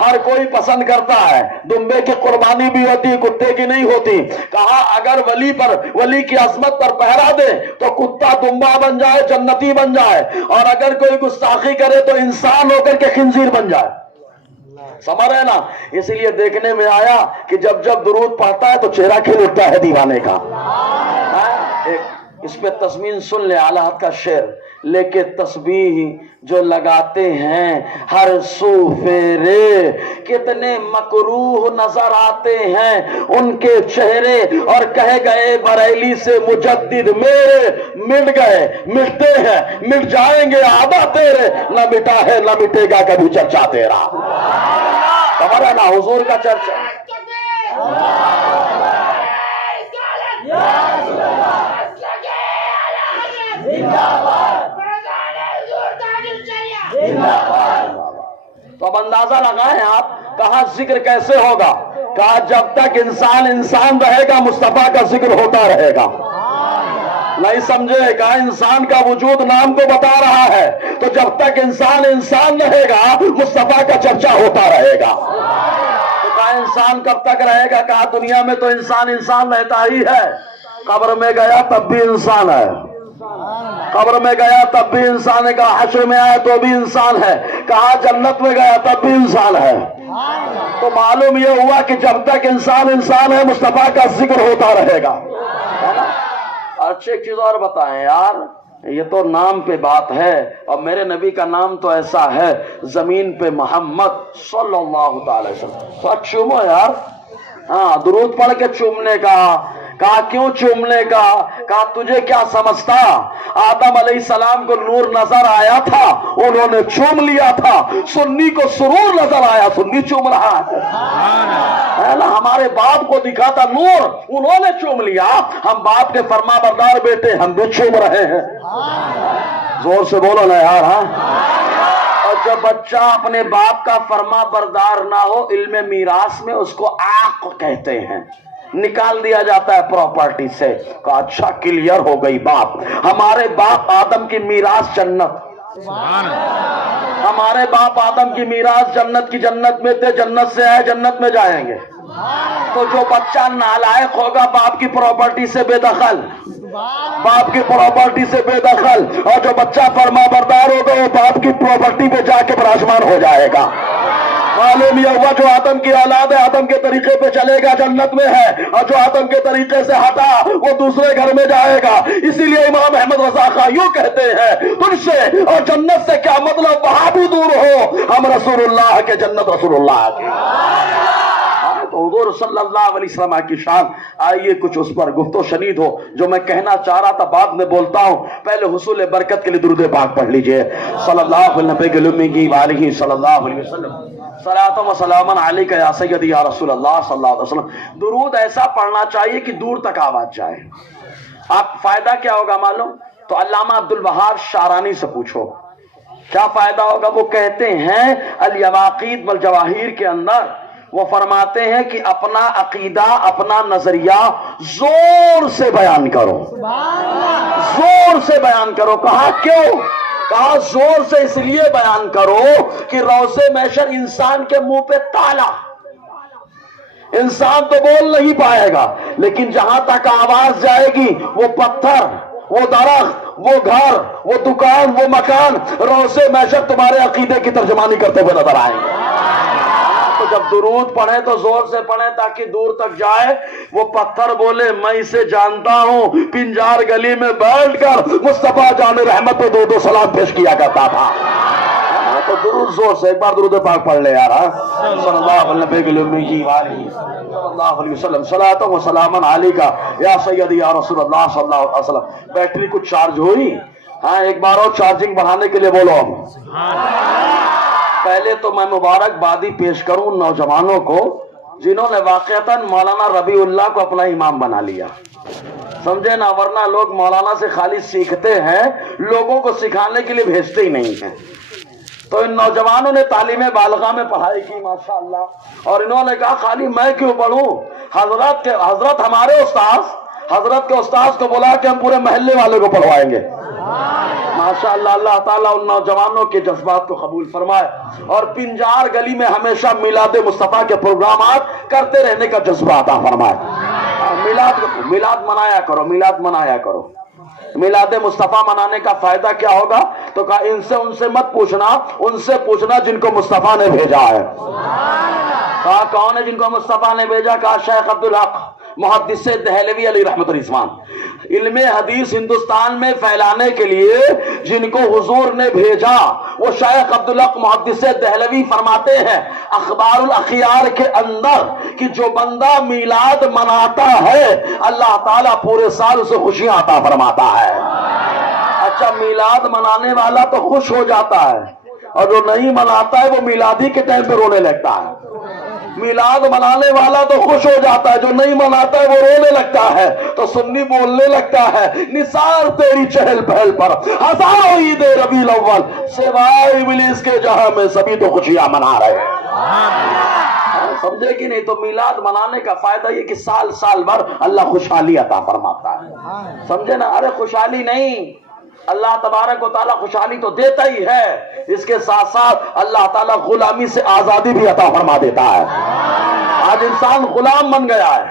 ہر کوئی پسند کرتا ہے. دمبے کی قربانی بھی ہوتی، کتے کی نہیں ہوتی. کہا اگر ولی کی عظمت پر پہرا دے تو کتا دمبا بن جائے، جنتی بن جائے، اور اگر کوئی گستاخی کرے تو انسان ہو کر کے خنزیر بن جائے. سمجھ رہے نا؟ اس لیے دیکھنے میں آیا کہ جب درود پڑھتا ہے تو چہرہ کھل اٹھتا ہے دیوانے کا. اس پہ تضمین سن لے اعلی حضرت کا شعر. لیکن تسبیح جو لگاتے ہیں ہر سو فیرے، کتنے مکروہ نظر آتے ہیں ان کے چہرے، اور کہہ گئے بریلی سے مجدد میرے، مٹ گئے، مٹتے ہیں، مٹ جائیں گے آبا تیرے، نہ مٹا ہے نہ مٹے گا کبھی چرچا تیرا. ہمارا نا حضور کا چرچا. تو اب اندازہ لگائیں آپ. کہا ذکر کیسے ہوگا؟ کہا جب تک انسان رہے گا مصطفیٰ کا ذکر ہوتا رہے گا. نہیں سمجھے؟ کہا انسان کا وجود نام کو بتا رہا ہے، تو جب تک انسان رہے گا مصطفیٰ کا چرچا ہوتا رہے گا. تو کہا انسان کب تک رہے گا؟ کہا دنیا میں تو انسان رہتا ہی ہے. قبر میں گیا تب بھی انسان ہے، قبر میں گیا تب بھی انسان ہے. کہا حشر میں آیا تو بھی انسان ہے. کہا جنت میں گیا تب بھی انسان ہے. تو معلوم یہ ہوا کہ جب تک انسان ہے مصطفیٰ کا ذکر ہوتا رہے گا. اچھا ایک چیز اور بتائیں یار، یہ تو نام پہ بات ہے، اور میرے نبی کا نام تو ایسا ہے زمین پہ محمد صلی اللہ تعالی وسلم. تو چومو یار. ہاں درود پڑھ کے چومنے کا. کہا کیوں چومنے کا؟ کہا تجھے کیا سمجھتا آدم علیہ السلام کو نور نظر آیا تھا، انہوں نے چوم لیا تھا. سنی کو سرور نظر آیا، سنی چوم رہا ہے. ہمارے باپ کو دکھا تھا نور، انہوں نے چوم لیا. ہم باپ کے فرما بردار بیٹے، ہم بھی چوم رہے ہیں. زور سے بولو نا یار. ہاں. اور جب بچہ اپنے باپ کا فرما بردار نہ ہو، علم میراث میں اس کو عاق کہتے ہیں، نکال دیا جاتا ہے پراپرٹی سے. کہا اچھا کلیئر ہو گئی بات. ہمارے باپ آدم کی میراث جنت، ہمارے باپ آدم کی میراث جنت میں تھے، جنت سے آئے جنت میں جائیں گے. تو جو بچہ نالائق ہوگا باپ کی پراپرٹی سے بے دخل، باپ کی پراپرٹی سے بے دخل، اور جو بچہ فرما بردار ہوگا وہ باپ کی پراپرٹی پہ جا کے براجمان ہو جائے گا. معلوم یہ ہوا جو آدم کی اولاد ہے آدم کے طریقے پہ چلے گا جنت میں ہے، اور جو آدم کے طریقے سے ہٹا وہ دوسرے گھر میں جائے گا. اسی لیے امام احمد رضا خان یوں کہتے ہیں تجھ سے اور جنت سے کیا مطلب، وہاں بھی دور ہو، ہم رسول اللہ کے، جنت رسول اللہ کی. تو حضور صلی اللہ علیہ وسلم کی شان. آئیے کچھ اس پر گفت و شنید ہو. جو میں کہنا چاہ رہا تھا بعد میں بولتا ہوں، پہلے حصول برکت کے لیے درود پاک پڑھ لیجئے. صلی اللہ علیہ وسلم. صلاۃ و سلام علیک یا سیدی یا رسول اللہ صلی اللہ علیہ وسلم. درود ایسا پڑھنا چاہیے کہ دور تک آواز جائے. آپ فائدہ کیا ہوگا معلوم؟ تو علامہ عبدالوہاب شعرانی سے پوچھو کیا فائدہ ہوگا. وہ کہتے ہیں الیواقیت والجواہیر کے اندر وہ فرماتے ہیں کہ اپنا عقیدہ، اپنا نظریہ زور سے بیان کرو، زور سے بیان کرو. کہا کیوں؟ کہا زور سے اس لیے بیان کرو کہ روض محشر انسان کے منہ پہ تالا، انسان تو بول نہیں پائے گا، لیکن جہاں تک آواز جائے گی وہ پتھر، وہ درخت، وہ گھر، وہ دکان، وہ مکان روض محشر تمہارے عقیدے کی ترجمانی کرتے ہوئے نظر آئیں گے. تو جب درود پڑھیں تو زور سے پڑھیں تاکہ دور تک جائے. وہ پتھر بولے میں اسے جانتا ہوں، پنجار گلی میں بیٹھ کر مصطفیٰ جان رحمت پہ دو سلام پیش کیا کرتا تھا. تو درود زور سے ایک بار درود پاک پڑھ لے یار. صلی اللہ علیہ وسلم. صلاۃ و سلام علیک یا سیدی یا رسول اللہ صلی اللہ علیہ وسلم. بیٹری کچھ چارج ہوئی؟ ہاں ایک بار اور چارجنگ بڑھانے کے لیے بولو. پہلے تو میں مبارکبادی پیش کروں نوجوانوں کو جنہوں نے واقعتاً مولانا ربیع اللہ کو اپنا امام بنا لیا. سمجھے نا؟ ورنہ لوگ مولانا سے خالی سیکھتے ہیں، لوگوں کو سکھانے کے لیے بھیجتے ہی نہیں ہیں. تو ان نوجوانوں نے تعلیم بالغہ میں پڑھائی کی ماشاءاللہ، اور انہوں نے کہا خالی میں کیوں پڑھوں، حضرت ہمارے استاذ، حضرت کے استاذ کو بولا کہ ہم پورے محلے والے کو پڑھوائیں گے. ماشاءاللہ اللہ تعالیٰ ان نوجوانوں کے جذبات کو قبول فرمائے اور پنجار گلی میں ہمیشہ میلاد مصطفیٰ کے پروگرامات کرتے رہنے کا جذبہ عطا فرمائے. میلاد منایا کرو، میلاد منایا کرو. میلاد مصطفیٰ منانے کا فائدہ کیا ہوگا؟ تو کہا ان سے مت پوچھنا، ان سے پوچھنا جن کو مصطفیٰ نے بھیجا ہے. کہا کون ہے جن کو مصطفیٰ نے بھیجا؟ کہا شیخ عبدالحق محدث دہلوی علیہ رحمت الرحمان. علم حدیث ہندوستان میں پھیلانے کے لیے جن کو حضور نے بھیجا وہ شیخ عبدالحق محدث دہلوی فرماتے ہیں اخبار الاخیار کے اندر کہ جو بندہ میلاد مناتا ہے اللہ تعالیٰ پورے سال اسے خوشیاں عطا فرماتا ہے. اچھا، میلاد منانے والا تو خوش ہو جاتا ہے اور جو نہیں مناتا ہے وہ میلادی کے ٹائم پہ رونے لگتا ہے. میلاد منانے والا تو خوش ہو جاتا ہے، جو نہیں مناتا ہے وہ رونے لگتا ہے. تو سنی بولنے لگتا ہے نثار تیری چہل پہل پر ہزاروں عید ربیع الاول سوائے ابلیس کے جہاں میں سبھی تو خوشیاں منا رہے ہیں. سمجھے کہ نہیں؟ تو میلاد منانے کا فائدہ یہ کہ سال سال بھر اللہ خوشحالی عطا فرماتا ہے. سمجھے نا؟ ارے خوشحالی نہیں، اللہ تبارک و تعالیٰ خوشحالی تو دیتا ہی ہے، اس کے ساتھ ساتھ اللہ تعالیٰ غلامی سے آزادی بھی عطا فرما دیتا ہے. آج انسان غلام بن گیا ہے،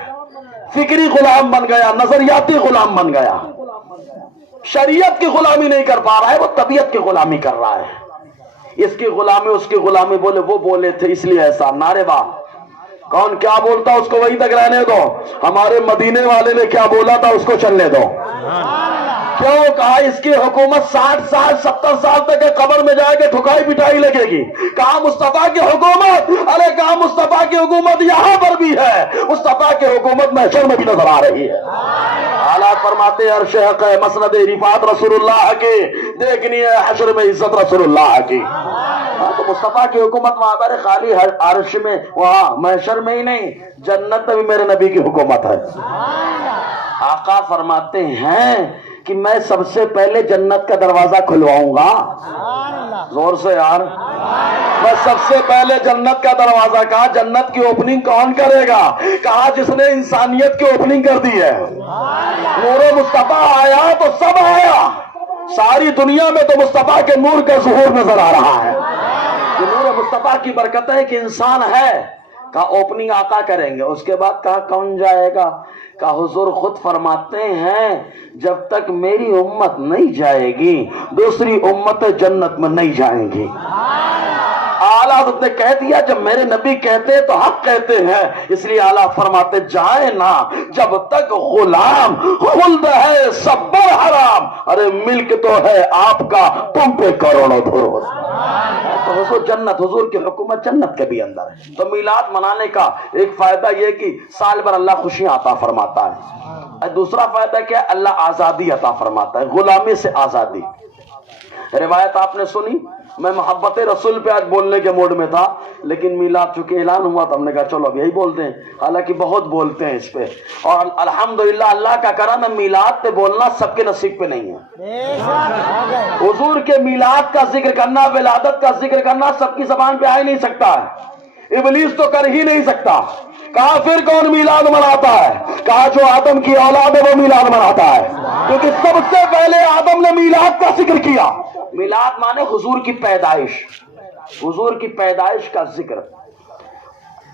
فکری غلام بن گیا، نظریاتی غلام بن گیا، شریعت کی غلامی نہیں کر پا رہا ہے، وہ طبیعت کی غلامی کر رہا ہے. اس کی غلامی اس کی غلامی بولے وہ بولے تھے اس لیے ایسا. نعرے باں کون کیا بولتا اس کو وہیں تک رہنے دو. ہمارے مدینے والے نے کیا بولا تھا اس کو چلنے دو. کیوں کہا اس کی حکومت 60 سال 70 سال تک قبر میں جائے کے ٹھکائی پٹائی لگے گی. کہا مصطفیٰ کی حکومت؟ ارے کہا مصطفیٰ کی حکومت یہاں پر بھی ہے، مصطفیٰ کی حکومت محشر میں بھی نظر آ رہی ہے. حالات فرماتے عرش حق ہے، مسند رفعت رسول اللہ کی، دیکھنی ہے حشر میں عزت رسول اللہ کی. تو مصطفیٰ کی حکومت وہاں پر خالی عرش میں، وہاں محشر میں ہی نہیں، جنت میں بھی میرے نبی کی حکومت ہے. آقا فرماتے ہیں کہ میں سب سے پہلے جنت کا دروازہ کھلواؤں گا. زور سے یار. میں سب سے پہلے جنت کا دروازہ. کہا جنت کی اوپننگ کون کرے گا؟ کہا جس نے انسانیت کی اوپننگ کر دی ہے. نور مصطفیٰ آیا تو سب آیا، ساری دنیا میں تو مصطفیٰ کے نور کا ظہور نظر آ رہا ہے. کہ نور مصطفیٰ کی برکتیں کہ انسان ہے. کہا اوپننگ آقا کریں گے. اس کے بعد کہا کون جائے گا؟ کہا حضور خود فرماتے ہیں جب تک میری امت نہیں جائے گی دوسری امت جنت میں نہیں جائیں گی. اعلیٰ حضرت نے کہہ دیا جب میرے نبی کہتے ہیں تو حق کہتے ہیں، اس لیے اعلیٰ فرماتے جائے نہ جب تک غلام، خلد ہے صبر حرام. ارے ملک تو ہے آپ کا، تم پہ کروڑوں درود. تو حضور جنت، حضور کی حکومت جنت کے بھی اندر ہے. تو میلاد منانے کا ایک فائدہ یہ کہ سال بھر اللہ خوشیاں عطا فرماتا ہے. دوسرا فائدہ کیا؟ اللہ آزادی عطا فرماتا ہے، غلامی سے آزادی. روایت آپ نے سنی. میں محبت رسول پہ آج بولنے کے موڈ میں تھا، لیکن میلاد چونکہ اعلان ہوا تو ہم نے کہا چلو اب یہی بولتے ہیں، حالانکہ بہت بولتے ہیں اس پہ. اور الحمدللہ اللہ کا کرم ہے میلاد پہ بولنا سب کے نصیب پہ نہیں ہے. حضور کے میلاد کا ذکر کرنا، ولادت کا ذکر کرنا سب کی زبان پہ آ ہی نہیں سکتا ہے، ابلیس تو کر ہی نہیں سکتا. کہا پھر کون میلاد مناتا ہے؟ کہا جو آدم کی اولاد ہے وہ میلاد مناتا ہے، کیونکہ سب سے پہلے آدم نے میلاد کا ذکر کیا. میلاد مانے حضور کی پیدائش، حضور کی پیدائش کا ذکر.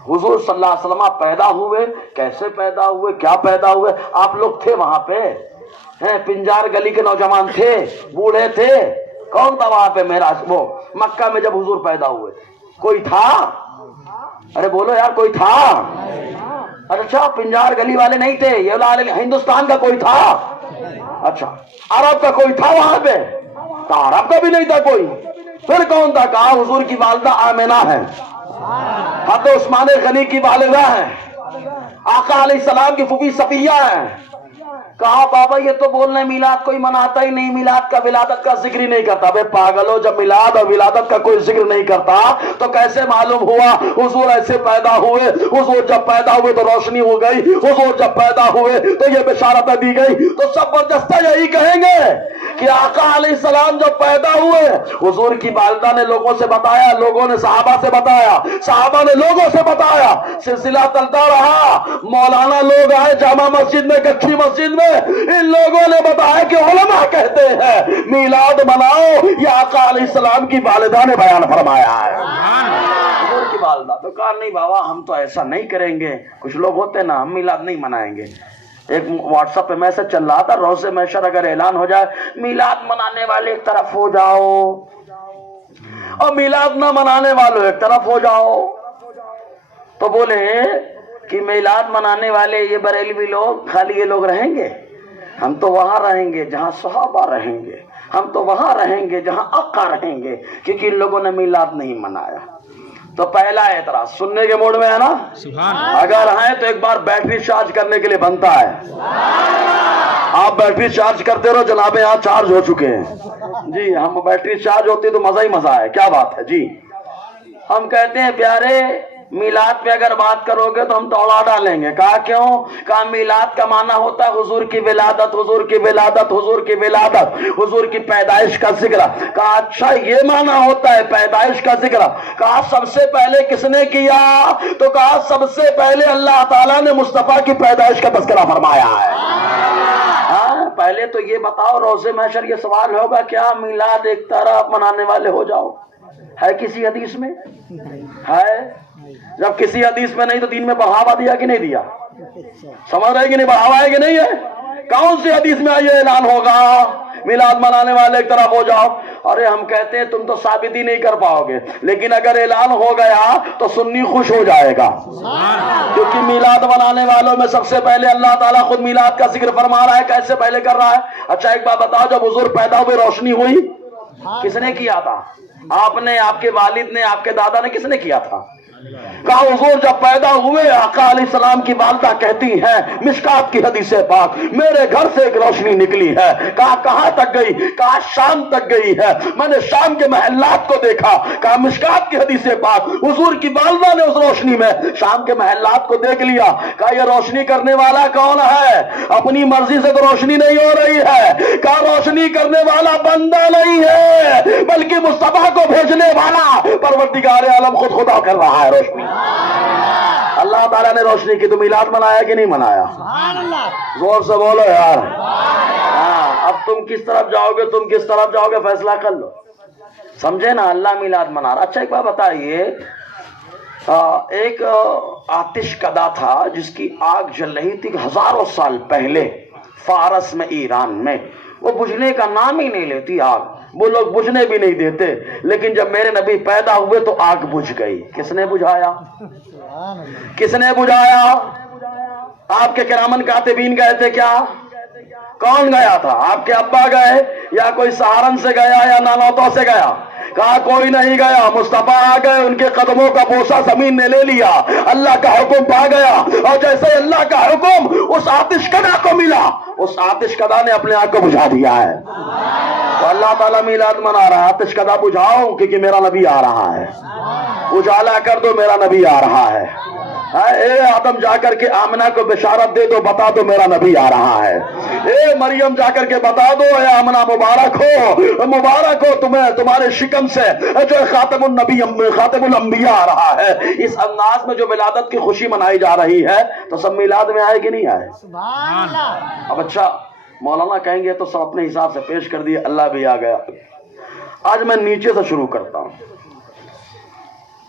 حضور صلی اللہ علیہ وسلم پیدا ہوئے، کیسے پیدا ہوئے، کیا پیدا ہوئے. آپ لوگ تھے وہاں پہ، پنجار گلی کے نوجوان تھے، بوڑھے تھے. کون تھا وہاں پہ معراج وہ مکہ میں جب حضور پیدا ہوئے؟ کوئی تھا؟ ارے بولو یار، کوئی تھا؟ اچھا پنجار گلی والے نہیں تھے، یہ ہندوستان کا کوئی تھا؟ اچھا عرب کا کوئی تھا وہاں پہ؟ تو عرب کا بھی نہیں تھا کوئی. پھر کون تھا؟ کہا حضور کی والدہ آمنہ ہے، حضرت عثمان غنی کی والدہ ہے، آقا علیہ السلام کی پھوپھی صفیہ ہے. کہا بابا یہ تو بولنے میلاد کوئی مناتا ہی نہیں، میلاد کا ولادت کا ذکر ہی نہیں کرتا. بے پاگلو، جب میلاد اور ولادت کا کوئی ذکر نہیں کرتا تو کیسے معلوم ہوا حضور ایسے پیدا ہوئے؟ حضور جب پیدا ہوئے تو روشنی ہو گئی، حضور جب پیدا ہوئے تو یہ بشارت دی گئی. تو سب برجستہ یہی کہیں گے کہ آقا علیہ السلام جب پیدا ہوئے حضور کی والدہ نے لوگوں سے بتایا, لوگوں نے صحابہ سے بتایا, صحابہ نے لوگوں سے بتایا, سلسلہ چلتا رہا. مولانا لوگ آئے جامع مسجد میں, کچھی مسجد میں, ان لوگوں نے بتایا کہ علماء کہتے ہیں میلاد مناؤ, یہ آقا علیہ السلام کی والدہ نے بیان فرمایا ہے. حضور کی والدہ تو کہا نہیں بابا ہم تو ایسا نہیں کریں گے. کچھ لوگ ہوتے نا ہم میلاد نہیں منائیں گے. ایک واٹس ایپ پہ میسج چل رہا تھا, روزے محشر اگر اعلان ہو جائے میلاد منانے والے ایک طرف ہو جاؤ اور میلاد نہ منانے والوں ایک طرف ہو جاؤ. تو بولے کہ میلاد منانے والے یہ بریلوی لوگ خالی یہ لوگ رہیں گے؟ ہم تو وہاں رہیں گے جہاں صحابہ رہیں گے, ہم تو وہاں رہیں گے جہاں آقا رہیں گے, کیونکہ ان لوگوں نے میلاد نہیں منایا. تو پہلا اعتراض سننے کے موڈ میں ہے نا, اگر ہیں تو ایک بار بیٹری چارج کرنے کے لیے بنتا ہے. آپ بیٹری چارج کرتے رہو, جناب یہاں چارج ہو چکے ہیں جی. ہم بیٹری چارج ہوتی تو مزہ ہی مزہ ہے, کیا بات ہے جی. ہم کہتے ہیں پیارے میلاد پہ اگر بات کرو گے تو ہم توڑا ڈالیں گے. کہا کیوں؟ کہا میلاد کا معنی ہوتا ہے حضور کی ولادت, حضور کی ولادت, حضور کی ولادت, حضور کی پیدائش کا ذکر. کہا اچھا یہ معنی ہوتا ہے پیدائش کا ذکر. کہا سب سے پہلے کس نے کیا؟ تو کہا سب سے پہلے اللہ تعالیٰ نے مصطفیٰ کی پیدائش کا تذکرہ فرمایا ہے. ہاں پہلے تو یہ بتاؤ, روزے محشر یہ سوال ہوگا کیا میلاد ایک طرف منانے والے ہو جاؤ؟ ہے کسی حدیث میں؟ ہے؟ جب کسی حدیث میں نہیں تو دین میں بڑھاوا دیا کہ نہیں دیا؟ سمجھ رہے کہ نہیں, بڑھاوا ہے کہ نہیں ہے؟ کون سی حدیث میں یہ اعلان ہوگا میلاد منانے والے ایک طرف ہو جاؤ؟ ارے ہم کہتے ہیں تم تو ثابت ہی نہیں کر پاؤ گے, لیکن اگر اعلان ہو گیا تو سنی خوش ہو جائے گا, کیونکہ میلاد منانے والوں میں سب سے پہلے اللہ تعالیٰ خود میلاد کا ذکر فرما رہا ہے. کیسے پہلے کر رہا ہے؟ اچھا ایک بات بتاؤ, جب حضور پیدا ہوئے روشنی ہوئی کس نے کیا تھا؟ آپ نے, آپ کے والد نے, آپ کے دادا نے, کس نے کیا تھا؟ کہا حضور جب پیدا ہوئے آقا علیہ السلام کی والدہ کہتی ہیں مشکات کی حدیث پاک میرے گھر سے ایک روشنی نکلی ہے. کہا کہاں تک گئی؟ کہا شام تک گئی ہے, میں نے شام کے محلات کو دیکھا. کہا مشکات کی حدیث پاک حضور کی والدہ نے اس روشنی میں شام کے محلات کو دیکھ لیا. کہا یہ روشنی کرنے والا کون ہے؟ اپنی مرضی سے تو روشنی نہیں ہو رہی ہے. کہا روشنی کرنے والا بندہ نہیں ہے بلکہ مصطفیٰ کو بھیجنے والا پروردگار عالم خود خدا کر رہا ہے روشنی. اللہ تعالیٰ نے روشنی کی تو میلاد منایا کہ نہیں منایا؟ زور سے بولو یار. اب تم کس طرف جاؤ گے, تم کس طرف جاؤ گے فیصلہ کر لو, سمجھے نا. اللہ میلاد منا رہا. اچھا ایک بات بتائیے, ایک آتش کدا تھا جس کی آگ جل رہی تھی ہزاروں سال پہلے فارس میں, ایران میں. وہ بجھنے کا نام ہی نہیں لیتی آگ, وہ لوگ بجھنے بھی نہیں دیتے. لیکن جب میرے نبی پیدا ہوئے تو آگ بجھ گئی. کس نے بجھایا؟ کس نے بجھایا؟ آپ کے کرامن کاتبین گئے تھے کیا؟ کون گیا تھا؟ آپ کے ابا گئے یا کوئی سہارن سے گیا یا نانوتوں سے گیا؟ کہا کوئی نہیں گیا. مصطفیٰ آ گئے, ان کے قدموں کا بوسہ زمین نے لے لیا, اللہ کا حکم پا گیا. اور جیسے اللہ کا حکم اس آتش کدا کو ملا, اس آتش کدا نے اپنے آگ کو بجھا دیا ہے. تو اللہ تعالیٰ میلاد منا رہا ہے. آتش کدا بجھاؤ کیونکہ میرا نبی آ رہا ہے. اجالا کر دو میرا نبی آ رہا ہے. اے آدم جا کر کے آمنہ کو بشارت دے دو, بتا دو میرا نبی آ رہا ہے. اے مریم جا کر کے بتا دو اے آمنہ مبارک ہو, مبارک ہو تمہیں تمہارے شکم سے جو خاتم النبی خاتم الانبیاء آ رہا ہے. اس انداز میں جو ولادت کی خوشی منائی جا رہی ہے تو سب میلاد میں آئے کہ نہیں آئے؟ سبحان اللہ. اب اچھا مولانا کہیں گے تو سب اپنے حساب سے پیش کر دیے, اللہ بھی آ گیا. آج میں نیچے سے شروع کرتا ہوں.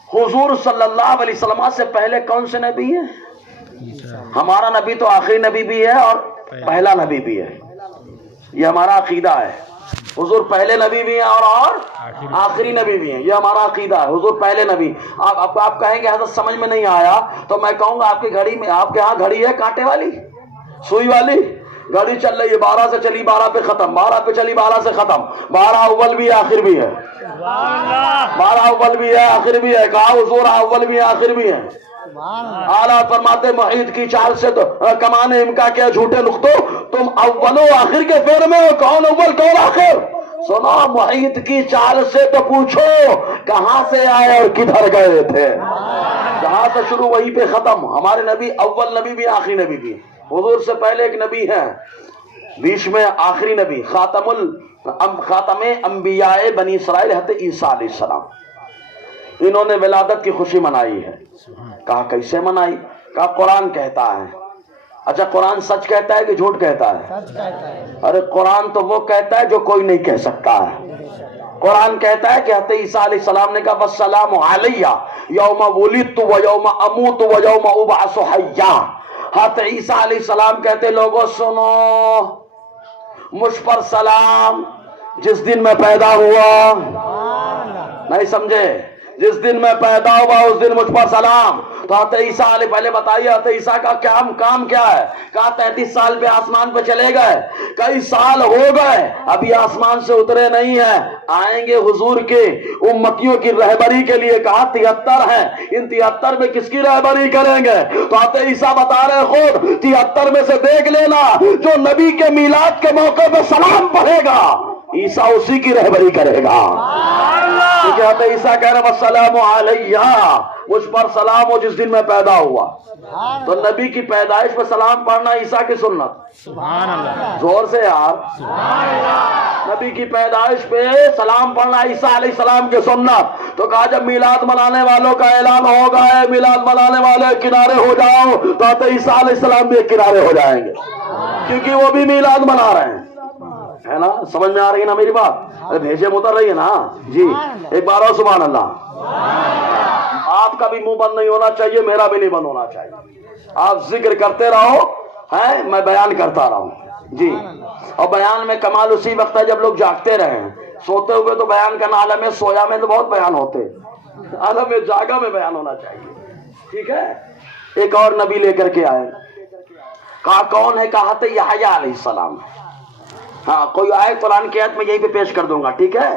حضور صلی اللہ علیہ وسلم سے پہلے کون سے نبی ہیں؟ ہمارا نبی تو آخری نبی بھی ہے اور پہلا نبی بھی ہے. یہ ہمارا عقیدہ ہے. حضور پہلے نبی بھی ہیں اور آخری نبی بھی ہیں. یہ ہمارا عقیدہ ہے. حضور پہلے نبی. آپ کہیں گے حضرت سمجھ میں نہیں آیا, تو میں کہوں گا آپ کی گھڑی میں, آپ کے ہاں گھڑی ہے کانٹے والی, سوئی والی گھڑی چل رہی ہے, 12 سے چلی 12 پہ ختم, 12 پہ چلی 12 سے ختم, 12 اول بھی ہے آخر بھی ہے, 12 اول بھی ہے آخر بھی ہے. کہا حضور اول بھی ہے آخر بھی ہے. اعلیٰ فرماتے محیط کی چال سے تو کمانے امکا کیا جھوٹے نختو, تم اول و آخر کے فیر میں ہو, کون اول کون آخر؟ سنا محیط کی چال سے تو پوچھو کہاں سے آئے اور کدھر گئے تھے. جہاں سے شروع وہیں پہ ختم. ہمارے نبی اول نبی بھی آخری نبی بھی. حضور سے پہلے ایک نبی ہے بیچ میں آخری نبی خاتم انبیاء بنی اسرائیل حضرت عیسیٰ علیہ السلام، انہوں نے ولادت کی خوشی منائی ہے۔ کہا کیسے منائی؟ کہا قرآن کہتا ہے۔ اچھا قرآن سچ کہتا ہے کہ جھوٹ کہتا ہے؟ سچ کہتا ہے۔ ارے قرآن تو وہ کہتا ہے جو کوئی نہیں کہہ سکتا ہے۔ قرآن کہتا ہے کہ حضرت عیسیٰ علیہ السلام نے کہا والسلام علیہ یوم ولدت و یوم اموت و یوم ابعث حیا۔ حضرت عیسیٰ علیہ السلام کہتے لوگوں سنو، مجھ پر سلام جس دن میں پیدا ہوا، نہیں سمجھے؟ جس دن میں پیدا ہوا اس دن مجھ پر سلام۔ تو حضرت عیسیٰ علیہ پہلے بتائیے حضرت عیسیٰ کا کام کیا ہے؟ کہا 33 سال پہ آسمان پہ چلے گئے، کئی سال ہو گئے ابھی آسمان سے اترے نہیں ہیں، آئیں گے حضور کے امتیوں کی رہبری کے لیے۔ کہا 73 ہیں، ان 73 میں کس کی رہبری کریں گے؟ تو حضرت عیسیٰ بتا رہے خود 73 میں سے دیکھ لینا جو نبی کے میلاد کے موقع پہ سلام پڑھے گا عیسیٰ اسی کی رہبری کرے گا۔ کیونکہ حضرت عیسیٰ کہہ رہے والسلام علیہ، مجھ پر سلام ہو جس دن میں پیدا ہوا۔ تو نبی کی پیدائش پہ سلام پڑھنا عیسیٰ کی سنت۔ سبحان اللہ، زور سے یار، نبی کی پیدائش پہ سلام پڑھنا عیسیٰ علیہ السلام کی سنت۔ تو کہا جب میلاد منانے والوں کا اعلان ہوگا ہے میلاد منانے والے کنارے ہو جاؤ، تو حضرت عیسیٰ علیہ السلام بھی کنارے ہو جائیں گے، کیونکہ وہ بھی میلاد منا رہے ہیں، ہے نا؟ سمجھ میں آ رہی ہے نا میری بات؟ بھیجے متر رہی ہے نا جی؟ ایک بار اور سبحان اللہ۔ آپ کا بھی منہ بند نہیں ہونا چاہیے، میرا بھی نہیں بند ہونا چاہیے۔ آپ ذکر کرتے رہو، ہے میں بیان کرتا رہوں جی۔ اور بیان میں کمال اسی وقت ہے جب لوگ جاگتے رہے۔ سوتے ہوئے تو بیان کرنا، عالم میں سویا میں تو بہت بیان ہوتے، عالم میں جاگا میں بیان ہونا چاہیے، ٹھیک ہے؟ ایک اور نبی لے کر کے آئے، کہا کون ہے؟ کہا تھا یحییٰ علیہ السلام۔ ہاں کوئی آئے قرآن کی آیت میں یہی پہ پیش کر دوں گا، ٹھیک ہے؟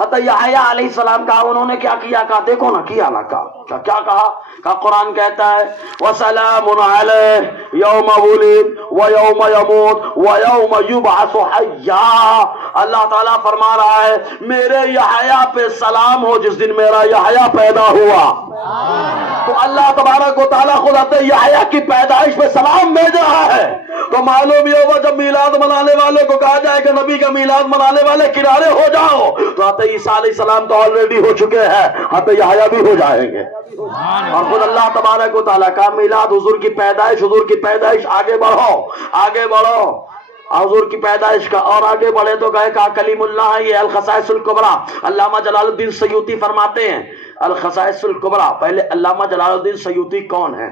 حضرت یحییٰ علیہ السلام کہا انہوں نے کیا کیا؟ کہا دیکھو نا کیا نا، کہا کیا کہا؟ کہا قرآن کہتا ہے وَسَلَامٌ عَلَيْهِ يَوْمَ وُلِدَ وَيَوْمَ يَمُوتُ وَيَوْمَ يُبْعَثُ حَيًّا۔ اللہ تعالیٰ فرما رہا ہے میرے یحییٰ پہ سلام ہو جس دن میرا یحییٰ پیدا ہوا۔ تو اللہ تبارک و تعالیٰ خود حضرت یحییٰ کی پیدائش پہ سلام بھیج رہا ہے۔ تو معلوم یہ ہوگا جب میلاد منانے والے کو کہا جائے کہ نبی کا میلاد منانے والے کنارے ہو جاؤ، تو حضرت عیسیٰ علیہ السلام تو آلریڈی ہو چکے ہیں، حضرت یحییٰ بھی ہو جائیں گے۔ اور خود اللہ تبارک و تعالیٰ کا میلاد حضور کی پیدائش، حضور کی پیدائش، آگے بڑھو آگے بڑھو، حضور کی پیدائش کا اور آگے بڑھے تو کہا کلیم اللہ ہے۔ یہ الخصائص الکبریٰ علامہ جلال الدین سیوطی فرماتے ہیں، الخصائص الکبریٰ۔ پہلے علامہ جلال الدین سیوطی کون ہے؟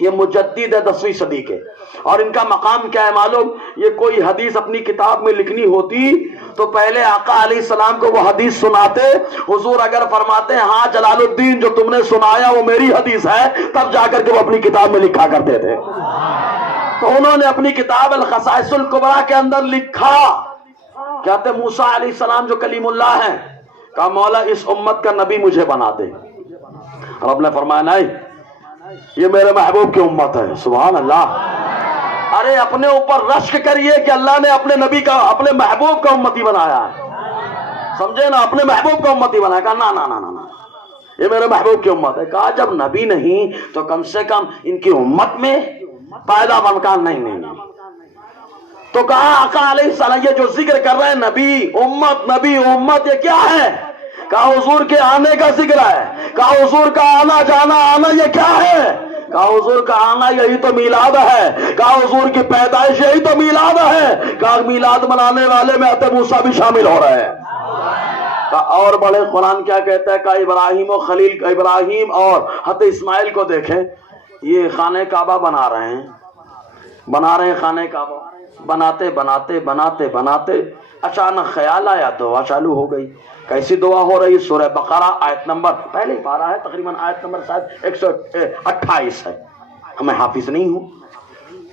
یہ مجدد ہے 10ویں صدی کے، اور ان کا مقام کیا ہے معلوم؟ یہ کوئی حدیث اپنی کتاب میں لکھنی ہوتی تو پہلے آقا علیہ السلام کو وہ حدیث سناتے، حضور اگر فرماتے ہیں ہاں جلال الدین جو تم نے سنایا وہ میری حدیث ہے، تب جا کر کے وہ اپنی کتاب میں لکھا کرتے تھے۔ تو انہوں نے اپنی کتاب الخصائص الکبریٰ کے اندر لکھا، کہتے موسیٰ علیہ السلام جو کلیم اللہ ہیں، کہا مولا اس امت کا نبی مجھے بنا دے۔ رب نے فرمایا نہیں، یہ میرے محبوب کی امت ہے۔ سبحان اللہ۔ ارے اپنے اوپر رشک کریے کہ اللہ نے اپنے نبی کا، اپنے محبوب کا امتی بنایا ہے، سمجھے نا؟ اپنے محبوب کا امتی بنایا۔ کہا نا نا نا نا، یہ میرے محبوب کی امت ہے۔ کہا جب نبی نہیں تو کم سے کم ان کی امت میں پیدا بن کا نہیں۔ تو کہا آقا علیہ السلام یہ جو ذکر کر رہے ہیں نبی امت یہ کیا ہے؟ کہا حضور کے آنے کا ذکر ہے۔ کہا حضور کا آنا جانا آنا یہ کیا ہے؟ کہا حضور کا آنا یہی تو میلاد ہے۔ کہا حضور کی پیدائش یہی تو میلاد ہے۔ کہا میلاد منانے والے میں حضرت موسیٰ بھی شامل ہو رہے ہیں۔ کہا اور بڑے قرآن کیا کہتا ہے؟ کہا ابراہیم و خلیل، ابراہیم اور حضرت اسماعیل کو دیکھیں، یہ خانہ کعبہ بنا رہے ہیں خانہ کعبہ، بناتے اچانک خیال آیا، دعا چالو ہو گئی۔ کیسی دعا ہو رہی؟ سورہ بقرہ آیت نمبر، پہلے ہی پارہ ہے تقریباً، آیت نمبر شاید 128 ہے، میں حافظ نہیں ہوں،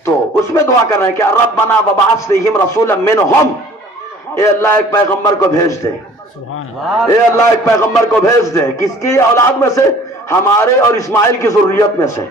تو اس میں دعا کر رہے ہیں کہ ربنا وبعث فیہم رسولا منہم، اے اللہ ایک پیغمبر کو بھیج دے، اے اللہ ایک پیغمبر کو بھیج دے۔ کس کی اولاد میں سے؟ ہمارے اور اسماعیل کی ذریت میں سے،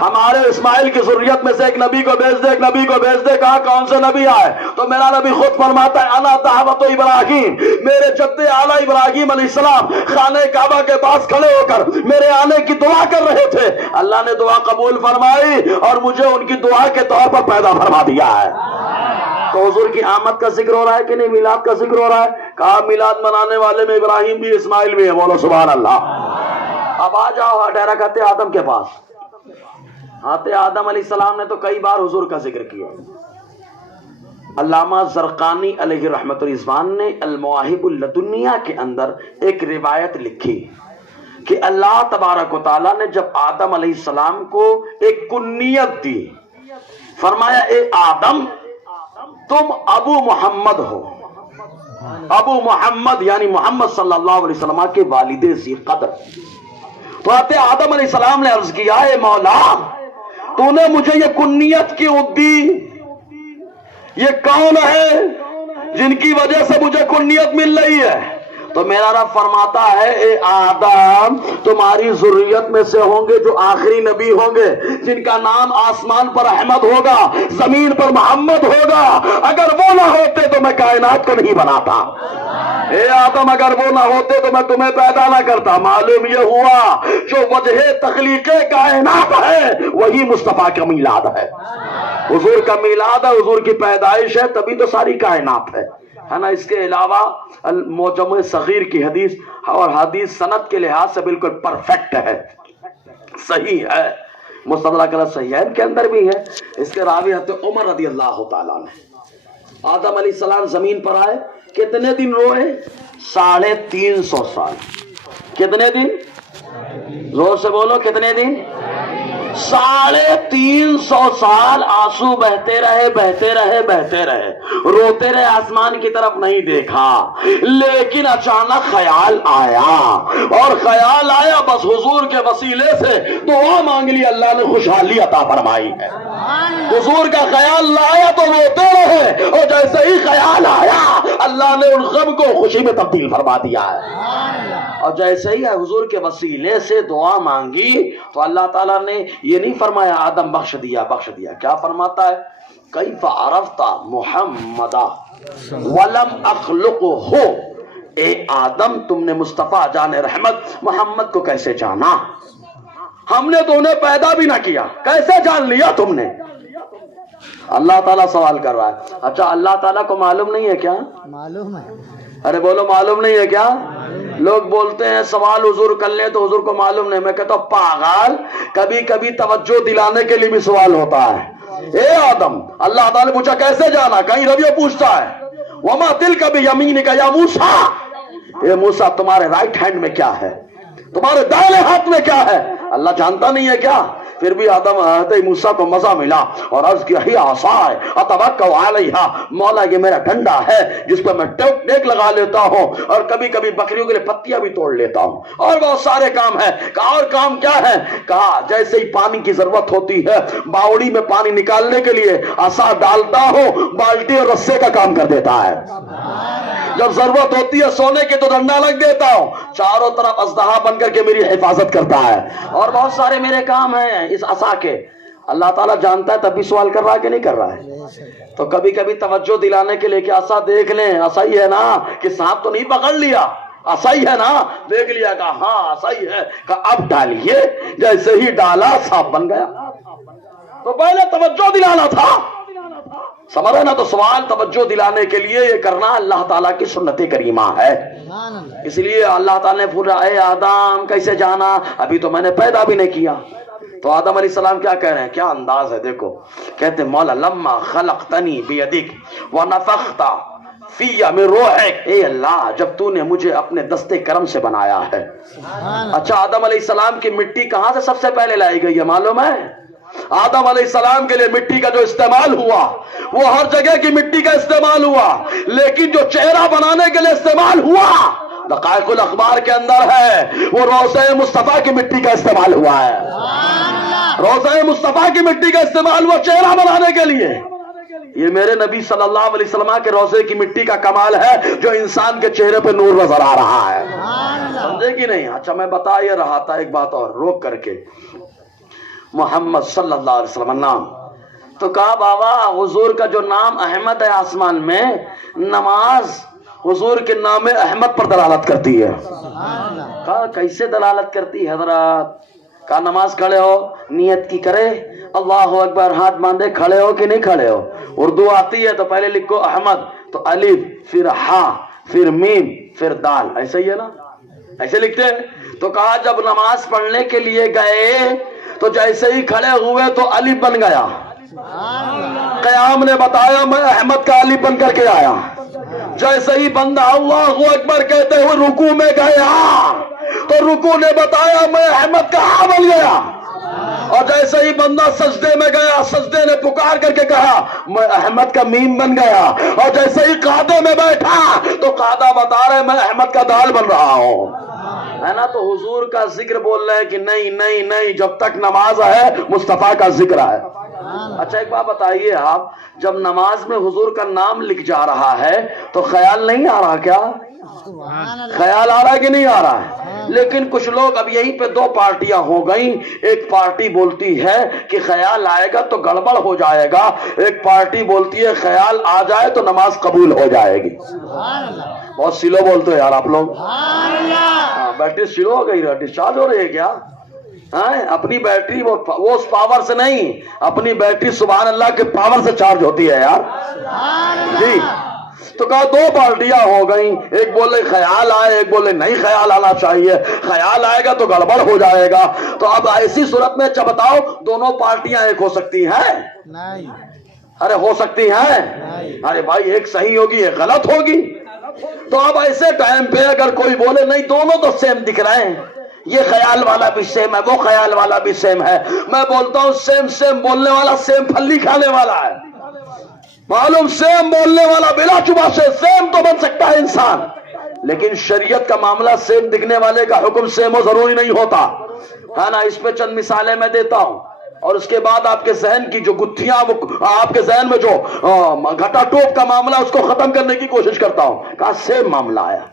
ہمارے اسماعیل کی ذریت میں سے ایک نبی کو بھیج دے، ایک نبی کو بھیج دے۔ کہا کون سے نبی آئے؟ تو میرا نبی خود فرماتا ہے انا دعوت ابراہیم، میرے جد اعلیٰ ابراہیم علیہ السلام خانہ کعبہ کے پاس کھڑے ہو کر میرے آنے کی دعا کر رہے تھے، اللہ نے دعا قبول فرمائی اور مجھے ان کی دعا کے طور پر پیدا فرما دیا ہے۔ تو حضور کی آمد کا ذکر ہو رہا ہے کہ نہیں؟ میلاد کا ذکر ہو رہا ہے. کہا میلاد منانے والے میں ابراہیم بھی اسماعیل بھی ہے. بولو سبحان اللہ. اب آ جاؤ ڈیرا کہتے آدم کے پاس. آتے آدم علیہ السلام نے تو کئی بار حضور کا ذکر کیا. علامہ زرقانی علیہ رحمت الرضوان نے المواہب اللدنیہ کے اندر ایک روایت لکھی کہ اللہ تبارک و تعالیٰ نے جب آدم علیہ السلام کو ایک کنیت دی، فرمایا اے آدم تم ابو محمد ہو. ابو محمد یعنی محمد صلی اللہ علیہ وسلم کے والد ذی قدر. تو آتے آدم علیہ السلام نے عرض کیا اے مولا تو نے مجھے یہ کنیت کیوں دی؟ یہ کون ہے جن کی وجہ سے مجھے کنیت مل رہی ہے؟ تو میرا رب فرماتا ہے اے آدم تمہاری ذریت میں سے ہوں گے جو آخری نبی ہوں گے، جن کا نام آسمان پر احمد ہوگا، زمین پر محمد ہوگا. اگر وہ نہ ہوتے تو میں کائنات کو نہیں بناتا. اے آدم اگر وہ نہ ہوتے تو میں تمہیں پیدا نہ کرتا. معلوم یہ ہوا جو وجہ تخلیق کائنات ہے وہی مصطفیٰ کا میلاد ہے. حضور کا میلاد ہے، حضور کی پیدائش ہے، تبھی تو ساری کائنات ہے نا. اس کے علاوہ المعجم صغیر کی حدیث اور حدیث سند کے لحاظ سے بالکل پرفیکٹ ہے، صحیح ہے. مستدرک علی صحیحین کے اندر بھی ہے. اس کے راوی حضرت عمر رضی اللہ تعالیٰ نے. آدم علیہ السلام زمین پر آئے، کتنے دن روئے؟ 350 سال. کتنے دن؟ زور سے بولو کتنے دن؟ 350 سال آنسو بہتے رہے بہتے رہے بہتے رہے، روتے رہے، آسمان کی طرف نہیں دیکھا. لیکن اچانک خیال آیا، اور خیال آیا بس حضور کے وسیلے سے دعا مانگ لی، اللہ نے خوشحالی عطا فرمائی ہے. حضور کا خیال آیا تو روتے رہے، اور جیسے ہی خیال آیا اللہ نے ان غم کو خوشی میں تبدیل فرما دیا ہے. اور جیسے ہی حضور کے وسیلے سے دعا مانگی تو اللہ تعالیٰ نے یہ نہیں فرمایا آدم بخش دیا بخش دیا. کیا فرماتا ہے؟ کیف عرفت محمدا ولم اخلقہ. اے آدم تم نے مصطفیٰ جان رحمت محمد کو کیسے جانا؟ ہم نے تو انہیں پیدا بھی نہ کیا، کیسے جان لیا تم نے؟ اللہ تعالیٰ سوال کر رہا ہے. اچھا اللہ تعالیٰ کو معلوم نہیں ہے کیا؟ معلوم ہے. ارے بولو معلوم نہیں ہے کیا؟ لوگ بولتے ہیں سوال حضور کر لیں تو حضور کو معلوم نہیں. میں کہتا ہوں پاگل، کبھی کبھی توجہ دلانے کے لیے بھی سوال ہوتا ہے. اے آدم اللہ تعالیٰ نے پوچھا کیسے جانا؟ کہیں رویہ پوچھتا ہے وما تلک بیمینک یا موسیٰ. اے موسیٰ تمہارے رائٹ ہینڈ میں کیا ہے، تمہارے دائیں ہاتھ میں کیا ہے؟ اللہ جانتا نہیں ہے کیا؟ پھر بھی آدم حضرت موسیٰ کو مزہ ملا اور عرض کیا ہی عصائے اتوکل علیہا. مولا یہ میرا ڈنڈا ہے جس پہ میں ٹیک لگا لیتا ہوں، اور کبھی کبھی بکریوں کے لیے پتیاں بھی توڑ لیتا ہوں، اور بہت سارے کام ہیں. کہا اور کام کیا ہے؟ کہا جیسے ہی پانی کی ضرورت ہوتی ہے باوڑی میں پانی نکالنے کے لیے عصا ڈالتا ہوں، بالٹی اور رسے کا کام کر دیتا ہے. جب ضرورت ہوتی ہے سونے کے تو ڈنڈا لگ دیتا ہوں، چاروں طرف اژدہا بن کر کے میری حفاظت کرتا ہے، اور بہت سارے میرے کام ہیں اس عصا کے. اللہ تعالیٰ جانتا ہے تب بھی سوال کر رہا ہے کہ نہیں کر رہا ہے؟ تو کبھی کبھی توجہ دلانے کے لیے کہ عصا دیکھ لیں، عصا ہی ہے نا، کہ سانپ تو نہیں پکڑ لیا، عصا ہی ہے نا، دیکھ لیا. کہا ہاں عصا ہی ہے. کہا اب ڈالیے. جیسے ہی ڈالا سانپ بن گیا. تو پہلے توجہ دلانا تھا، سمجھے نا؟ تو سوال توجہ دلانے کے لیے یہ کرنا اللہ تعالیٰ کی سنت کریمہ ہے. اس لیے اللہ تعالیٰ نے پورا اے آدم کیسے جانا؟ ابھی تو میں نے پیدا بھی نہیں کیا. تو آدم علیہ السلام کیا کہہ رہے ہیں؟ کیا انداز ہے دیکھو. کہتے ہیں مولا لما خلقتنی بیدک ونفخت فی من روحک. اے اللہ جب تو نے مجھے اپنے دستے کرم سے بنایا ہے. اچھا آدم علیہ السلام کی مٹی کہاں سے سب سے پہلے لائی گئی ہے معلوم ہے؟ آدم علیہ السلام کے لیے مٹی کا جو استعمال ہوا وہ ہر جگہ کی مٹی کا استعمال ہوا، لیکن جو چہرہ بنانے کے لیے استعمال ہوا دقائق الاخبار کے اندر ہے وہ روضہ مصطفیٰ کی مٹی کا استعمال ہوا ہے. روضہ مصطفیٰ کی مٹی کا استعمال ہوا چہرہ بنانے کے لیے. یہ میرے نبی صلی اللہ علیہ وسلم کے روضے کی مٹی کا کمال ہے جو انسان کے چہرے پہ نور نظر آ رہا ہے. سمجھے کہ نہیں؟ اچھا میں بتا یہ رہا تھا ایک بات اور روک کر کے. محمد صلی اللہ علیہ وسلم نام تو کہا بابا حضور کا جو نام احمد ہے آسمان میں، نماز حضور کے نام احمد پر دلالت کرتی ہے. کہا کیسے دلالت کرتی حضرات؟ کہا نماز کھڑے ہو نیت کی کرے اللہ اکبر، ہاتھ باندھے کھڑے ہو کہ نہیں کھڑے ہو؟ اردو آتی ہے تو پہلے لکھو احمد، تو الف پھر ہا پھر میم پھر دال، ایسا ہی ہے نا، ایسے لکھتے ہیں۔ تو کہا جب نماز پڑھنے کے لیے گئے تو جیسے ہی کھڑے ہوئے تو الف بن گیا۔ قیام نے بتایا میں احمد کا الف بن کر کے آیا۔ جیسے ہی بندہ اللہ اکبر کہتے ہوئے رکوع میں گیا تو رکوع نے بتایا میں احمد کا ہا بن گیا۔ اور جیسے ہی بندہ سجدے میں گیا، سجدے نے پکار کر کے کہا میں احمد کا میم بن گیا۔ اور جیسے ہی قعدے میں بیٹھا تو قعدہ بتا رہے میں احمد کا دال بن رہا ہوں، ہے نا۔ تو حضور کا ذکر بول رہے ہیں کہ نہیں نہیں نہیں، جب تک نماز ہے مصطفیٰ کا ذکر ہے۔ اچھا ایک بات بتائیے، آپ جب نماز میں حضور کا نام لکھ جا رہا ہے تو خیال نہیں آ رہا کیا؟ خیال آ رہا ہے کہ نہیں آ رہا ہے؟ لیکن کچھ لوگ اب یہیں پہ دو پارٹیاں ہو گئیں، ایک پارٹی بولتی ہے کہ خیال آئے گا تو گڑبڑ ہو جائے گا، ایک پارٹی بولتی ہے خیال آ جائے تو نماز قبول ہو جائے گی۔ بہت سلو بولتے ہو یار آپ لوگ، بیٹری سلو ہو گئی، ڈسچارج ہو رہی ہے کیا؟ اپنی بیٹری وہ اس پاور سے نہیں، اپنی بیٹری سبحان اللہ کے پاور سے چارج ہوتی ہے یار جی۔ تو کہا دو پارٹیاں ہو گئیں، ایک بولے خیال آئے، ایک بولے نہیں خیال آنا چاہیے، خیال آئے گا تو گڑبڑ ہو جائے گا۔ تو اب ایسی صورت میں اچھا بتاؤ دونوں پارٹیاں ایک ہو سکتی ہیں؟ نہیں۔ ارے ہو سکتی ہیں؟ ارے بھائی ایک صحیح ہوگی ایک غلط ہوگی۔ تو اب ایسے ٹائم پہ اگر کوئی بولے نہیں دونوں تو سیم دکھ رہے ہیں، یہ خیال والا بھی سیم ہے وہ خیال والا بھی سیم ہے، میں بولتا ہوں سیم سیم بولنے والا سیم پھلی کھانے والا ہے۔ معلوم سیم بولنے والا بلا چبا سے سیم تو بن سکتا ہے انسان، لیکن شریعت کا معاملہ سیم دکھنے والے کا حکم سیم و ضروری نہیں ہوتا، ہے نا۔ اس پہ چند مثالیں میں دیتا ہوں اور اس کے بعد آپ کے ذہن کی جو گتھیاں، آپ کے ذہن میں جو گھٹا ٹوپ کا معاملہ اس کو ختم کرنے کی کوشش کرتا ہوں۔ کہا سیم معاملہ آیا،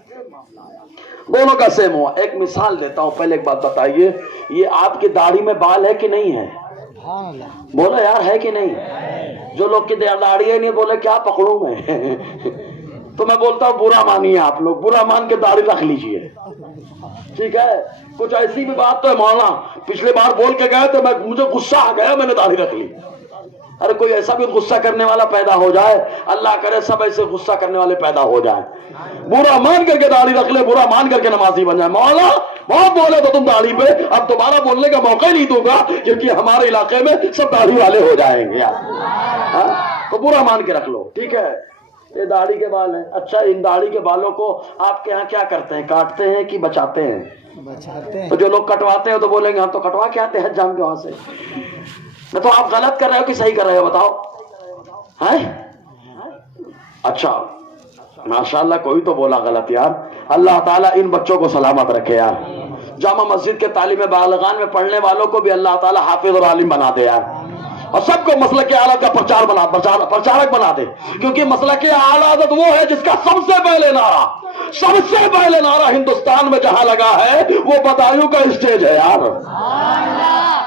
دونوں کا سیم ہوا۔ ایک مثال دیتا ہوں، پہلے ایک بات بتائیے، یہ آپ کی داڑھی میں بال ہے کہ نہیں ہے؟ بولو یار ہے کہ نہیں؟ جو لوگ کی داڑھی ہے نہیں بولے کیا پکڑوں میں تو میں بولتا ہوں برا مانیے، آپ لوگ برا مان کے داڑھی رکھ لیجئے، ٹھیک ہے۔ کچھ ایسی بھی بات تو ہے مولانا، پچھلے بار بول کے گئے تو مجھے غصہ آ گیا، میں نے داڑھی رکھ لی۔ ارے کوئی ایسا بھی غصہ کرنے والا پیدا ہو جائے، اللہ کرے سب ایسے غصہ کرنے والے پیدا ہو جائیں، برا مان کر کے داڑھی رکھ لے، برا مان کر کے نمازی بن جائے۔ مولانا بہت بولے تو تم داڑھی پہ، اب دوبارہ بولنے کا موقع نہیں دوں گا کیونکہ ہمارے علاقے میں سب داڑھی والے ہو جائیں گے یار، تو برا مان کے رکھ لو، ٹھیک ہے۔ یہ داڑھی کے بال ہیں، اچھا ان داڑھی کے بالوں کو آپ کے یہاں کیا کرتے ہیں، کاٹتے ہیں کہ بچاتے ہیں؟ بچاتے ہیں۔ تو جو لوگ کٹواتے ہیں تو بولیں گے ہم تو کٹوا کے آتے ہیں جان کے وہاں سے، تو آپ غلط کر رہے ہو کہ صحیح کر رہے ہو بتاؤ؟ اچھا ماشاءاللہ کوئی تو بولا غلط یار، اللہ تعالیٰ ان بچوں کو سلامت رکھے یار، جامع مسجد کے تعلیم بالغان میں پڑھنے والوں کو بھی اللہ تعالیٰ حافظ اور عالم بنا دے یار، اور سب کو مسلک اعلیٰ کا پرچارک بنا دے، کیونکہ مسلک اعلیٰ وہ ہے جس کا سب سے پہلے نعرہ ہندوستان میں جہاں لگا ہے وہ بدایوں کا اسٹیج ہے یار۔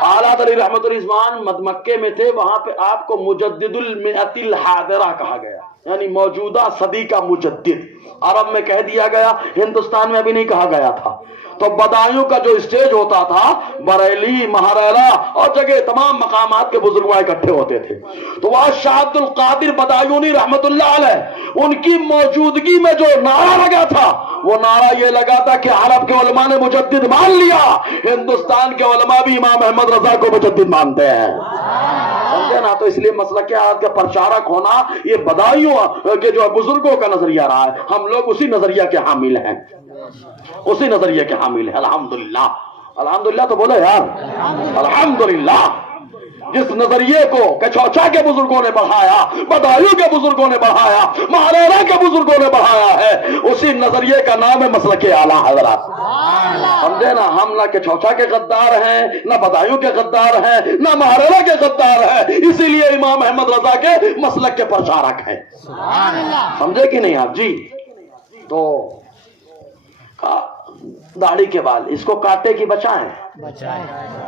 اعلیٰ علی رحمت الرحمان مکے میں تھے، وہاں پہ آپ کو مجدد المئۃ الحاضرہ کہا گیا، یعنی موجودہ صدی کا مجدد، عرب میں کہہ دیا گیا، ہندوستان میں ابھی نہیں کہا گیا تھا۔ تو بدایوں کا جو اسٹیج ہوتا تھا، بریلی، مہاریرا اور جگہ تمام مقامات کے بزرگ اکٹھے ہوتے تھے، تو وہاں شاہ عبد القادر بدایونی رحمت اللہ علیہ ان کی موجودگی میں جو نعرہ لگا تھا وہ نعرہ یہ لگا تھا کہ عرب کے علماء نے مجدد مان لیا، ہندوستان کے علماء بھی امام احمد رضا کو مجدد مانتے ہیں، سمجھے نا۔ تو اس لیے مسلک اعلیٰ کا پرچارک ہونا یہ بدایوں کے جو بزرگوں کا نظریہ رہا ہے، ہم لوگ اسی نظریہ کے حامل ہیں، اسی نظریے کے حامل ہیں، الحمدللہ۔ الحمدللہ تو بولے یار، الحمدللہ۔ جس نظریے کو کچوچا کے بزرگوں نے بڑھایا، بدایوں کے بزرگوں نے بڑھایا، مہاریرا کے بزرگوں نے بڑھایا ہے، اسی نظریے کا نام ہے مسلک اعلیٰ حضرات، سمجھے نا۔ ہم نہ کچوچا کے غدار ہیں، نہ بدایوں کے غدار ہیں، نہ مہاریرا کے غدار ہیں، اسی لیے امام احمد رضا کے مسلک کے پرچارک ہیں، سمجھے کہ نہیں آپ جی۔ تو داڑھی کے بال اس کو کاٹے کی بچائیں؟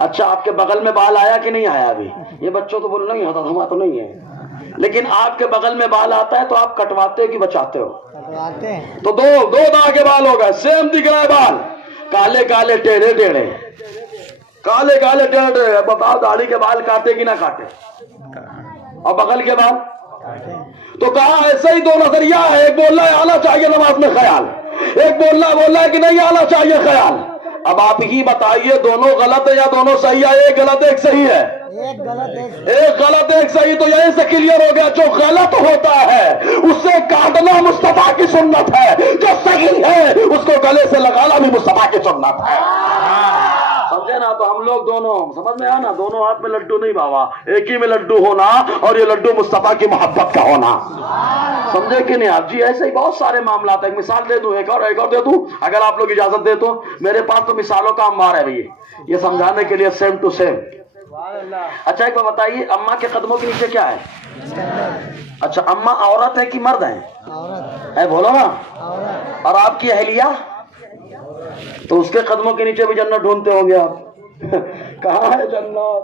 اچھا آپ کے بغل میں بال آیا کہ نہیں آیا ابھی؟ یہ بچوں تو بولو نہیں ہوتا، ہمارا تو نہیں ہے، لیکن آپ کے بغل میں بال آتا ہے تو آپ کٹواتے ہو کہ بچاتے ہو؟ تو دو داغ کے بال ہو گئے، سیم دکھ رہا ہے بال، کالے کالے ٹیڑھے ٹیڑھے، کالے کالے ٹیڑھ ٹیڑھ، بتاؤ داڑھی کے بال کاٹے کہ نہ کاٹے؟ اور بغل کے بال؟ تو کہا ایسے ہی دو نظریہ ہے، ایک بول رہا ہے آنا چاہیے نماز میں خیال، ایک بول رہا ہے کہ نہیں آنا چاہیے خیال۔ اب آپ ہی بتائیے دونوں غلط ہے یا دونوں صحیح ہے؟ ایک غلط ایک صحیح ہے، ایک غلط ایک صحیح، تو یہیں سے کلیئر ہو گیا جو غلط ہوتا ہے اس سے کاٹنا مصطفیٰ کی سنت ہے، جو صحیح ہے اس کو گلے سے لگانا بھی مصطفیٰ کی سنت ہے۔ سمجھے نا؟ تو ہم لوگ دونوں سمجھ میں آنا، دونوں ہاتھ میں لڈو نہیں بابا، ایک ہی میں لڈو ہونا، اور یہ لڈو مصطفیٰ کی محبت کا ہونا، سمجھے کہ نہیں آپ؟ جی ایسے ہی بہت سارے معاملات ہیں، ایک مثال دے دوں، ایک اور دے دوں اگر آپ لوگ اجازت دے تو۔ میرے پاس تو مثالوں کا انبار ہے بھئی، یہ سمجھانے کے لیے سیم ٹو سیم۔ اچھا ایک بات بتائیے، اماں کے قدموں کے نیچے کیا ہے؟ اچھا اماں عورت ہے کہ مرد ہے؟ بولو نا۔ اور آپ کی اہلیہ؟ تو اس کے قدموں کے نیچے بھی جنت ڈھونڈتے ہوں گے آپ، کہاں ہے جنت؟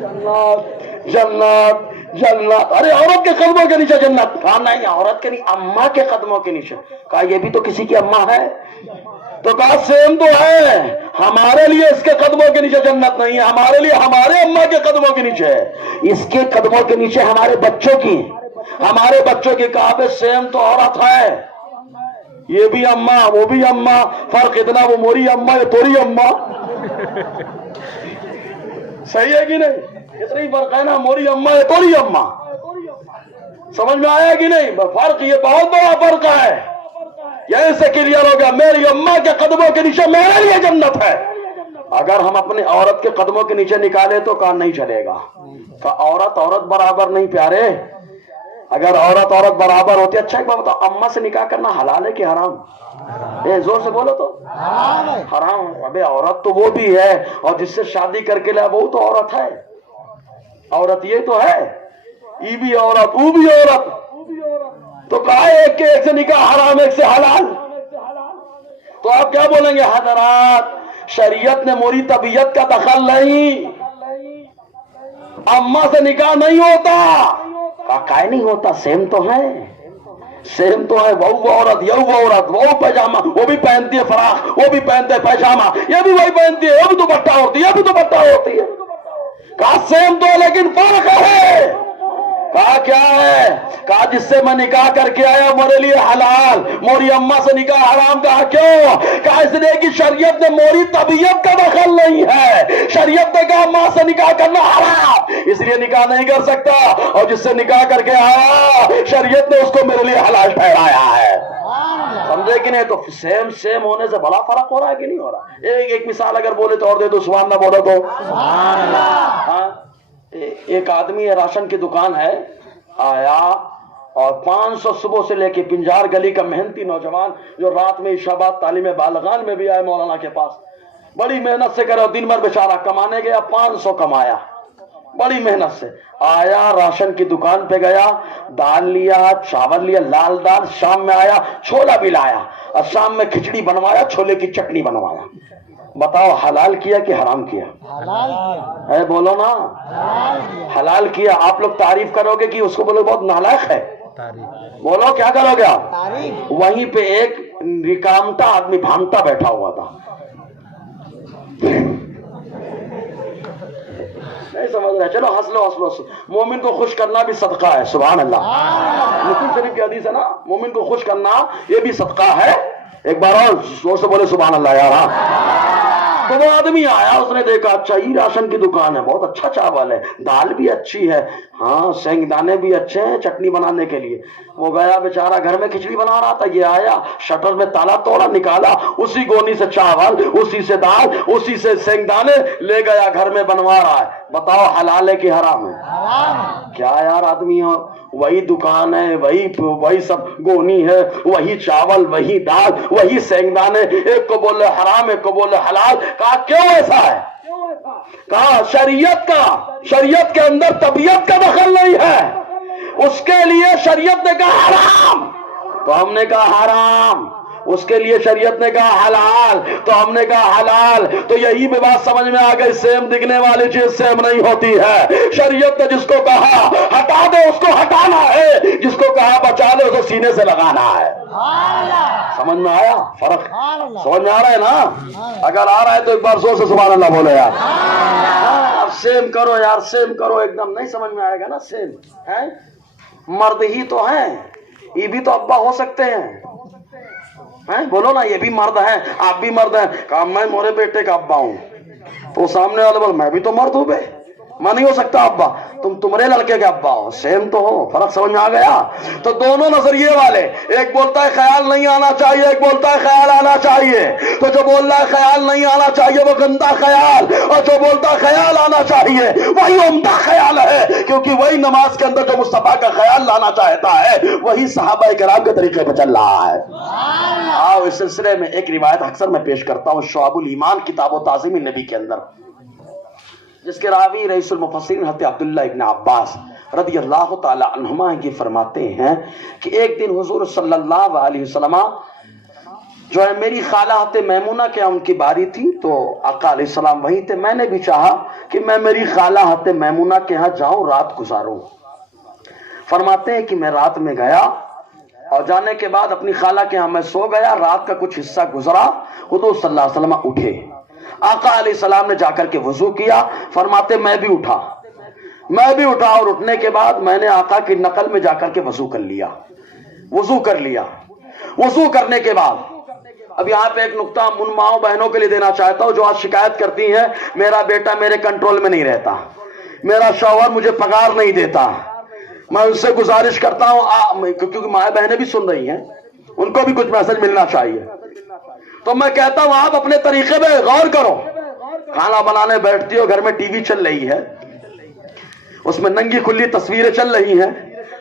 جنت جنت جنت، ارے عورت کے قدموں کے نیچے جنت؟ کہا نہیں عورت کے نہیں، اماں کے قدموں کے نیچے۔ کہا یہ بھی تو کسی کی اماں ہے؟ تو کہا سیم تو ہے، ہمارے لیے اس کے قدموں کے نیچے جنت نہیں ہے، ہمارے لیے ہمارے اماں کے قدموں کے نیچے ہے، اس کے قدموں کے نیچے ہمارے بچوں کی، ہمارے بچوں کی۔ کہا بے سیم تو عورت ہے، یہ بھی اماں وہ بھی اماں، فرق اتنا وہ موری اماں یہ توری اماں، صحیح ہے کہ نہیں؟ اتنا ہی فرق ہے نا، موری اماں یہ توری اماں، سمجھ میں آیا کہ نہیں؟ فرق یہ بہت بڑا فرق ہے، یہیں سے کلیئر ہو گیا میری اماں کے قدموں کے نیچے میرے لیے جنت ہے۔ اگر ہم اپنے عورت کے قدموں کے نیچے نکالے تو کام نہیں چلے گا، کہ عورت برابر نہیں پیارے، اگر عورت برابر ہوتی۔ اچھا ایک بات بتاؤ، اماں سے نکاح کرنا حلال ہے کہ حرام؟ زور سے بولو تو۔ حرام۔ ابے عورت تو وہ بھی ہے، اور جس سے شادی کر کے لیا وہ تو عورت ہے، عورت یہ تو ہے، ای بھی عورت او بھی عورت، تو کہا ایک کے ایک سے نکاح حرام ایک سے حلال؟ تو آپ کیا بولیں گے؟ حضرات شریعت نے موری طبیعت کا دخل نہیں، اماں سے نکاح نہیں ہوتا۔ کہا نہیں ہوتا؟ سیم تو ہے، سیم تو ہے، وہ عورت یہ وہ عورت، وہ پیجامہ وہ بھی پہنتی ہے فراق، وہ بھی پہنتے ہے پیجامہ، یہ بھی وہی پہنتی ہے، وہ بھی دوپٹہ ہوتی ہے، یہ بھی دوپٹہ ہوتی ہے۔ کہا سیم تو ہے لیکن فرق ہے۔ کہا کیا ہے؟ کہا جس سے میں نکاح کر کے آیا میرے لیے حلال، موری اماں سے نکاح حرام۔ کہا کیوں؟ کہا اس لیے کہ شریعت نے موری طبیعت کا دخل نہیں ہے، شریعت نے کہا ماں سے نکاح کرنا حرام، اس لیے نکاح نہیں کر سکتا، اور جس سے نکاح کر کے آیا شریعت نے اس کو میرے لیے حلال ٹھہرایا ہے۔ سمجھے کہ نہیں؟ تو سیم ہونے سے بڑا فرق ہو رہا ہے کہ نہیں ہو رہا؟ ایک مثال اگر بولے تو اور دے دو، سبحان نہ بولو تو ہاں۔ ایک آدمی راشن کی دکان ہے، آیا اور 500 صبح سے لے کے پنجار گلی کا محنتی نوجوان جو رات میں عشاء بعد تعلیم بالغان میں بھی آئے مولانا کے پاس، بڑی محنت سے کرے، اور دن بھر بیچارہ کمانے گیا، 500 کمایا بڑی محنت سے، آیا راشن کی دکان پہ گیا، دال لیا چاول لیا لال دال، شام میں آیا چھولا بھی لایا، اور شام میں کھچڑی بنوایا، چھولے کی چٹنی بنوایا۔ بتاؤ حلال کیا کہ حرام کیا؟ حلال۔ بولو نا، حلال کیا۔ آپ لوگ تعریف کرو گے کہ اس کو بولو بہت نالائق ہے، بولو کیا کرو گے آپ؟ وہیں پہ ایک رکامتا آدمی بھانگتا بیٹھا ہوا تھا، نہیں سمجھ رہے؟ چلو ہنس لو ہنس لو۔ مومن کو خوش کرنا بھی صدقہ ہے، سبحان اللہ، مسلم شریف کی حدیث ہے نا، مومن کو خوش کرنا یہ بھی صدقہ ہے۔ ایک بار اور زور سے بولے سبحان اللہ یار۔ تو وہ آدمی آیا، اس نے دیکھا اچھا یہ راشن کی دکان ہے، بہت اچھا چاول ہے، دال بھی اچھی ہے، ہاں سینگ دانے بھی اچھے ہیں چٹنی بنانے کے لیے۔ وہ گیا بیچارہ گھر میں کھچڑی بنا رہا تھا، یہ آیا شٹر میں تالا توڑا، نکالا اسی گونی سے چاول، اسی سے دال، اسی سے سینگ دانے لے گیا گھر میں بنوا رہا ہے۔ بتاؤ حلال ہے کہ حرام ہے؟ کیا یار آدمی ہو، وہی دکان ہے، وہی سب گونی ہے، وہی چاول وہی دال وہی سینگ دانے، ایک کو بولے حرام ایک کو بولے حلال۔ کہا کیوں ایسا ہے؟ کہا شریعت کے اندر طبیعت کا دخل نہیں ہے، اس کے لیے شریعت نے کہا حرام تو ہم نے کہا حرام، اس کے لیے شریعت نے کہا حلال تو ہم نے کہا حلال۔ تو یہی بھی بات سمجھ میں آ گئی، سیم دکھنے والی چیز سیم نہیں ہوتی ہے۔ شریعت نے جس کو کہا ہٹا دے اس کو ہٹانا ہے، جس کو کہا بچا لے اسے سینے سے لگانا ہے. سمجھ میں آیا فرق؟ سمجھ میں آ رہا ہے نا؟ اگر آ رہا ہے تو ایک بار زور سے سبحان اللہ بولو یار. اب سیم کرو یار، سیم کرو. ایک دم نہیں سمجھ میں آئے گا نا. سیم ہے، مرد ہی تو ہیں، یہ بھی تو ابا ہو سکتے ہیں. بولو نا، یہ بھی مرد ہیں، آپ بھی مرد ہیں. کہا میں مورے بیٹے کا ابا ہوں. تو سامنے والے بول میں بھی تو مرد ہوں بے، میں نہیں ہو سکتا ابا. تم تمہارے لڑکے کے ابا ہو، سیم تو ہو. فرق سمجھ میں آ گیا؟ تو دونوں نظریے والے، ایک بولتا ہے خیال نہیں آنا چاہیے، ایک بولتا ہے خیال آنا چاہیے. تو جو بول رہا ہے خیال نہیں آنا چاہیے وہ گندا خیال، اور جو بولتا ہے خیال آنا چاہیے وہی عمدہ خیال ہے. کیونکہ وہی نماز کے اندر جو مصطفیٰ کا خیال لانا چاہتا ہے وہی صحابہ کرام کے طریقے پہ چل رہا ہے. آؤ اس سلسلے میں ایک روایت اکثر میں پیش کرتا ہوں شعب الایمان کتاب و تعظیم النبی کے اندر، جس کے راوی رئیس المفسرین حضرت عبداللہ ابن عباس رضی اللہ تعالی عنہما کی فرماتے ہیں کہ ایک دن حضور صلی اللہ علیہ وسلم جو ہے میری خالہ حضرت میمونہ کے ان کی باری تھی، تو آقا علیہ السلام وہی تھے. میں نے بھی چاہا کہ میں میری خالہ حضرت میمونہ کے ہاں جاؤں، رات گزاروں. فرماتے ہیں کہ میں رات میں گیا اور جانے کے بعد اپنی خالہ کے ہاں میں سو گیا. رات کا کچھ حصہ گزرا، حضور صلی اللہ علیہ وسلم اٹھے. آقا علیہ السلام نے جا کر کے وضو کیا. فرماتے میں بھی اٹھا اور اٹھنے کے بعد میں نے آقا کی نقل میں جا کر کے وضو کر لیا. وضو کرنے کے بعد اب یہاں پہ ایک نقطہ ان ماؤں بہنوں کے لیے دینا چاہتا ہوں جو آج شکایت کرتی ہیں میرا بیٹا میرے کنٹرول میں نہیں رہتا، میرا شوہر مجھے پگار نہیں دیتا. میں ان سے گزارش کرتا ہوں کیونکہ ماں بہنیں بھی سن رہی ہیں، ان کو بھی کچھ میسج ملنا چاہیے. تو میں کہتا ہوں آپ اپنے طریقے پہ غور کرو. کھانا بنانے بیٹھتی ہو، گھر میں ٹی وی چل رہی ہے، اس میں ننگی کھلی تصویریں چل رہی ہیں،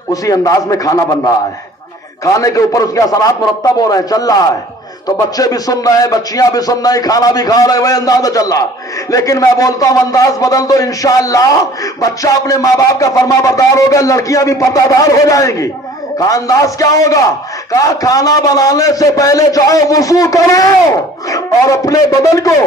اسی انداز میں کھانا بن رہا ہے. کھانے کے اوپر اس کے اثرات مرتب ہو رہے ہیں، چل رہا ہے. تو بچے بھی سن رہے ہیں، بچیاں بھی سن رہی، کھانا بھی کھا رہے، وہی انداز چل رہا ہے. لیکن میں بولتا ہوں انداز بدل دو، انشاءاللہ بچہ اپنے ماں باپ کا فرما بردار ہوگا، لڑکیاں بھی پردہ دار ہو جائیں گی. کہا انداز کیا ہوگا؟ کہا کھانا بنانے سے پہلے جاؤ وضو کرو اور اپنے بدن کو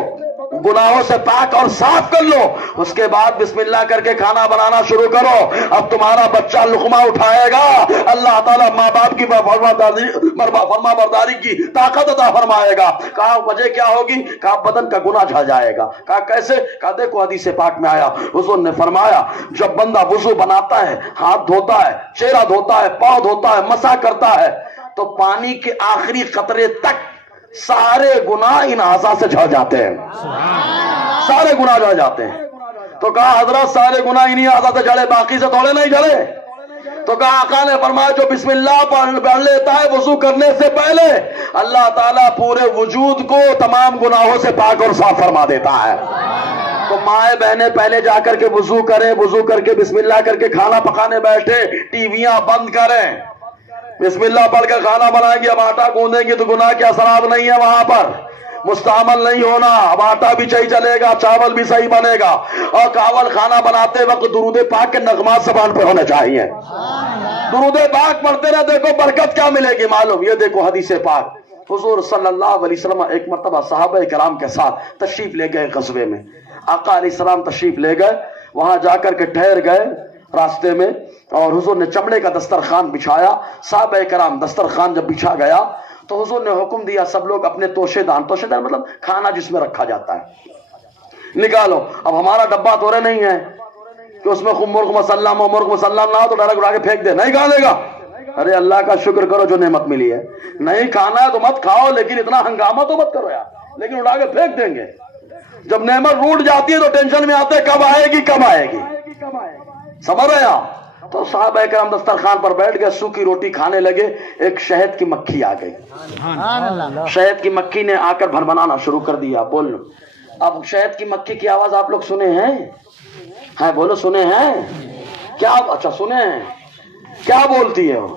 گناہوں سے پاک اور صاف کر لو. اس کے بعد بسم اللہ کر کے کھانا بنانا شروع کرو. اب تمہارا بچہ لقمہ اٹھائے گا، اللہ تعالیٰ ماں باپ کی فرما برداری کی طاقت عطا فرمائے گا. کہا وجہ کیا ہوگی؟ کہا بدن کا گناہ جھڑ جائے گا. کہا کیسے؟ کہا دیکھو حدیث پاک میں آیا، حضور نے فرمایا جب بندہ وضو بناتا ہے، ہاتھ دھوتا ہے، چہرہ دھوتا ہے، پاؤں دھوتا ہے، مسح کرتا ہے، تو پانی کے آخری قطرے تک سارے گناہ ان اعضاء سے جھڑ جاتے ہیں. سارے گناہ جھڑ جاتے ہیں. تو کہا حضرت سارے گناہ انہی اعضاء سے جھڑے، باقی سے تھوڑے نہیں جھڑے؟ تو کہا آقا نے فرمایا جو بسم اللہ پڑھ لیتا ہے وضو کرنے سے پہلے، اللہ تعالیٰ پورے وجود کو تمام گناہوں سے پاک اور صاف فرما دیتا ہے. تو مائیں بہنیں پہلے جا کر کے وضو کریں، وضو کر کے بسم اللہ کر کے کھانا پکانے بیٹھے، ٹی ویاں بند کریں، بسم اللہ پڑھ کے کھانا بنائیں گے. اب آٹا گوندیں گے تو گناہ کے اثرات نہیں ہے وہاں پر، مستعمل نہیں ہونا. اب آٹا بھی صحیح چلے گا، چاول بھی صحیح بنے گا. اور کاول کھانا بناتے وقت درود پاک کے نغمات زبان پہ ہونے چاہیے. درود پاک پڑھتے رہے، دیکھو برکت کیا ملے گی معلوم. یہ دیکھو حدیث پاک، حضور صلی اللہ علیہ وسلم ایک مرتبہ صحابہ کرام کے ساتھ تشریف لے گئے غزوے میں. آقا علیہ السلام تشریف لے گئے، وہاں جا کر کے ٹھہر گئے راستے میں، اور حضور نے چمڑے کا دسترخوان بچھایا. صحابہ کرام دسترخوان جب بچھا گیا تو حضور نے حکم دیا سب لوگ اپنے توشے دان مطلب کھانا جس میں رکھا جاتا ہے نکالو. اب ہمارا ڈبہ تو رہے نہیں ہے کہ اس میں مرغ مسلم ہو، مرغ مسلم نہ ہو تو ڈائریکٹ اٹھا کے پھینک دے، نہیں کھانے گا. ارے اللہ کا شکر کرو جو نعمت ملی ہے. نہیں کھانا ہے تو مت کھاؤ، لیکن اتنا ہنگامہ تو مت کرو یار. لیکن اٹھا کے پھینک دیں گے. جب نعمت روٹ جاتی ہے تو ٹینشن میں آتے کب آئے گی کب آئے گی. سمجھ رہے آپ؟ تو صحابہ کرام دسترخوان پر بیٹھ گئے، سوکھی روٹی کھانے لگے. ایک شہد کی مکھی آ گئی. شہد کی مکھی نے آ کر بھربنانا شروع کر دیا. بول لو اب شہد کی مکھی کی آواز آپ لوگ سنے ہیں؟ ہاں بولو سنے ہیں کیا؟ اچھا سنے ہیں. کیا بولتی ہے وہ؟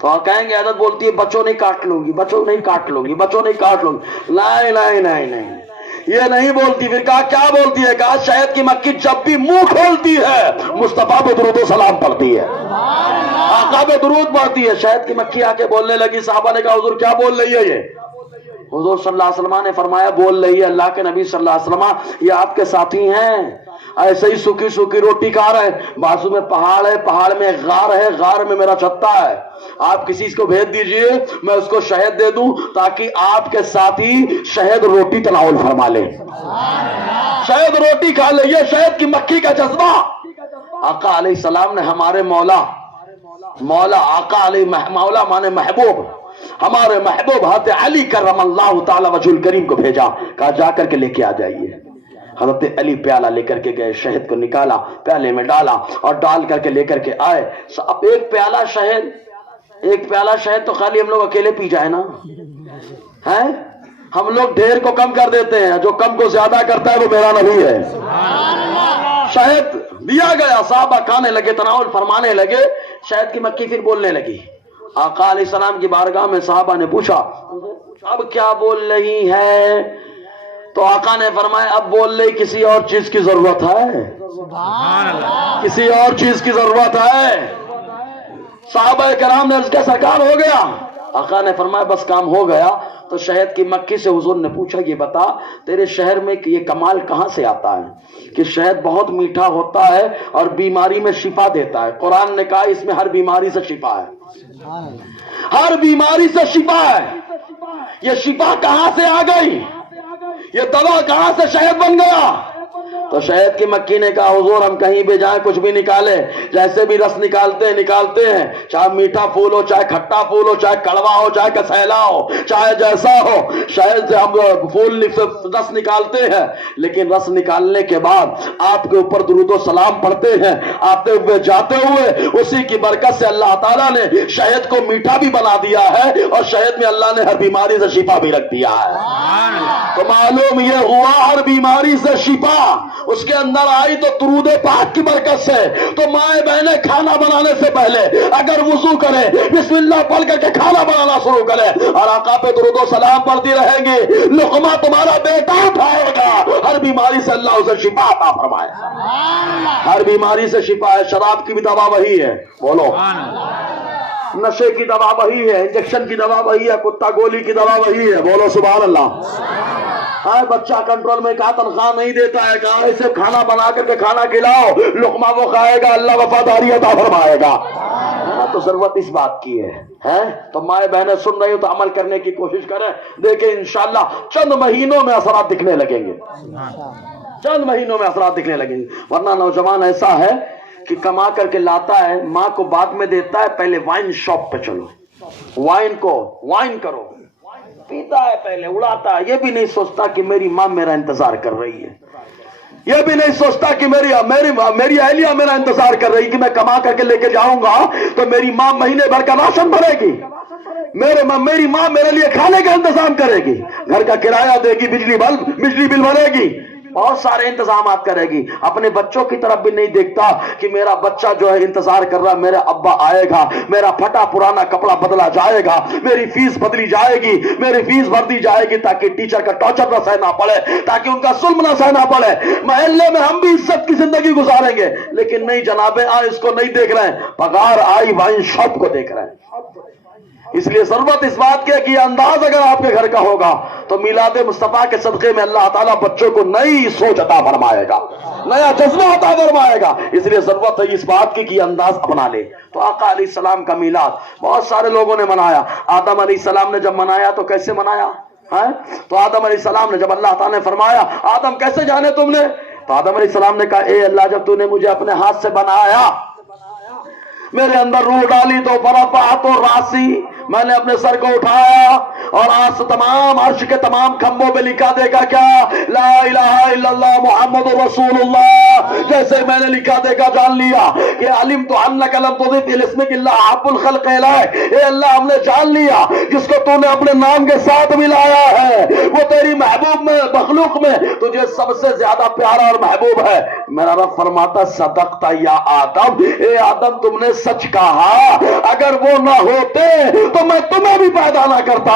تو کہیں گے عادت بولتی ہے بچوں نہیں کاٹ لوں گی، بچوں نہیں کاٹ لوں گی، بچوں نہیں کاٹ لوں گی. نہیں نہیں نہیں نہیں، یہ نہیں بولتی. پھر کہا کیا بولتی ہے؟ کہا شہد کی مکھی جب بھی منہ کھولتی ہے مصطفیٰ پہ درود و سلام پڑھتی ہے، آقا پہ درود پڑھتی ہے. شہد کی مکھی آ کے بولنے لگی. صحابہ نے کہا حضور کیا بول رہی ہے یہ؟ حضور صلی اللہ علیہ وسلم نے فرمایا بول رہی ہے اللہ کے نبی صلی اللہ علیہ وسلم یہ آپ کے ساتھی ہیں، ایسے ہی سوکھی سوکھی روٹی کھا رہے ہیں، بازو میں پہاڑ ہے، پہاڑ میں غار ہے، غار میں میرا چھتا ہے، آپ کسی کو بھیج دیجئے میں اس کو شہد دے دوں تاکہ آپ کے ساتھی شہد روٹی تناول فرما لے، شہد روٹی کھا لے، یہ شہد کی مکھی کا جذبہ۔ آقا علیہ السلام نے ہمارے مولا آقا علیہ مولا مانے محبوب، ہمارے محبوب حضرت علی کرم اللہ تعالی وجہ الکریم کو بھیجا، کہا جا کر کے لے کے آ جائیے۔ حضرت علی پیالہ لے کر کے گئے، شہد کو نکالا، پیالے میں ڈالا اور ڈال کر کے لے کر کے آئے۔ اب ایک پیالہ شہد تو خالی ہم لوگ اکیلے پی جائے نا، ہیں ہم لوگ ڈھیر کو کم کر دیتے ہیں، جو کم کو زیادہ کرتا ہے وہ میرا نبی ہے۔ شہد دیا گیا، صحابہ کھانے لگے، تناول فرمانے لگے، شہد کی مکھی پھر بولنے لگی۔ آقا علیہ السلام کی بارگاہ میں صحابہ نے پوچھا اب کیا بول رہی ہے؟ تو آقا نے فرمایا اب بول رہی کسی اور چیز کی ضرورت ہے، کسی اور چیز کی ضرورت ہے۔ صحابہ کرام نے اس کا سرکار ہو گیا۔ آقا نے فرمایا بس کام ہو گیا۔ تو شہد کی مکھی سے حضور نے پوچھا یہ بتا تیرے شہر میں یہ کمال کہاں سے آتا ہے کہ شہد بہت میٹھا ہوتا ہے اور بیماری میں شفا دیتا ہے؟ قرآن نے کہا اس میں ہر بیماری سے شفا ہے، ہر بیماری سے شفا ہے۔ یہ شفا کہاں سے آ گئی؟ یہ دوا کہاں سے شہد بن گیا؟ تو شہد کی مکھی نے کہا حضور ہم کہیں بھی جائیں کچھ بھی نکالیں، جیسے بھی رس نکالتے ہیں، چاہے میٹھا پھول ہو، چاہے کھٹا پھول ہو، چاہے کڑوا ہو، چاہے کسیلا ہو، چاہے جیسا ہو، شہد سے ہم پھول رس نکالتے ہیں، لیکن رس نکالنے کے بعد آپ کے اوپر درود و سلام پڑھتے ہیں، آتے ہوئے جاتے ہوئے، اسی کی برکت سے اللہ تعالیٰ نے شہد کو میٹھا بھی بنا دیا ہے اور شہد میں اللہ نے ہر بیماری سے شفا بھی رکھ دیا ہے۔ تو معلوم یہ ہوا ہر بیماری سے شفا اس کے اندر آئی تو درود پاک کی برکت سے۔ تو مائیں بہنیں کھانا بنانے سے پہلے اگر وضو کریں، بسم اللہ پڑھ کر کے کھانا بنانا شروع کریں اور آقا پہ درود و سلام پڑھتی رہیں گے، لقمہ تمہارا بیٹا اٹھائے گا، ہر بیماری سے اللہ اسے شفا عطا فرمائے گا۔ ہر بیماری سے شفا ہے۔ شراب کی بھی دوا وہی ہے، بولو، نشے کی دوا وہی ہے، انجیکشن کی دوا وہی ہے، کتا گولی کی دوا وہی ہے، بولو سبحان اللہ۔ بچہ کنٹرول میں کہا تنخواہ نہیں دیتا ہے، کہا اسے کھانا بنا کر کے کھانا کھلاؤ، لقمہ وہ کھائے گا، اللہ وفاداری عطا فرمائے گا۔ تو ضرورت اس بات کی ہے، تو مائیں بہنیں سن رہی ہو تو عمل کرنے کی کوشش کریں، دیکھیں انشاءاللہ چند مہینوں میں اثرات دکھنے لگیں گے، چند مہینوں میں اثرات دکھنے لگیں گے۔ ورنہ نوجوان ایسا ہے کہ کما کر کے لاتا ہے، ماں کو بعد میں دیتا ہے، پہلے وائن شاپ پہ چلو، وائن کرو، پیتا ہے پہلے، اڑاتا ہے، یہ بھی نہیں سوچتا کہ میری ماں میرا انتظار کر رہی ہے، یہ بھی نہیں سوچتا کہ میری اہلیہ میرا انتظار کر رہی کہ میں کما کر کے لے کے جاؤں گا تو میری ماں مہینے بھر کا راشن بھرے گی، میری ماں میرے لیے کھانے کا انتظام کرے گی، گھر کا کرایہ دے گی، بجلی بل بھرے گی، بہت سارے انتظامات کرے گی۔ اپنے بچوں کی طرف بھی نہیں دیکھتا کہ میرا بچہ جو ہے انتظار کر رہا، میرا ابا آئے گا، میرا پھٹا پرانا کپڑا بدلا جائے گا، میری فیس بدلی جائے گی، میری فیس بھر دی جائے گی تاکہ ٹیچر کا ٹارچر نہ سہنا پڑے، تاکہ ان کا ظلم نہ سہنا پڑے، محلے میں ہم بھی عزت کی زندگی گزاریں گے، لیکن نہیں جناب اس کو نہیں دیکھ رہے ہیں، پگار آئی وائن شاپ کو دیکھ رہے ہیں۔ اس لیے ضرورت اس بات کی ہے کہ یہ انداز اگر آپ کے گھر کا ہوگا تو میلاد مصطفیٰ کے صدقے میں اللہ تعالیٰ بچوں کو نئی سوچ عطا فرمائے گا، نیا جذبہ عطا فرمائے گا۔ اس لیے ضرورت ہے اس بات کی کہ یہ انداز اپنا لے۔ تو آقا علیہ السلام کا میلاد بہت سارے لوگوں نے منایا۔ آدم علیہ السلام نے جب منایا تو کیسے منایا؟ تو آدم علیہ السلام نے جب اللہ تعالیٰ نے فرمایا آدم کیسے جانے تم نے، تو آدم علیہ السلام نے کہا اے اللہ جب تو نے مجھے اپنے ہاتھ سے بنایا، میرے اندر روح ڈالی تو فرفعت راسی، میں نے اپنے سر کو اٹھایا اور آج تمام عرش کے تمام کھمبوں پہ لکھا دے گا کیا؟ لا الہ الا اللہ محمد رسول اللہ۔ جیسے میں نے لکھا دے گا جان لیا کہ علمت انک لم تضف الى اسمک الا احب الخلق الیک، اے اللہ ہم نے جان لیا جس کو تو نے اپنے نام کے ساتھ ملایا ہے وہ تیری محبوب میں مخلوق میں تجھے سب سے زیادہ پیارا اور محبوب ہے۔ میرا رب فرماتا صدقت یا آدم، اے آدم تم نے سچ کہا، اگر وہ نہ ہوتے تو میں تمہیں بھی پیدا نہ کرتا،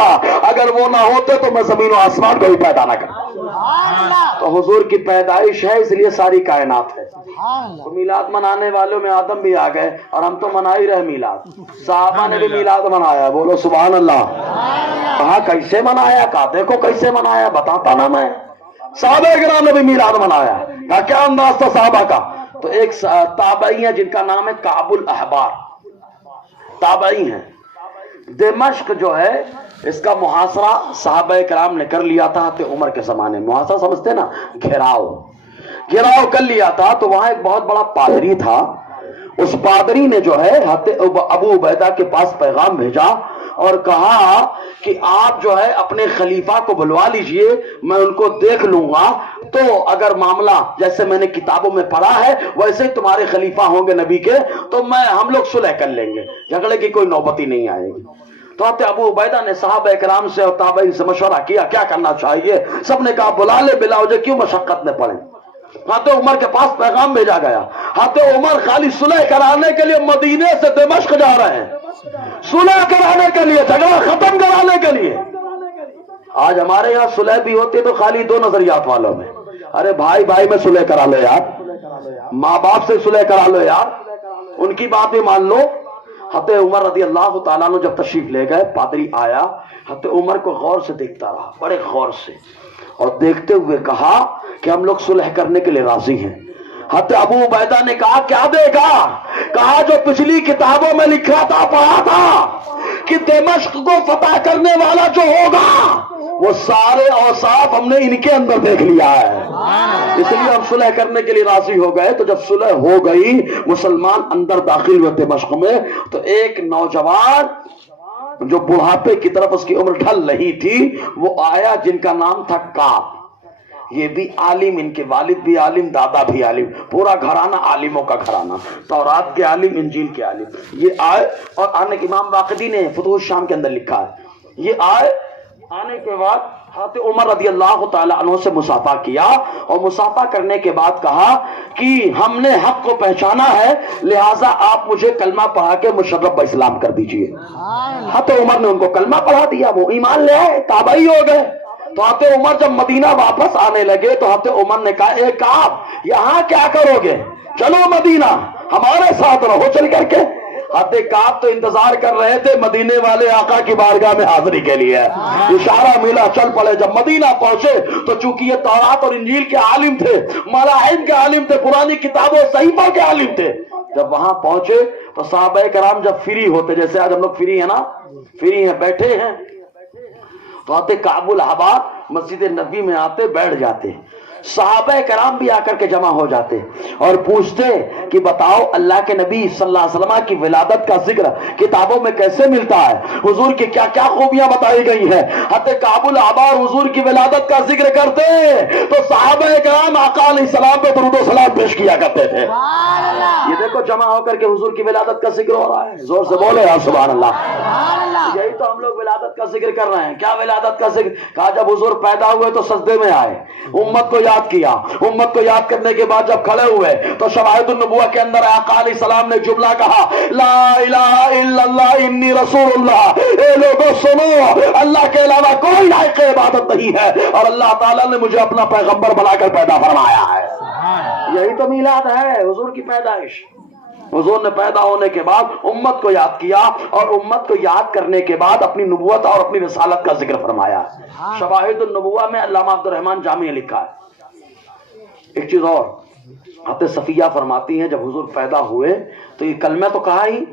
اگر وہ نہ ہوتے تو میں زمین و آسمان کو بھی پیدا نہ کرتا۔ تو حضور کی پیدائش ہے اس لیے ساری کائنات ہے. سبحان اللہ. تو میلاد منانے والوں میں آدم بھی آ گئے اور ہم تو منا ہی رہے میلاد. صحابہ نے بھی میلاد منایا. بولو سبحان اللہ. کہا کیسے منایا؟ کہا دیکھو کیسے منایا بتاتا نا میں. صحابہ کرام نے بھی میلاد منایا. کہا کیا انداز تھا صحابہ کا؟ تو ایک تابعی ہے جن کا نام ہے کعب الاحبار. تابعی ہیں. دمشق جو ہے اس کا محاصرہ صحابہ کرام نے کر لیا تھا حضرت عمر کے زمانے میں. محاصرہ سمجھتے نا؟ گھیراؤ کر لیا تھا. تو وہاں ایک بہت بڑا پادری تھا. اس پادری نے جو ہے حضرت ابو عبیدہ کے پاس پیغام بھیجا اور کہا کہ آپ جو ہے اپنے خلیفہ کو بلوا لیجئے, میں ان کو دیکھ لوں گا, تو اگر معاملہ جیسے میں نے کتابوں میں پڑھا ہے ویسے ہی تمہارے خلیفہ ہوں گے نبی کے, تو ہم لوگ صلح کر لیں گے, جھگڑے کی کوئی نوبت ہی نہیں آئے گی. تو حضرت ابو عبیدہ نے صحابہ کرام سے اور تابعین سے مشورہ کیا کیا کرنا چاہیے. سب نے کہا بلا لے بلا وجہ کیوں مشقت میں پڑے. حضرت عمر کے پاس پیغام بھیجا گیا. حضرت عمر خالی صلح کرانے کے لیے مدینے سے دمشق جا رہے ہیں, صلح کرانے کے لیے, جھگڑا ختم کرانے کے لیے. آج ہمارے یہاں صلح بھی ہوتی تو خالی دو نظریات والوں میں, ارے بھائی بھائی میں صلح کرا لو یار, ماں باپ سے صلح کرا لو یار, ان کی بات بھی مان لو. حضرت عمر رضی اللہ تعالیٰ عنہ جب تشریف لے گئے, پادری آیا, حضرت عمر کو غور سے دیکھتا رہا, بڑے غور سے, اور دیکھتے ہوئے کہا کہ ہم لوگ صلح کرنے کے لیے راضی ہیں. حضرت ابو عبیدہ نے کہا کیا دے گا؟ کہا جو پچھلی کتابوں میں لکھا تھا پڑھا تھا کہ دمشق کو فتح کرنے والا جو ہوگا وہ سارے اوصاف ہم نے ان کے اندر دیکھ لیا ہے, اس لیے ہم صلح کرنے کے لیے راضی ہو گئے. تو جب صلح ہو گئی, مسلمان اندر داخل ہوئے دمشق میں, تو ایک نوجوان جو بڑھاپے کی طرف اس کی عمر ڈھل رہی تھی وہ آیا, جن کا نام تھا کعب. یہ بھی عالم, ان کے والد بھی عالم, دادا بھی عالم, پورا گھرانہ عالموں کا گھرانہ, تورات کے عالم, انجیل کے عالم. یہ آئے اور آنے کے امام واقدی نے فتوح الشام کے اندر لکھا ہے, یہ آئے, آنے کے بعد حضرت عمر رضی اللہ تعالی عنہ سے مصافحہ کیا, اور مصافحہ کرنے کے بعد کہا کہ ہم نے حق کو پہچانا ہے, لہٰذا آپ مجھے کلمہ پڑھا کے مشرف اسلام کر دیجئے. حضرت عمر نے ان کو کلمہ پڑھا دیا, وہ ایمان لے آئے, تابعی ہو گئے. تو حضرت عمر جب مدینہ واپس آنے لگے تو حضرت عمر نے کہا اے کعب یہاں کیا کرو گے, چلو مدینہ ہمارے ساتھ رہو چل کر کے. حضرت کعب تو انتظار کر رہے تھے مدینے والے آقا کی بارگاہ میں حاضری کے لیے, اشارہ ملا چل پڑے. جب مدینہ پہنچے تو چونکہ یہ تورات اور انجیل کے عالم تھے, ملاحم کے عالم تھے, پرانی کتابوں صحیفہ کے عالم تھے, جب وہاں پہنچے تو صحابہ کرام جب فری ہوتے, جیسے آج ہم لوگ فری ہیں نا, فری ہیں, بیٹھے ہیں, تو آتے کعب الاحبار مسجد نبی میں آتے, بیٹھ جاتے. صحابہ کرام بھی آ کر کے جمع ہو جاتے اور پوچھتے کہ بتاؤ اللہ کے نبی صلی اللہ علیہ وسلم کی ولادت کا ذکر کتابوں میں کیسے ملتا ہے, حضور کی کیا کیا خوبیاں بتائی گئی ہیں. حضرت کعب الاحبار حضور کی ولادت کا ذکر کرتے تو صحابہ کرام آقا علیہ السلام پہ درود و سلام پیش کیا کرتے تھے. یہ دیکھو جمع ہو کر کے حضور کی ولادت کا ذکر ہو رہا ہے, زور سے بولے یا سبحان اللہ. یہی تو ہم لوگ ولادت کا ذکر کر رہے ہیں. کیا ولادت کا ذکر؟ کہا جب حضور پیدا ہوئے تو سجدے میں آئے, امت کو یاد کیا, امت کو یاد کرنے کے بعد جب کھڑے ہوئے تو شواہد النبوہ کے اندر آقا علیہ السلام نے جملہ کہا لا الہ الا اللہ انی رسول اللہ. اے لوگوں سنو, اللہ کے علاوہ کوئی لائق عبادت نہیں ہے اور اللہ تعالیٰ نے مجھے اپنا پیغمبر بنا کر پیدا فرمایا ہے. یہی تو میلاد ہے, حضور کی پیدائش. حضور نے پیدا ہونے کے بعد امت کو یاد کیا اور امت کو یاد کرنے کے بعد اپنی نبوت اور اپنی رسالت کا ذکر فرمایا. شواہد النبوہ میں علامہ عبد الرحمن جامی نے لکھا ہے. ایک چیز اور, حضرت صفیہ فرماتی ہیں جب حضور پیدا ہوئے تو یہ کلمہ تو کہا ہی,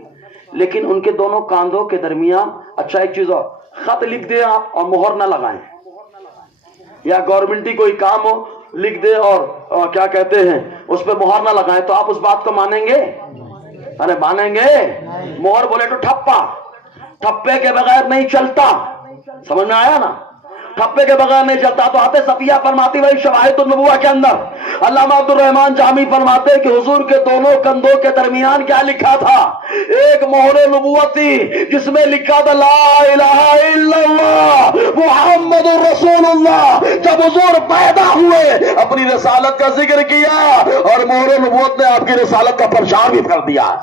لیکن ان کے دونوں کاندھوں کے درمیان, اچھا ایک چیز اور, خط لکھ دیں آپ اور مہر نہ لگائیں, یا گورنمنٹی کوئی کام ہو لکھ دے اور کیا کہتے ہیں اس پہ مہر نہ لگائیں, تو آپ اس بات کو مانیں گے؟ ارے مانیں گے. مہر بولے تو ٹھپا, ٹھپے کے بغیر نہیں چلتا, سمجھ میں آیا نا, ٹھپے کے بغیر نہیں چلتا. تو حضرت صفیہ فرماتی وہی شواہد النبوہ کے اندر علامہ عبد الرحمن جامی فرماتے کہ حضور کے دونوں کندھوں کے درمیان کیا لکھا تھا, ایک مہر نبوت تھی جس میں لکھا تھا لا الہ الا اللہ محمد رسول اللہ. جب حضور پیدا ہوئے اپنی رسالت کا ذکر کیا اور مہر نبوت نے آپ کی رسالت کا پرچار بھی کر دیا.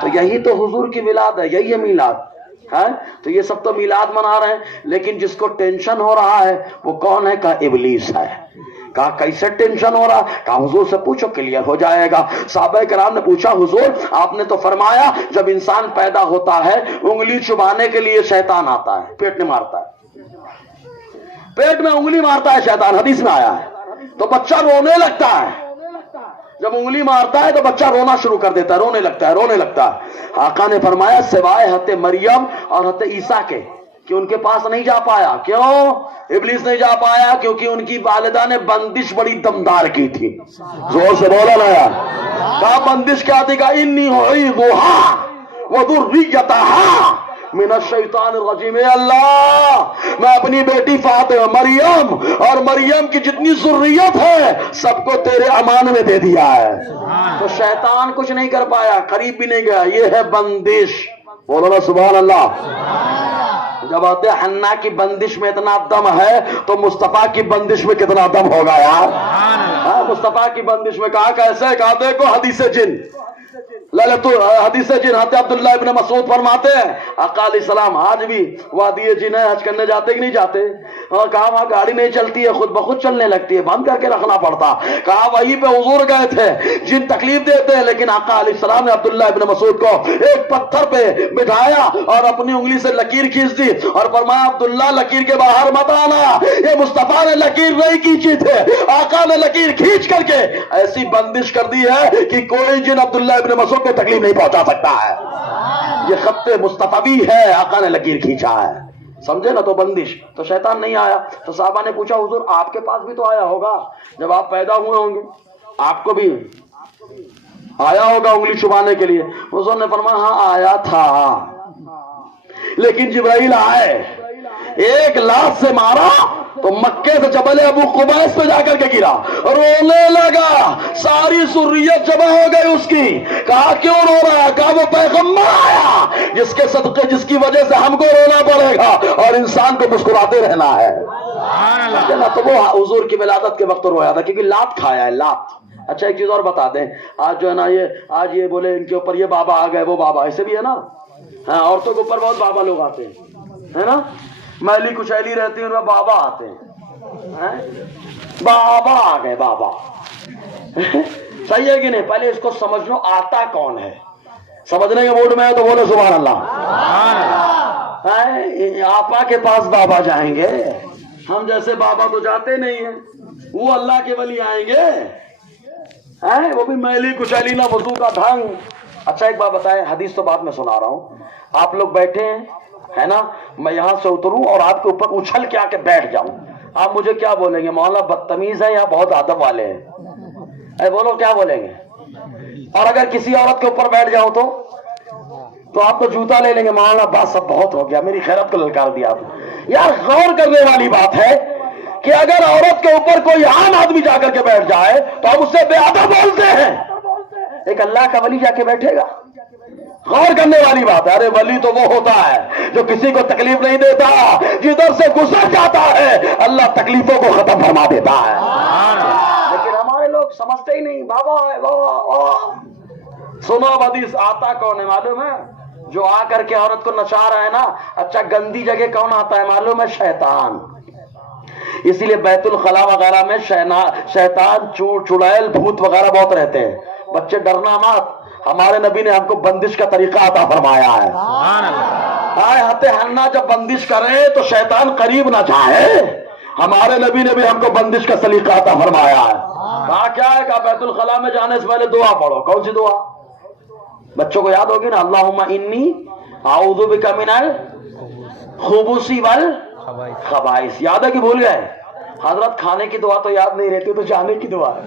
تو یہی تو حضور کی میلاد ہے, یہی ہے میلاد ہے. تو یہ سب تو میلاد منا رہے ہیں, لیکن جس کو ٹینشن ہو رہا ہے وہ کون ہے؟ کہ ابلیس ہے. کہا کیسے ٹینشن ہو رہا؟ کہا حضور سے پوچھو کلیئر ہو جائے گا. صحابہ کرام نے پوچھا حضور آپ نے تو فرمایا جب انسان پیدا ہوتا ہے انگلی چبانے کے لیے شیطان آتا ہے, پیٹ میں مارتا ہے, پیٹ میں انگلی مارتا ہے شیطان, حدیث میں آیا ہے. تو بچہ رونے لگتا ہے, جب انگلی مارتا ہے تو بچہ رونا شروع کر دیتا ہے, رونے لگتا ہے, رونے لگتا ہے. آقا نے فرمایا سوائے حضرت مریم اور حضرت عیسیٰ کے کہ ان کے پاس نہیں جا پایا. کیوں ابلیس نہیں جا پایا؟ کیونکہ ان کی والدہ نے بندش بڑی دمدار کی تھی. زور سے بولا نا یار. کہا بندش کیا تھی؟ کہا انی اعیذھا وذریتھا من الشیطان الرجیم. اے اللہ میں اپنی بیٹی فاطمہ مریم اور مریم کی جتنی ذریت ہے سب کو تیرے امان میں دے دیا ہے. تو شیطان کچھ نہیں کر پایا, قریب بھی نہیں گیا. یہ ہے بندش. بولو نا سبحان اللہ. جب آتے حنا کی بندش میں اتنا دم ہے تو مصطفیٰ کی بندش میں کتنا دم ہوگا یار. مصطفیٰ کی بندش میں کہا کیسے؟ کہا دیکھو حدیث جن, حدیث جن. حضرت عبداللہ ابن مسعود فرماتے ہیں آقا علیہ السلام آج بھی وادی جن ہے, حج کرنے جاتے کہ نہیں جاتے؟ کہا وہاں گاڑی نہیں چلتی ہے, خود بخود چلنے لگتی ہے, بند کر کے رکھنا پڑتا. کہا وہیں پہ حضور گئے تھے. جن تکلیف دیتے ہیں لیکن آقا علیہ السلام نے عبداللہ ابن مسعود کو ایک پتھر پہ بٹھایا اور اپنی انگلی سے لکیر کھینچ دی اور فرمایا عبداللہ لکیر کے باہر مت آنا, یہ مصطفیٰ نے لکیر نہیں کھینچی تھے, آقا نے لکیر کھینچ کر کے ایسی بندش کر دی ہے کہ کوئی جن عبداللہ ابن مسعود کو تکلیف نہیں پہنچا سکتا ہے. یہ خط مصطفی ہے, آقا نے لکیر کھینچا ہے. سمجھے نا؟ تو بندش. تو شیطان نہیں آیا. تو صحابہ نے پوچھا حضور آپ کے پاس بھی تو آیا ہوگا, جب آپ پیدا ہوئے ہوں گے آپ کو بھی آیا ہوگا انگلی چھپانے کے لیے. حضور نے فرمایا ہاں آیا تھا, لیکن جبرائیل آئے ایک لاش سے مارا تو مکے سے جبل ابو قبیس پہ جا کر کے گرا, رونے لگا, ساری ذریت جمع ہو گئی اس کی. کہا کیوں رو رہا؟ کہا وہ پیغمبر آیا جس کے صدقے جس کی وجہ سے ہم کو رونا پڑے گا اور انسان کو مسکراتے رہنا ہے. تو وہ حضور کی ولادت کے وقت رویا تھا کیونکہ لات کھایا ہے, لات. اچھا ایک چیز اور بتا دیں, آج جو ہے نا آج یہ بولے ان کے اوپر یہ بابا آ گئے وہ بابا, ایسے بھی ہے نا. ہاں عورتوں کے اوپر بہت بابا لوگ آتے ہیں ہے نا, میلی کچیلی رہتی ہے ان میں بابا آتے ہیں. بابا آ گئے بابا. صحیح ہے کہ نہیں؟ پہلے اس کو سمجھ لو آتا کون ہے. سمجھنے کے موڈ میں ہے تو بولے سبحان اللہ. آپا کے پاس بابا جائیں گے, ہم جیسے بابا تو جاتے نہیں ہیں. وہ اللہ کے ولی آئیں گے, وہ بھی میلی کچیلی نہ وضو کا ڈھنگ. اچھا ایک بات بتائیں, حدیث تو بعد میں سنا رہا ہوں. آپ لوگ بیٹھے ہیں ہے نا, میں یہاں سے اتروں اور آپ کے اوپر اچھل کے آ کے بیٹھ جاؤں, آپ مجھے کیا بولیں گے؟ مولانا بدتمیز ہے یا بہت ادب والے ہیں؟ بولو کیا بولیں گے؟ اور اگر کسی عورت کے اوپر بیٹھ جاؤں تو آپ تو جوتا لے لیں گے, مولانا بات سب بہت ہو گیا, میری خیرت کو للکار دیا آپ. یار غور کرنے والی بات ہے کہ اگر عورت کے اوپر کوئی عام آدمی جا کر کے بیٹھ جائے تو ہم اس سے بے ادب بولتے ہیں, ایک اللہ کا ولی جا کے بیٹھے گا. غور کرنے والی بات ہے. ارے ولی تو وہ ہوتا ہے جو کسی کو تکلیف نہیں دیتا, جدھر سے گزر جاتا ہے اللہ تکلیفوں کو ختم فرما دیتا ہے. لیکن ہمارے لوگ سمجھتے ہی نہیں, بابا ہے بابا. سنو حدیث, آتا کون ہے معلوم ہے؟ جو آ کر کے عورت کو نچا رہا ہے نا. اچھا گندی جگہ کون آتا ہے معلوم ہے؟ شیطان. اسی لیے بیت الخلا وغیرہ میں شیطان چڑیل بھوت وغیرہ بہت رہتے ہیں. بچے ڈرنا مت, ہمارے نبی نے ہم کو بندش کا طریقہ عطا فرمایا ہے. حضرت حنا جب بندش کرے تو شیطان قریب نہ جائے, ہمارے نبی نے بھی ہم کو بندش کا سلیقہ عطا فرمایا ہے. کہا کیا ہے؟ کہا بیت الخلا میں جانے سے پہلے دعا پڑھو. کون سی دعا؟ بچوں کو یاد ہوگی نا, اللہم انی اعوذ بک من الخبث والخبائث. یاد ہے کہ بھول گئے؟ حضرت کھانے کی دعا تو یاد نہیں رہتی, تو جانے کی دعا ہے.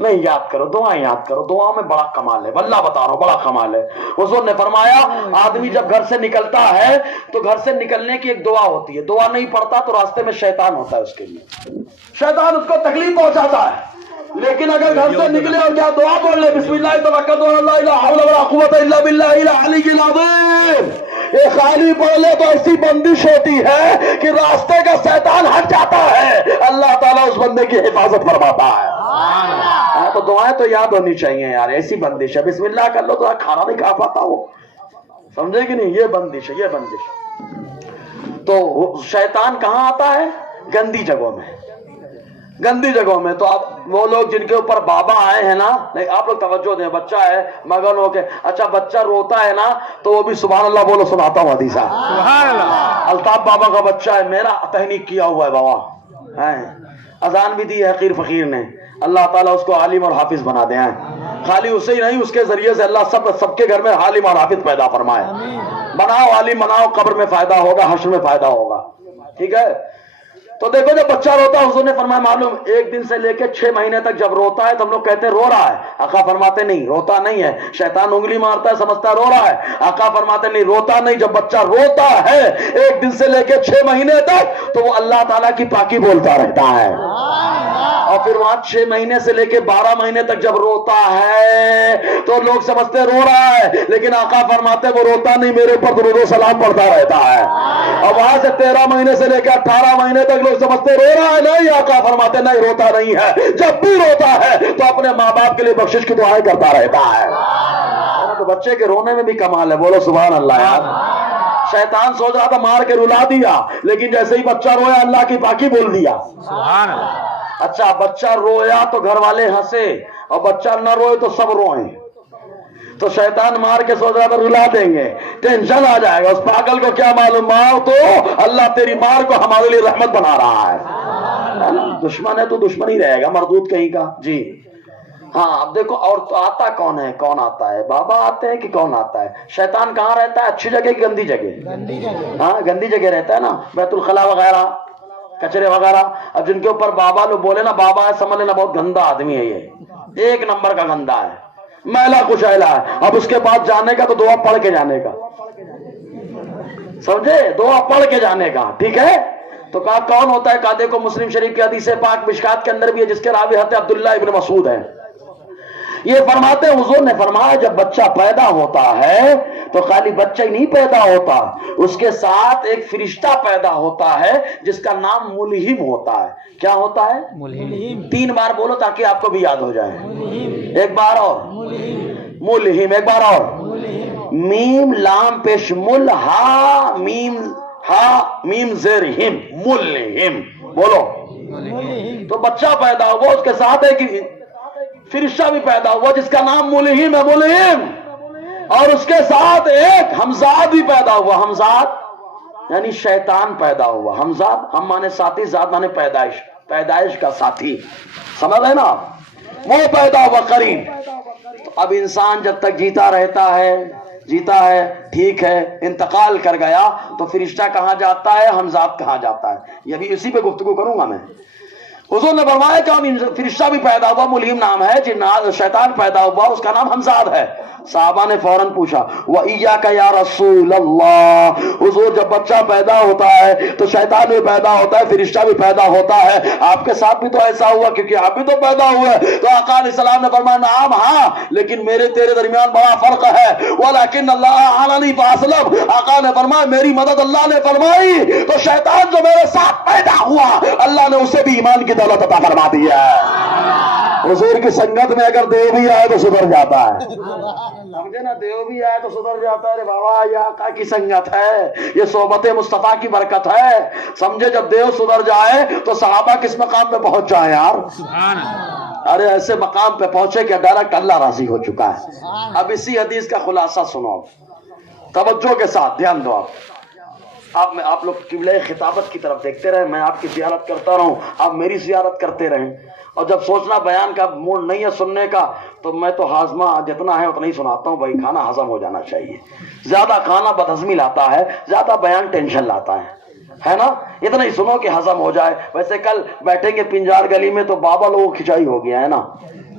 نہیں یاد کرو, دعائیں یاد کرو, دعا میں بڑا کمال ہے. واللہ بتا رہا ہوں بڑا کمال ہے. حضور نے فرمایا آدمی جب گھر سے نکلتا ہے تو گھر سے نکلنے کی ایک دعا ہوتی ہے, دعا نہیں پڑھتا تو راستے میں شیطان ہوتا ہے, اس کے لیے شیطان اس کو تکلیف پہنچاتا ہے. لیکن اگر گھر سے نکلے اور کیا دعا پڑھ لے, بسم اللہ توکلت علی اللہ لا حول ولا قوت الا باللہ العلی العظیم, یہ خالی پڑھ لے تو ایسی بندش ہوتی ہے کہ راستے کا شیطان ہٹ جاتا ہے, اللہ تعالیٰ اس بندے کی حفاظت فرماتا ہے. تو دعائیں تو یاد ہونی چاہیے یار, ایسی بندش ہے. بسم اللہ کر لو تو کھانا نہیں کھا پاتا وہ, سمجھے کہ نہیں؟ یہ بندش ہے, یہ بندش. تو شیطان کہاں آتا ہے؟ گندی جگہوں میں، گندی جگہوں میں. تو اب وہ لوگ جن کے اوپر بابا آئے ہیں نا، نہیں آپ لوگ توجہ دیں، بچہ ہے مگن ہو کے، اچھا بچہ روتا ہے نا تو وہ بھی سبحان اللہ بولو، سناتا ہوں حدیثہ. سبحان اللہ. الطاف بابا کا بچہ ہے، میرا تحنیک کیا ہوا ہے بابا، اذان بھی دی ہے حقیر فقیر نے. اللہ تعالیٰ اس کو عالم اور حافظ بنا دے. خالی اسے ہی نہیں، اس کے ذریعے سے اللہ سب کے گھر میں عالم اور حافظ پیدا فرمائے. بناؤ عالم بناؤ، قبر میں فائدہ ہوگا، حشر میں فائدہ ہوگا. ٹھیک ہے. تو دیکھو جب بچہ روتا ہے، حضور نے فرمایا معلوم 1 دن سے لے کے 6 مہینے تک جب روتا ہے تو ہم لوگ کہتے ہیں رو رہا ہے. آقا فرماتے نہیں، روتا نہیں ہے. شیطان انگلی مارتا ہے، سمجھتا ہے رو رہا ہے. آقا فرماتے نہیں، روتا نہیں. جب بچہ روتا ہے 1 دن سے لے کے 6 مہینے تک تو وہ اللہ تعالیٰ کی پاکی بولتا رہتا ہے. اور پھر وہاں 6 مہینے سے لے کے 12 مہینے تک جب روتا ہے تو لوگ سمجھتے رو رہا ہے، لیکن آقا فرماتے وہ روتا نہیں، میرے اوپر درود و سلام پڑھتا رہتا ہے. اور وہاں سے 13 مہینے سے لے کے 18 مہینے تک لوگ سمجھتے رو رہا ہے، نہیں. آقا فرماتے نہیں، روتا نہیں ہے. جب بھی روتا ہے تو اپنے ماں باپ کے لیے بخشش کی دعائیں کرتا رہتا ہے. تو بچے کے رونے میں بھی کمال ہے، بولو سبحان اللہ. یار شیطان سوچ رہا تھا مار کے رلا دیا، لیکن جیسے ہی بچہ رویا اللہ کی پاکی بول دیا. سبحان اللہ. اچھا بچہ رویا تو گھر والے ہنسے، اور بچہ نہ روئے تو سب روئیں. تو شیطان مار کے سوچ رہا تھا رلا دیں گے، ٹینشن آ جائے گا. اس پاگل کو کیا معلوم، ماں تو اللہ تیری مار کو ہمارے لیے رحمت بنا رہا ہے. دشمن ہے تو دشمن ہی رہے گا، مردود کہیں کا. جی ہاں. اب دیکھو اور تو آتا کون ہے، کون آتا ہے؟ بابا آتے ہیں کہ کون آتا ہے؟ شیطان کہاں رہتا ہے، اچھی جگہ کی گندی جگہ؟ ہاں گندی جگہ رہتا ہے نا، بیت الخلا وغیرہ، کچرے وغیرہ. اب جن کے اوپر بابا لوگ بولے نا بابا ہے، سمجھ لینا بہت گندا آدمی ہے، یہ 1 نمبر کا گندا ہے، میلا کچیلا ہے. اب اس کے بعد جانے کا تو دعا پڑھ کے جانے کا، سمجھے؟ دعا پڑھ کے جانے کا. ٹھیک ہے. تو کہا کون ہوتا ہے؟ کہا دیکھو مسلم شریف کی حدیث پاک مشکات کے اندر بھی ہے، جس کے راوی حضرت عبداللہ ابن مسعود ہے. یہ فرماتے ہیں حضور نے فرمایا جب بچہ پیدا ہوتا ہے تو خالی بچہ ہی نہیں پیدا ہوتا، اس کے ساتھ ایک فرشتہ پیدا ہوتا ہے جس کا نام ملہم ہوتا ہے. کیا ہوتا ہے؟ ملہم. 3 بار بولو تاکہ آپ کو بھی یاد ہو جائے. ایک بار اور، ملہم. ایک بار اور، میم لام پیش مل ہا میم ہا میم زیر ہم، ملہم. بولو. تو بچہ پیدا ہوا، اس کے ساتھ ایک فرشتہ بھی پیدا ہوا جس کا نام ملہم ہے، ملہم. اور اس کے ساتھ ایک ہمزاد بھی پیدا ہوا. ہمزاد یعنی شیطان پیدا ہوا. ہمزاد ہم مانے ساتھی، ذات مانے پیدائش، پیدائش کا ساتھی، سمجھ رہے نا؟ وہ پیدا ہوا قرین. اب انسان جب تک جیتا رہتا ہے، جیتا ہے، ٹھیک ہے، انتقال کر گیا تو فرشتہ کہاں جاتا ہے، ہمزاد کہاں جاتا ہے؟ یہ بھی اسی پہ گفتگو کروں گا میں. حضور نے فرمایا کہ فرشتہ بھی پیدا ہوا، ملہم نام ہے. جنات شیطان پیدا ہوا، اس کا نام ہمزاد ہے. صحابہ نے فوراً پوچھا وَإِيَّاكَ يَا رَسُولَ اللَّهِ. حضور جب بچہ پیدا ہوتا ہے تو شیطان بھی پیدا ہوتا ہے، فرشتہ بھی پیدا ہوتا ہے. آپ کے ساتھ بھی تو ایسا ہوا کیونکہ آپ بھی تو پیدا ہوئے. تو آقا علیہ السلام نے فرمایا نعم ہاں، لیکن میرے تیرے درمیان بڑا فرق ہے. وَلَكِنَّ اللَّهَ أَعَانَنِي فَأَسْلَمْ. آقا نے فرمایا میری مدد اللہ نے فرمائی تو شیطان جو میرے ساتھ پیدا ہوا اللہ نے اسے بھی ایمان کی دولت عطا فرما دی ہے. حضور کی سنگت میں اگر دیو بھی آئے تو سدھر جاتا ہے. سمجھے نا؟ دیو بھی آئے تو سدھر جاتا ہے. ارے بابا یہ آقا کی سنگت ہے، یہ صحبت مصطفیٰ کی برکت ہے. سمجھے جب دیو سدھر جائے تو صحابہ کس مقام پہ پہنچ جائے یار. ارے ایسے مقام پہ پہنچے کہ ڈائریکٹ اللہ راضی ہو چکا ہے. اب اسی حدیث کا خلاصہ سنو توجہ کے ساتھ، دھیان دو. آپ لوگ قبلہ خطابت کی طرف دیکھتے رہیں، میں آپ کی زیارت کرتا رہوں، آپ میری زیارت کرتے رہیں. اور جب سوچنا بیان کا موڈ نہیں ہے سننے کا تو میں تو ہاضمہ جتنا ہے اتنا ہی سناتا ہوں. بھائی کھانا ہضم ہو جانا چاہیے. زیادہ کھانا بدہضمی لاتا ہے، زیادہ بیان ٹینشن لاتا ہے نا. اتنا ہی سنو کہ ہضم ہو جائے. ویسے کل بیٹھیں گے پنجار گلی میں تو بابا لوگوں کھچائی ہو گیا ہے نا.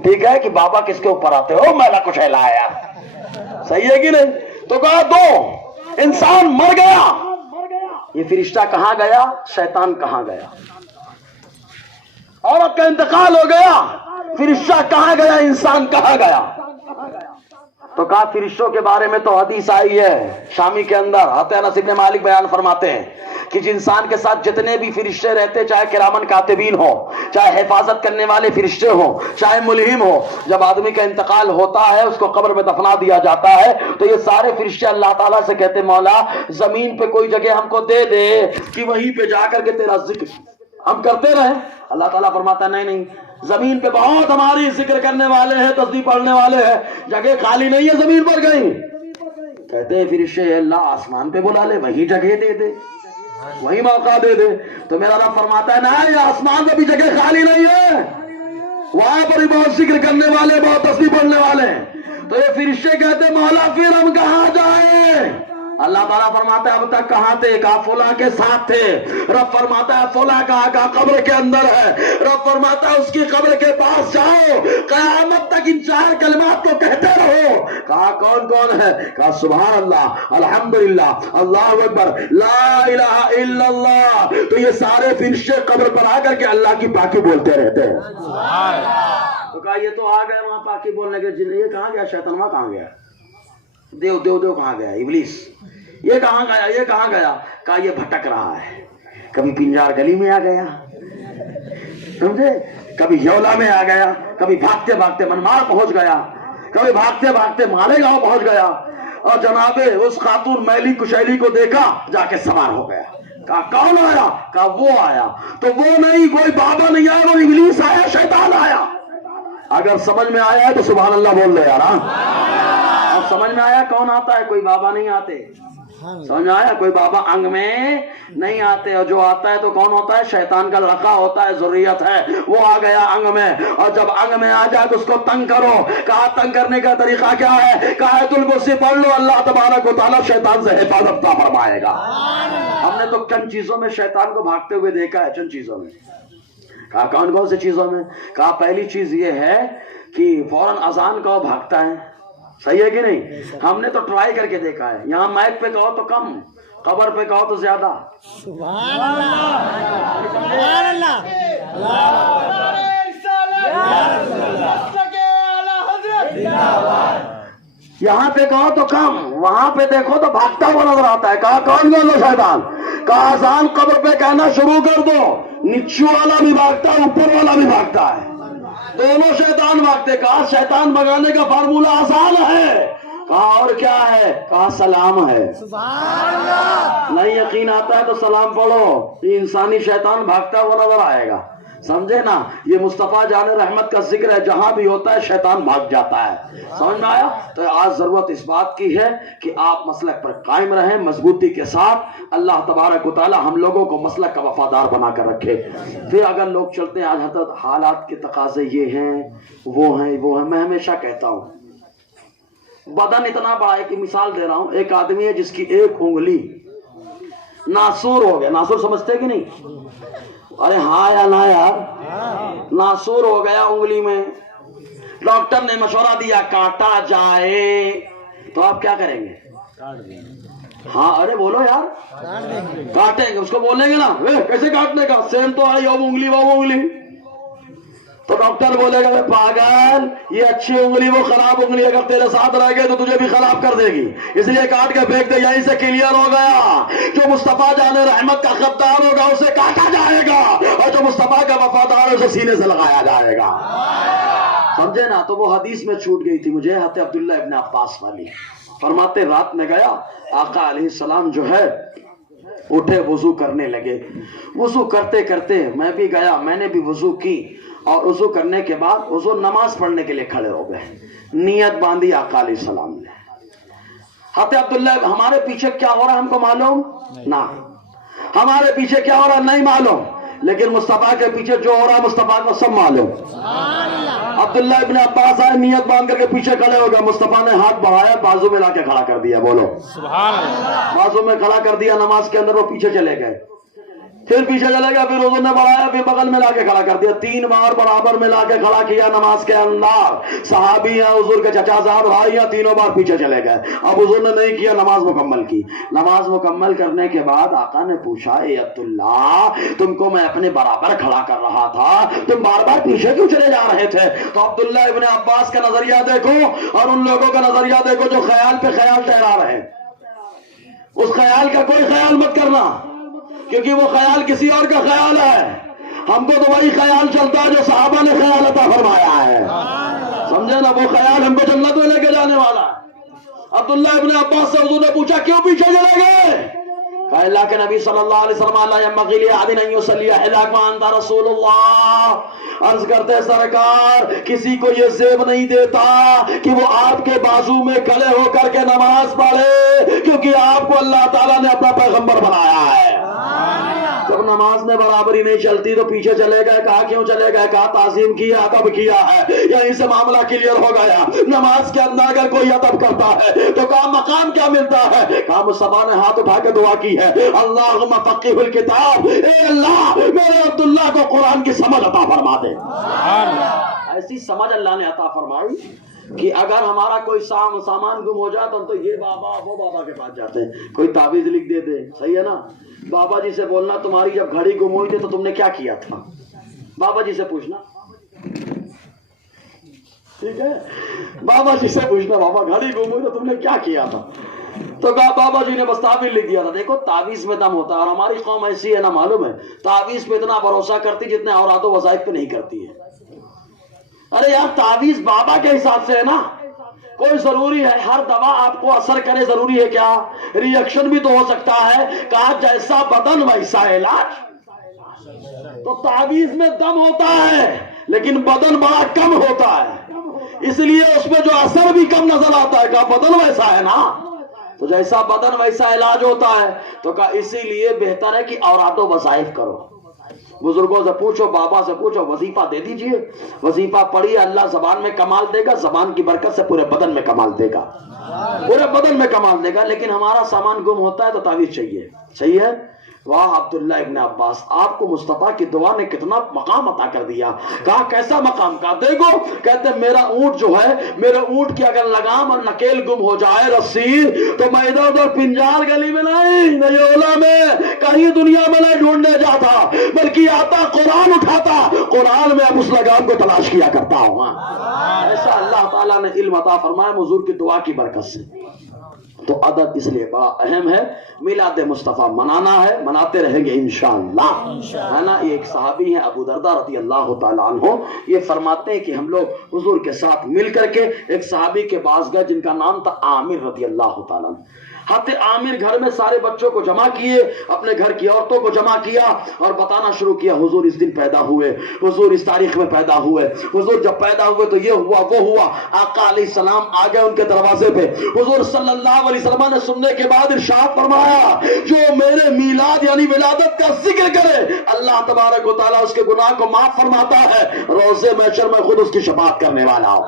ٹھیک ہے کہ بابا کس کے اوپر آتے ہو، میلا کچھ لایا. صحیح ہے کہ نہیں؟ تو کہا دو انسان مر گیا، یہ فرشتہ کہاں گیا، شیطان کہاں گیا؟ عورت کا انتقال ہو گیا، فرشتہ کہاں گیا، انسان کہاں گیا؟ تو کہا فرشتوں کے بارے میں تو حدیث آئی ہے شامی کے اندر. حضرت انس بن مالک بیان فرماتے ہیں کہ انسان کے ساتھ جتنے بھی فرشتے رہتے، چاہے کرامن کاتبین ہو، چاہے حفاظت کرنے والے فرشتے ہو، چاہے ملہم ہو، جب آدمی کا انتقال ہوتا ہے اس کو قبر میں دفنا دیا جاتا ہے تو یہ سارے فرشتے اللہ تعالیٰ سے کہتے مولا زمین پہ کوئی جگہ ہم کو دے دے کہ وہیں پہ جا کر کے تیرا ذکر ہم کرتے رہے. اللہ تعالیٰ فرماتا ہے نہیں زمین پہ بہت ہماری ذکر کرنے والے ہیں, تسبیح پڑھنے والے ہیں, جگہ خالی نہیں ہے زمین پر کہیں. کہتے ہیں فرشتے اللہ آسمان پہ بلا لے, وہی جگہ دے دے, وہی موقع دے دے. تو میرا رب فرماتا ہے نہیں, آسمان پہ بھی جگہ خالی نہیں ہے, وہاں پر بھی بہت ذکر کرنے والے, بہت تسبیح پڑھنے والے ہیں. تو یہ فرشتے کہتے ہیں مولا پھر ہم کہاں جائیں؟ اللہ تعالیٰ فرماتا ہے اب تک کہاں تھے؟ کہا فلاں کے ساتھ تھے. رب فرماتا ہے فلاں کہا قبر کے اندر ہے. رب فرماتا ہے اس کی قبر کے پاس جاؤ, قیامت تک ان 4 کلمات کو کہتے رہو. کہا کون کون ہے؟ کہا سبحان اللہ, الحمدللہ, اللہ اکبر, لا الہ الا اللہ. تو یہ سارے فرشتے قبر پر آ کر کے اللہ کی پاکی بولتے رہتے ہیں. تو کہا یہ تو آ گئے وہاں پاکی بولنے کے, یہ کہاں گیا شیطان, وہاں کہاں گیا, دیو کہاں گیا, ابلیس یہ کہاں گیا, یہ کہاں گیا؟ کہا یہ بھٹک رہا ہے, کبھی پنجار گلی میں آ گیا, سمجھے, کبھی یولا میں آ گیا, کبھی بھاگتے بھاگتے منمار پہنچ گیا, کبھی بھاگتے بھاگتے مالیگاؤں پہنچ گیا, اور جناب اس خاتون میلی کشیلی کو دیکھا, جا کے سوار ہو گیا. کہا کون آیا؟ کہا وہ آیا. تو وہ نہیں, کوئی بابا نہیں آیا, وہ ابلیس آیا, شیطان آیا. اگر سمجھ میں آیا ہے تو سبحان اللہ بول لے یار. اب سمجھ میں آیا کون آتا ہے؟ کوئی بابا نہیں آتے. سمجھ میں آیا؟ کوئی بابا انگ میں نہیں آتے, اور جو آتا ہے تو کون ہوتا ہے؟ شیطان کا لڑکا ہوتا ہے, ذریت ہے, وہ آ گیا انگ میں. اور جب انگ میں آ جائے تو اس کو تنگ کرو. کہا تنگ کرنے کا طریقہ کیا ہے؟ کہا آیت الکرسی پڑھ لو, اللہ تبارک و تعالیٰ شیطان سے حفاظت عطا فرمائے گا. ہم نے تو چند چیزوں میں شیطان کو بھاگتے ہوئے دیکھا ہے, چند چیزوں میں. کہا کون کون سی چیزوں میں؟ کہا پہلی چیز یہ ہے کہ فوراً اذان کہو بھاگتا ہے, صحیح ہے کہ نہیں؟ ہم نے تو ٹرائی کر کے دیکھا ہے. یہاں مائک پہ کہو تو کم, قبر پہ کہو تو زیادہ. سبحان اللہ, سبحان اللہ, یہاں پہ کہو تو کم, وہاں پہ دیکھو تو بھاگتا ہوا نظر آتا ہے. کہا کون بولو شیطان؟ کہا اذان قبر پہ کہنا شروع کر دو, نیچو والا بھی بھاگتا ہے, اوپر والا بھی بھاگتا ہے, دونوں شیطان بھاگتے. کہا شیطان بھگانے کا فارمولہ آسان ہے. کہا اور کیا ہے؟ کہا سلام ہے. نہیں یقین آتا ہے تو سلام پڑھو, یہ انسانی شیطان بھاگتا ہوا نظر آئے گا. سمجھے نا, یہ مصطفیٰ جان رحمت کا ذکر ہے, جہاں بھی ہوتا ہے شیطان بھاگ جاتا ہے. سمجھ میں آیا؟ تو آج ضرورت اس بات کی ہے کہ آپ مسلک پر قائم رہیں مضبوطی کے ساتھ. اللہ تبارک و تعالی ہم لوگوں کو مسلک کا وفادار بنا کر رکھے. پھر اگر لوگ چلتے ہیں, آج حضرت حالات کے تقاضے یہ ہیں, وہ ہیں, وہ ہیں. میں ہمیشہ کہتا ہوں بدن اتنا بڑا ہے کہ مثال دے رہا ہوں, ایک آدمی ہے جس کی ایک انگلی ناسور ہو گیا. ناسور سمجھتے کہ نہیں؟ ارے ہاں یا نہ یار, ناسور ہو گیا انگلی میں. ڈاکٹر نے مشورہ دیا کاٹا جائے, تو آپ کیا کریں گے؟ ہاں ارے بولو یار, کاٹیں گے. اس کو بولیں گے نا کیسے کاٹنے کا, سیم تو آئی, اب انگلی وہ انگلی. تو ڈاکٹر بولے گا پاگل, یہ اچھی انگلی وہ خراب انگلی اگر تیرے ساتھ رہ گئے تو تجھے بھی خراب کر دے گی, اس لیے کاٹ کے پھینک دے. یہیں سے کلیئر ہو گیا, جو مصطفیٰ جان رحمت کا خددار ہوگا اسے کاٹا جائے گا, اور جو مصطفیٰ کا وفادار ہے اسے سینے سے لگایا جائے گا. سمجھے نا؟ تو وہ حدیث میں چھوٹ گئی تھی مجھے, حضرت عبداللہ ابن عباس والی. فرماتے رات میں گیا, آقا علیہ السلام جو ہے اٹھے, وضو کرنے لگے. وضو کرتے کرتے میں بھی گیا, میں نے بھی وضو کی, اور وضو کرنے کے بعد وضو نماز پڑھنے کے لیے کھڑے ہو گئے. نیت باندھی آقا علیہ السلام نے. حضرت عبداللہ ہمارے پیچھے کیا ہو رہا ہے ہم کو معلوم نہ, ہمارے پیچھے کیا ہو رہا نہیں معلوم, لیکن مصطفیٰ کے پیچھے جو ہو رہا ہے مصطفیٰ کو سب معلوم. عبداللہ ابن عباس آئے, نیت باندھ کر کے پیچھے کھڑے ہو گئے. مصطفیٰ نے ہاتھ بڑھایا, بازو میں لا کے کھڑا کر دیا. بولو سبحان اللہ, بازو میں کھڑا کر دیا. نماز کے اندر وہ پیچھے چلے گئے, پھر پیچھے چلے گا, پھر حضور نے بڑھایا, پھر بغل میں لا کے کھڑا کر دیا. 3 بار برابر میں لا کے کھڑا کیا نماز کے اندر. صحابی ہیں, حضور کے چچا صاحب بھائی ہیں, تینوں بار پیچھے چلے گئے. اب حضور نے نہیں کیا, نماز مکمل کی. نماز مکمل کرنے کے بعد آقا نے پوچھا, اے عبداللہ تم کو میں اپنے برابر کھڑا کر رہا تھا, تم بار بار پیچھے کیوں چلے جا رہے تھے؟ تو عبداللہ ابن عباس کا نظریہ دیکھو اور ان لوگوں کا نظریہ دیکھو جو خیال پہ خیال ٹھہرا رہے. اس خیال کا کوئی خیال مت کرنا, کیونکہ وہ خیال کسی اور کا خیال ہے. ہم کو تو وہی خیال چلتا ہے جو صحابہ نے خیال عطا فرمایا ہے. سمجھے نا؟ وہ خیال ہم کو جنت میں لے کے جانے والا ہے. عبداللہ ابن عباس سے حضور نے پوچھا کیوں پیچھے چلے گئے؟ کہا اللہ کے نبی صلی اللہ علیہ وسلم لا ينبغي لأحد أن يصلي إلا وأنت رسول اللہ. عرض کرتے ہیں سرکار کسی کو یہ زیب نہیں دیتا کہ وہ آپ کے بازو میں کھڑے ہو کر کے نماز پڑھے، کیونکہ آپ کو اللہ تعالیٰ نے اپنا پیغمبر بنایا ہے. جب نماز میں برابری نہیں چلتی تو پیچھے چلے گئے. کہا کیوں چلے گئے؟ کہا تعظیم کیا، ادب کیا ہے، یہیں سے معاملہ کلیئر ہو گیا. نماز کے اندر اگر کوئی ادب کرتا ہے تو کہا مقام کیا ملتا ہے؟ کہا مصطفیٰ نے ہاتھ اٹھا کے دعا کی ہے اللہم فقہ الکتاب، اے اللہ میرے عبداللہ کو قرآن کی سمجھ عطا فرما دے. ایسی سمجھ اللہ نے عطا فرمائی کہ اگر ہمارا کوئی سامان گم ہو جائے تو یہ بابا وہ بابا کے پاس جاتے ہیں، کوئی تعویذ لکھ دیتے. صحیح ہے نا؟ بابا جی سے بولنا تمہاری جب گھڑی گم ہوئی تھی تو تم نے کیا کیا تھا، بابا جی سے پوچھنا. ٹھیک ہے، بابا جی سے پوچھنا بابا گھڑی گم ہوئی تو تم نے کیا کیا تھا. تو کہا بابا جی نے بس تعویذ لکھ دیا تھا. دیکھو تعویذ میں دم ہوتا ہے، اور ہماری قوم ایسی ہے نا، معلوم ہے تعویذ پہ اتنا بھروسہ کرتی جتنے اوراد و وظائف پہ نہیں کرتی ہے. ارے یار تعویذ بابا کے حساب سے ہے نا، کوئی ضروری ہے ہر دوا آپ کو اثر کرے؟ ضروری ہے کیا؟ ریئیکشن بھی تو ہو سکتا ہے. کہا جیسا بدن ویسا علاج. تو تعویذ میں دم ہوتا ہے لیکن بدن بڑا کم ہوتا ہے، اس لیے اس میں جو اثر بھی کم نظر آتا ہے. کہا بدن ویسا ہے نا، تو جیسا بدن ویسا علاج ہوتا ہے. تو کہا اسی لیے بہتر ہے کہ اوراد و وظائف کرو. بزرگوں سے پوچھو، بابا سے پوچھو، وظیفہ دے دیجئے، وظیفہ پڑھیے، اللہ زبان میں کمال دے گا، زبان کی برکت سے پورے بدن میں کمال دے گا، پورے بدن میں کمال دے گا. لیکن ہمارا سامان گم ہوتا ہے تو تعویذ چاہیے. صحیح ہے؟ واہ عبداللہ ابن عباس، آپ کو مصطفیٰ کی دعا نے کتنا مقام عطا کر دیا. کہا کیسا مقام؟ کہا دیکھو، کہتے میرا اونٹ جو ہے، میرے اونٹ کی اگر لگام اور نکیل گم ہو جائے رسی، تو میں ادھر ادھر پنجار گلی میں نہیں اولا میں کہیں دنیا میں نہیں ڈھونڈنے جاتا، بلکہ آتا قرآن اٹھاتا، قرآن میں اب اس لگام کو تلاش کیا کرتا ہوں. ایسا اللہ تعالیٰ نے علم عطا فرمایا حضور کی دعا کی برکت سے. تو ادب اس لیے بڑا اہم ہے. میلاد مصطفیٰ منانا ہے، مناتے رہیں گے انشاءاللہ، ہے نا. یہ ایک صحابی ہیں ابو درداء رضی اللہ تعالیٰ عنہ، یہ فرماتے ہیں کہ ہم لوگ حضور کے ساتھ مل کر کے ایک صحابی کے پاس گئے جن کا نام تھا عامر رضی اللہ تعالیٰ عنہ. حضرت عامر گھر میں سارے بچوں کو جمع کیے، اپنے گھر کی عورتوں کو جمع کیا اور بتانا شروع کیا حضور اس دن پیدا ہوئے، حضور اس تاریخ میں پیدا ہوئے، حضور جب پیدا ہوئے تو یہ ہوا وہ ہوا. آقا علیہ السلام آ گئے ان کے دروازے پہ. حضور صلی اللہ علیہ وسلم نے سننے کے بعد ارشاد فرمایا جو میرے میلاد یعنی ولادت کا ذکر کرے اللہ تبارک و تعالیٰ اس کے گناہ کو معاف فرماتا ہے. روزے محشر میں خود اس کی شفاعت کرنے والا ہوں.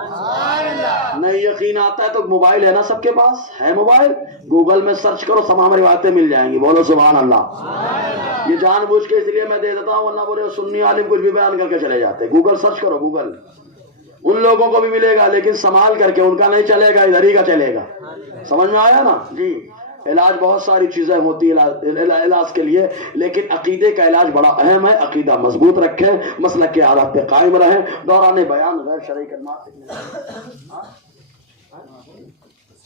نہیں یقین آتا ہے تو موبائل ہے نا، سب کے پاس ہے موبائل، گوگل میں سرچ کرو، تمام روایتیں مل جائیں گی. بولو سبحان اللہ. یہ جان بوجھ کے اس لیے میں دے دیتا ہوں، ورنہ بولے سنی عالم کچھ بھی بیان کر کے چلے جاتے. گوگل سرچ کرو، گوگل ان لوگوں کو بھی ملے گا لیکن سنبھال کر کے، ان کا نہیں چلے گا، ادھر ہی کا چلے گا. سمجھ میں آیا نا جی. علاج بہت ساری چیزیں ہوتی ہیں علاج کے لیے، لیکن عقیدے کا علاج بڑا اہم ہے. عقیدہ مضبوط رکھیں، مسلک کے حالات پہ قائم رہیں. دوران بیان غیر شرعی کلمات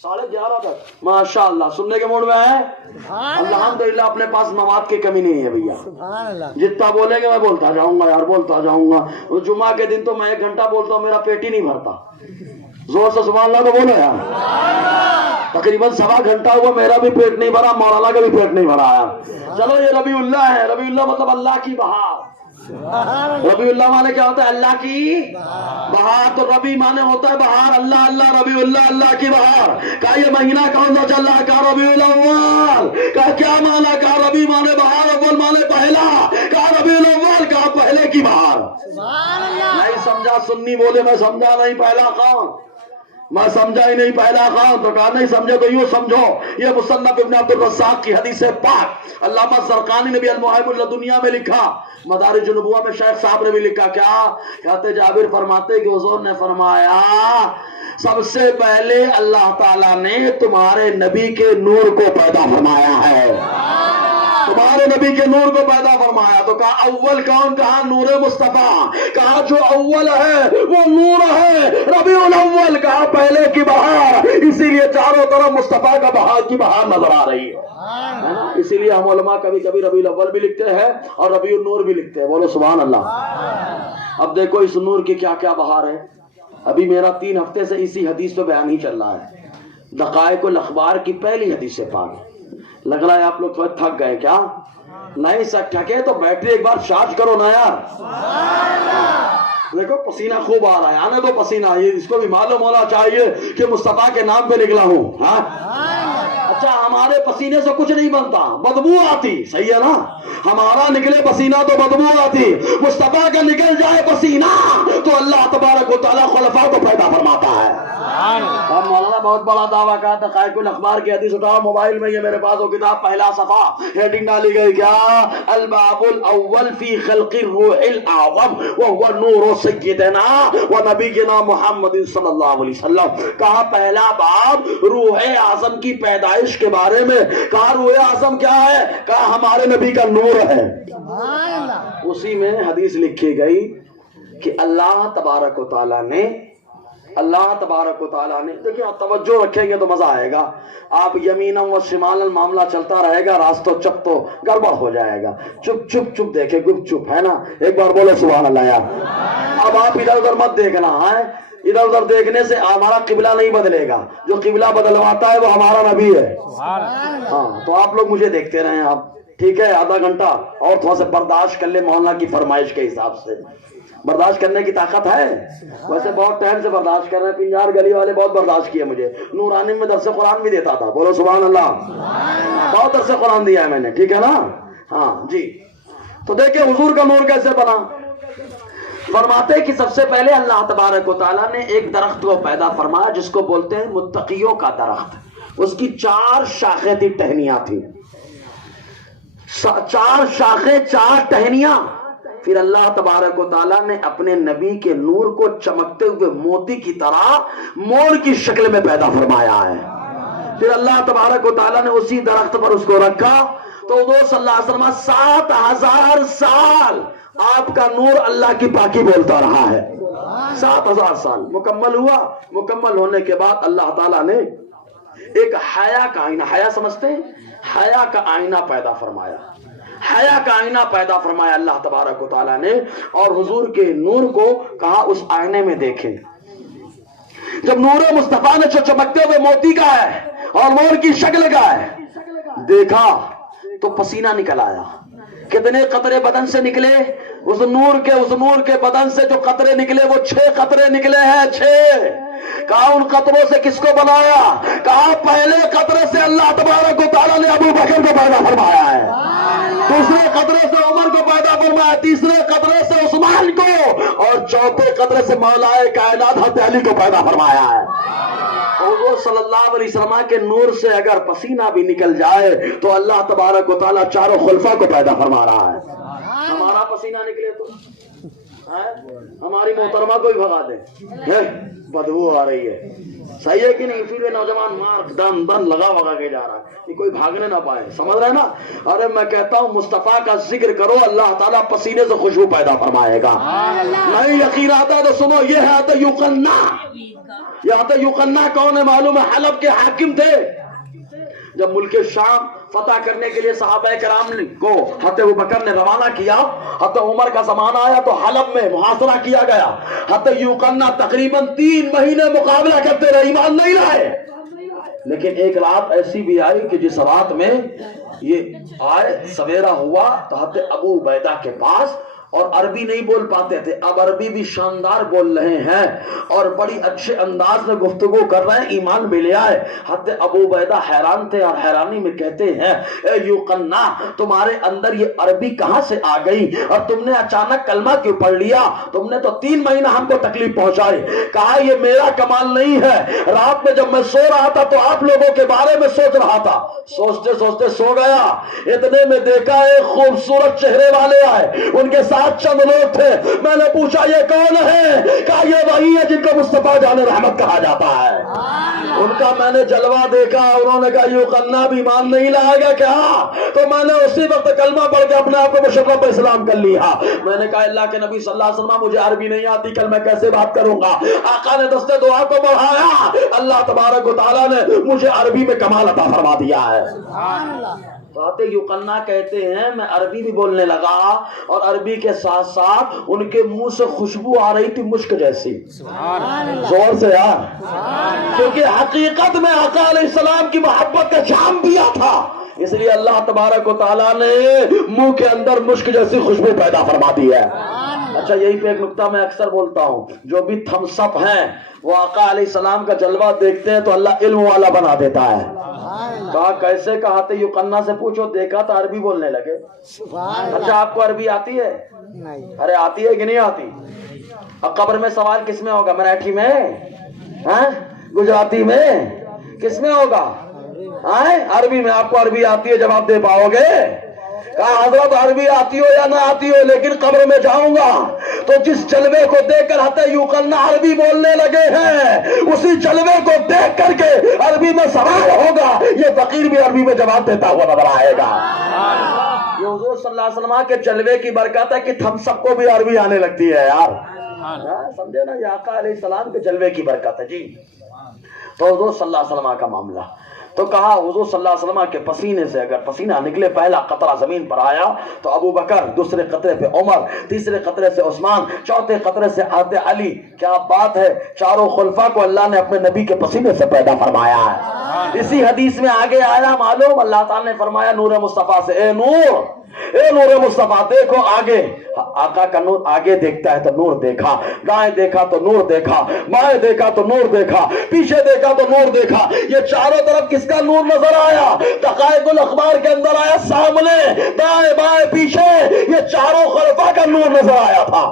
11:30 تک ماشاءاللہ سننے کے موڈ میں ہے. الحمدللہ اپنے پاس مواد کی کمی نہیں ہے بھیا. جتنا بولیں گے میں بولتا جاؤں گا یار، بولتا جاؤں گا. جمعہ کے دن تو میں 1 گھنٹہ بولتا ہوں، میرا پیٹ ہی نہیں بھرتا. زور سے سبحان اللہ تو بولو یار. تقریباً 1.25 گھنٹہ ہوا میرا بھی پیٹ نہیں بھرا، مولانا کا بھی پیٹ نہیں بھرا ہے. چلو یہ ربیع اللہ ہے. ربیع اللہ مطلب اللہ کی بہار. ربیع اللہ مانے کیا ہوتا ہے؟ اللہ کی بہار. تو ربیع مانے ہوتا ہے بہار. اللہ اللہ ربیع اللہ، اللہ کی بہار. کہا یہ مہینہ کون سا چل رہا ہے؟ کہا ربیع الاول. کہا کیا مانا؟ کہا ربیع مانے بہار، اول مانے پہلا. کہا ربیع الاول، کہا پہلے کی بہار. نہیں سمجھا؟ سنی بولے میں سمجھا نہیں. پہلا کون؟ میں سمجھا ہی نہیں پہلا خان. تو کہا نہیں سمجھے تو یوں سمجھو، یہ مصنف ابن عبد الرزاق کی حدیث پاک علامہ زرقانی نے بھی المواہب اللدنیہ میں لکھا، مدارج النبوہ میں شیخ صاحب نے بھی لکھا. کیا کہتے؟ جابر فرماتے کہ حضور نے فرمایا سب سے پہلے اللہ تعالیٰ نے تمہارے نبی کے نور کو پیدا فرمایا ہے، تمہارے نبی کے نور کو پیدا فرمایا. تو کہا اول کون؟ کہا نور مصطفیٰ. کہا جو اول ہے وہ نور ہے، ربیع الاول. کہا پہلے کی بہار. اسی لیے چاروں طرف مصطفیٰ کا بہار کی بہار نظر آ رہی ہے نا. اسی لیے ہم علماء کبھی کبھی ربیع الاول بھی لکھتے ہیں اور ربیع النور بھی لکھتے ہیں. بولو سبحان اللہ. اب دیکھو اس نور کی کیا کیا بہار ہے. ابھی میرا 3 ہفتے سے اسی حدیث پہ بیان ہی چل رہا ہے. دقائق الاخبار کی پہلی حدیث پاک لگ رہا ہے آپ لوگ تو تھک گئے کیا؟ نہیں سر تھکے تو بیٹری ایک بار چارج کرو نا یار. دیکھو پسینہ خوب آ رہا ہے, آنے دو پسینہ, یہ اس کو بھی معلوم ہونا چاہیے کہ مصطفیٰ کے نام پہ نکلا ہوں. ہاں اچھا, ہمارے پسینے سے کچھ نہیں بنتا, بدبو آتی, صحیح ہے نا؟ ہمارا نکلے پسینہ تو بدبو آتی, مصطفیٰ کا نکل جائے پسینہ تو اللہ تبارک و تعالیٰ خلفاء کو پیدا فرماتا ہے. اب مولانا بہت بڑا دعویٰ کہا تھا, حقائق الاخبار کی حدیث اٹھاؤ موبائل میں, یہ میرے پاس وہ کتاب, پہلا صفحہ, ہیڈنگ ڈالی گئی کیا؟ الباب الاول فی خلق الروح الاعظم وهو نور سیدنا و نبینا محمد صلی اللہ علیہ وسلم. کہا پہلا باب روح اعظم کی پیدائش کے بارے میں. کہا روح اعظم کیا ہے؟ کہا ہمارے نبی کا نور ہے. اسی میں حدیث لکھی گئی کہ اللہ تبارک و تعالیٰ نے دیکھیں آپ توجہ رکھیں گے تو مزہ آئے گا. آپ یمینا و شمالا معاملہ چلتا رہے گا, راستوں چپ تو گڑبڑ ہو جائے گا. چپ چپ چپ دیکھیں, گپ چپ ہے نا, ایک بار بولے سبحان اللہ یار. اب آپ ادھر ادھر مت دیکھنا ہے, ادھر ادھر دیکھنے سے ہمارا قبلہ نہیں بدلے گا, جو قبلہ بدلواتا ہے وہ ہمارا نبی ہے. ہاں تو آپ لوگ مجھے دیکھتے رہیں آپ, ٹھیک ہے؟ آدھا گھنٹہ اور تھوڑا سا برداشت کر لے مولانا کی فرمائش کے حساب سے. برداشت کرنے کی طاقت ہے, ویسے بہت ٹائم سے برداشت کر رہے ہیں, پنجار گلی والے بہت برداشت کیے مجھے. نورانی میں درس قرآن بھی دیتا تھا, بولو سبحان اللہ, بہت درس قرآن دیا ہے میں نے, ٹھیک ہے نا؟ ہاں جی. تو دیکھیں حضور کا نور کیسے بنا. فرماتے کہ سب سے پہلے اللہ تبارک و تعالیٰ نے ایک درخت کو پیدا فرمایا جس کو بولتے ہیں متقیوں کا درخت. اس کی 4 شاخیں تھی, ٹہنیاں تھی, 4 شاخیں 4 ٹہنیاں. پھر اللہ تبارک و تعالیٰ نے اپنے نبی کے نور کو چمکتے ہوئے موتی کی طرح مور کی شکل میں پیدا فرمایا ہے. پھر اللہ تبارک و تعالیٰ نے اسی درخت پر اس کو رکھا تو حضور صلی اللہ علیہ وسلم 7000 سال آپ کا نور اللہ کی پاکی بولتا رہا ہے. 7000 سال مکمل ہوا. مکمل ہونے کے بعد اللہ تعالیٰ نے ایک حیا کا آئینہ, حیا سمجھتے ہیں, حیا کا آئینہ پیدا فرمایا. حیا کا آئینہ پیدا فرمایا اللہ تبارک و تعالیٰ نے, اور حضور کے نور کو کہا اس آئینے میں دیکھیں. جب نور مصطفیٰ نے چمکتے ہوئے موتی کا ہے اور مور کی شکل کا ہے دیکھا تو پسینہ نکل آیا. کتنے قطرے بدن سے نکلے؟ اس نور کے بدن سے جو قطرے نکلے وہ 6 قطرے نکلے ہیں, 6. کہا ان قطروں سے کس کو بنایا؟ کہا پہلے قطرے سے اللہ تبارک و تعالیٰ نے ابو بکر کو پیدا فرمایا ہے, دوسرے قطرے سے عمر کو پیدا فرمایا, تیسرے قطرے سے عثمان کو, اور چوتھے قطرے سے مولا کائنات حضرت علی کو پیدا فرمایا ہے. حضور صلی اللہ علیہ وسلم کے نور سے اگر پسینہ بھی نکل جائے تو اللہ تبارک و تعالیٰ 4 خلفاء کو پیدا فرما رہا ہے. ہمارا پسینہ نکلے تو ہماری محترمہ کو بھی بھگا دے, بدبو آ رہی ہے, صحیح ہے کہ نہیں؟ اسی لیے نوجوان مار دن لگا کے جا رہا ہے کہ کوئی بھاگنے نہ پائے, سمجھ رہے نا؟ ارے میں کہتا ہوں مصطفیٰ کا ذکر کرو, اللہ تعالیٰ پسینے سے خوشبو پیدا فرمائے گا. نہیں یقین آتا ہے تو سنو, یہ ہے عطا یوقنا. یہ عطا یوقنا کون ہے معلوم ہے؟ حلب کے حاکم تھے. جب ملک شام فتح کرنے کے لیے صحابہ کرام کو حضرت ابوبکر نے روانہ کیا, حضرت عمر کا زمانہ آیا تو حلب میں محاصرہ کیا گیا. حضرت یوقنا تقریباً 3 مہینے مقابلہ کرتے رہے, ایمان نہیں لائے. لیکن ایک رات ایسی بھی آئی کہ جس رات میں یہ آئے, سویرا ہوا تو حضرت ابو عبیدہ کے پاس, اور عربی نہیں بول پاتے تھے, اب عربی بھی شاندار بول رہے ہیں اور بڑی اچھے انداز میں گفتگو کر رہے ہیں, ایمان بھی لے آئے. حضرت ابو عبیدہ حیران تھے اور حیرانی میں کہتے ہیں, اے یوقنا تمہارے اندر یہ عربی کہاں سے آ گئی اور تم نے اچانک کلمہ کیوں پڑھ لیا؟ تم نے تو 3 مہینہ ہم کو تکلیف پہنچائی. کہا یہ میرا کمال نہیں ہے, رات میں جب میں سو رہا تھا تو آپ لوگوں کے بارے میں سوچ رہا تھا, سوچتے سوچتے سو گیا. اتنے میں دیکھا ایک خوبصورت چہرے والے آئے, ان کے ساتھ چند لوگ تھے. میں نے پوچھا یہ کون ہے؟ کہا یہ وہی ہے جن کو مصطفیٰ جان رحمت کہا جاتا ہے. ان کا میں نے جلوہ دیکھا, انہوں نے کہا یوقنا بھی ایمان نہیں لائے گا کیا؟ تو میں نے اسی وقت کلمہ پڑھ کے اپنے آپ کو مشرف پر اسلام کر لیا. میں نے کہا اللہ کے نبی صلی اللہ علیہ وسلم مجھے عربی نہیں آتی, کل میں کیسے بات کروں گا؟ آقا نے دستے دعا کو بڑھایا, اللہ تبارک و تعالیٰ نے مجھے عربی میں کمال عطا فرما دیا ہے. فاتح یقنا کہتے ہیں میں عربی بھی بولنے لگا اور عربی کے ساتھ ساتھ ان کے منہ سے خوشبو آ رہی تھی مشک جیسی. زور سے یار, کیونکہ حقیقت میں آقا علیہ السلام کی محبت کا جام پیا تھا, اس لیے اللہ تبارک و تعالیٰ نے منہ کے اندر مشک جیسی خوشبو پیدا فرما دی ہے. اچھا یہی پہ ایک نکتہ میں اکثر بولتا ہوں, جو بھی تھمس اپ ہیں وہ آقا علیہ السلام کا جلوہ دیکھتے ہیں تو اللہ علم والا بنا دیتا ہے. کہا کیسے؟ کہا تو یقنا سے پوچھو, دیکھا تو عربی بولنے لگے. اچھا آپ کو عربی آتی ہے؟ ارے آتی ہے کہ نہیں آتی؟ اب قبر میں سوال کس میں ہوگا؟ مراٹھی میں, گجراتی میں, کس میں ہوگا؟ عربی میں. آپ کو عربی آتی ہے, جواب دے پاؤ گے؟ کہا حضرت عربی آتی ہو یا نہ آتی ہو, لیکن قبر میں جاؤں گا تو جس جلوے کو دیکھ کر حتی یقنا عربی بولنے لگے ہیں, اسی جلوے کو دیکھ کر کے عربی میں سوال ہوگا, یہ فقیر بھی عربی میں جواب دیتا ہوا نظر آئے گا. یہ حضور صلی اللہ علیہ وسلم کے جلوے کی برکت ہے کہ ہم سب کو بھی عربی آنے لگتی ہے یار, سمجھے نا؟ یہ آقا علیہ السلام کے جلوے کی برکت ہے. جی تو حضور صلی اللہ علیہ وسلم کا معاملہ تو کہا حضور صلی اللہ علیہ وسلم کے پسینے سے اگر پسینہ نکلے, پہلا قطرہ زمین پر آیا تو ابو بکر, دوسرے قطرے پہ عمر, تیسرے قطرے سے عثمان, چوتھے قطرے سے حضرت علی. کیا بات ہے, چاروں خلفاء کو اللہ نے اپنے نبی کے پسینے سے پیدا فرمایا ہے. اسی حدیث میں آگے آیا معلوم, اللہ تعالیٰ نے فرمایا نور مصطفیٰ سے, اے نور مصطفیٰ دیکھو آگے. آقا کا نور آگے دیکھتا ہے تو نور دیکھا, دائیں دیکھا تو نور دیکھا, بائیں دیکھا تو نور دیکھا, پیچھے دیکھا تو نور دیکھا. یہ چاروں طرف کس کا نور نظر آیا؟ دقائق الاخبار کے اندر آیا, سامنے دائیں بائیں پیچھے یہ چاروں خلفاء کا نور نظر آیا تھا.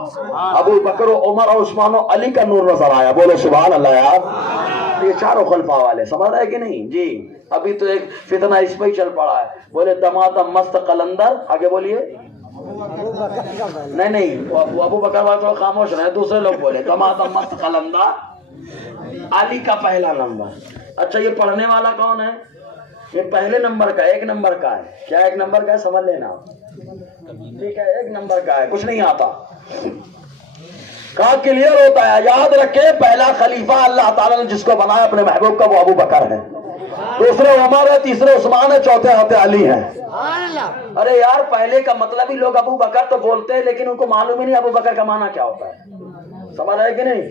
ابو بکر و عمر اور عثمان و علی کا نور نظر آیا. بولو سبحان اللہ یار. یہ چاروں خلفاء والے, سمجھ رہے کہ نہیں؟ جی ابھی تو ایک فتنہ اس پہ ہی چل پڑا ہے. بولے دمادم مست قلندر, آگے بولیے. نہیں ابو بکر والے تو خاموش رہے, دوسرے لوگ بولے دمادم مست قلندر, علی کا پہلا نمبر. اچھا یہ پڑھنے والا کون ہے؟ یہ پہلے نمبر کا, ایک نمبر کا ہے. کیا ایک نمبر کا ہے؟ سمجھ لینا, ٹھیک ہے, ایک نمبر کا ہے, کچھ نہیں آتا. کہاں کلیئر ہوتا ہے, یاد رکھے پہلا خلیفہ اللہ تعالیٰ نے جس کو بنایا اپنے محبوب کا وہ ابو بکر ہے, دوسرے عمر ہے, تیسرے عثمان ہے, چوتھے حضرت علی ہیں. ارے یار پہلے کا مطلب ہی لوگ ابو بکر تو بولتے ہیں لیکن ان کو معلوم ہی نہیں ابو بکر کا معنی کیا ہوتا ہے. سمجھ رہے کہ نہیں؟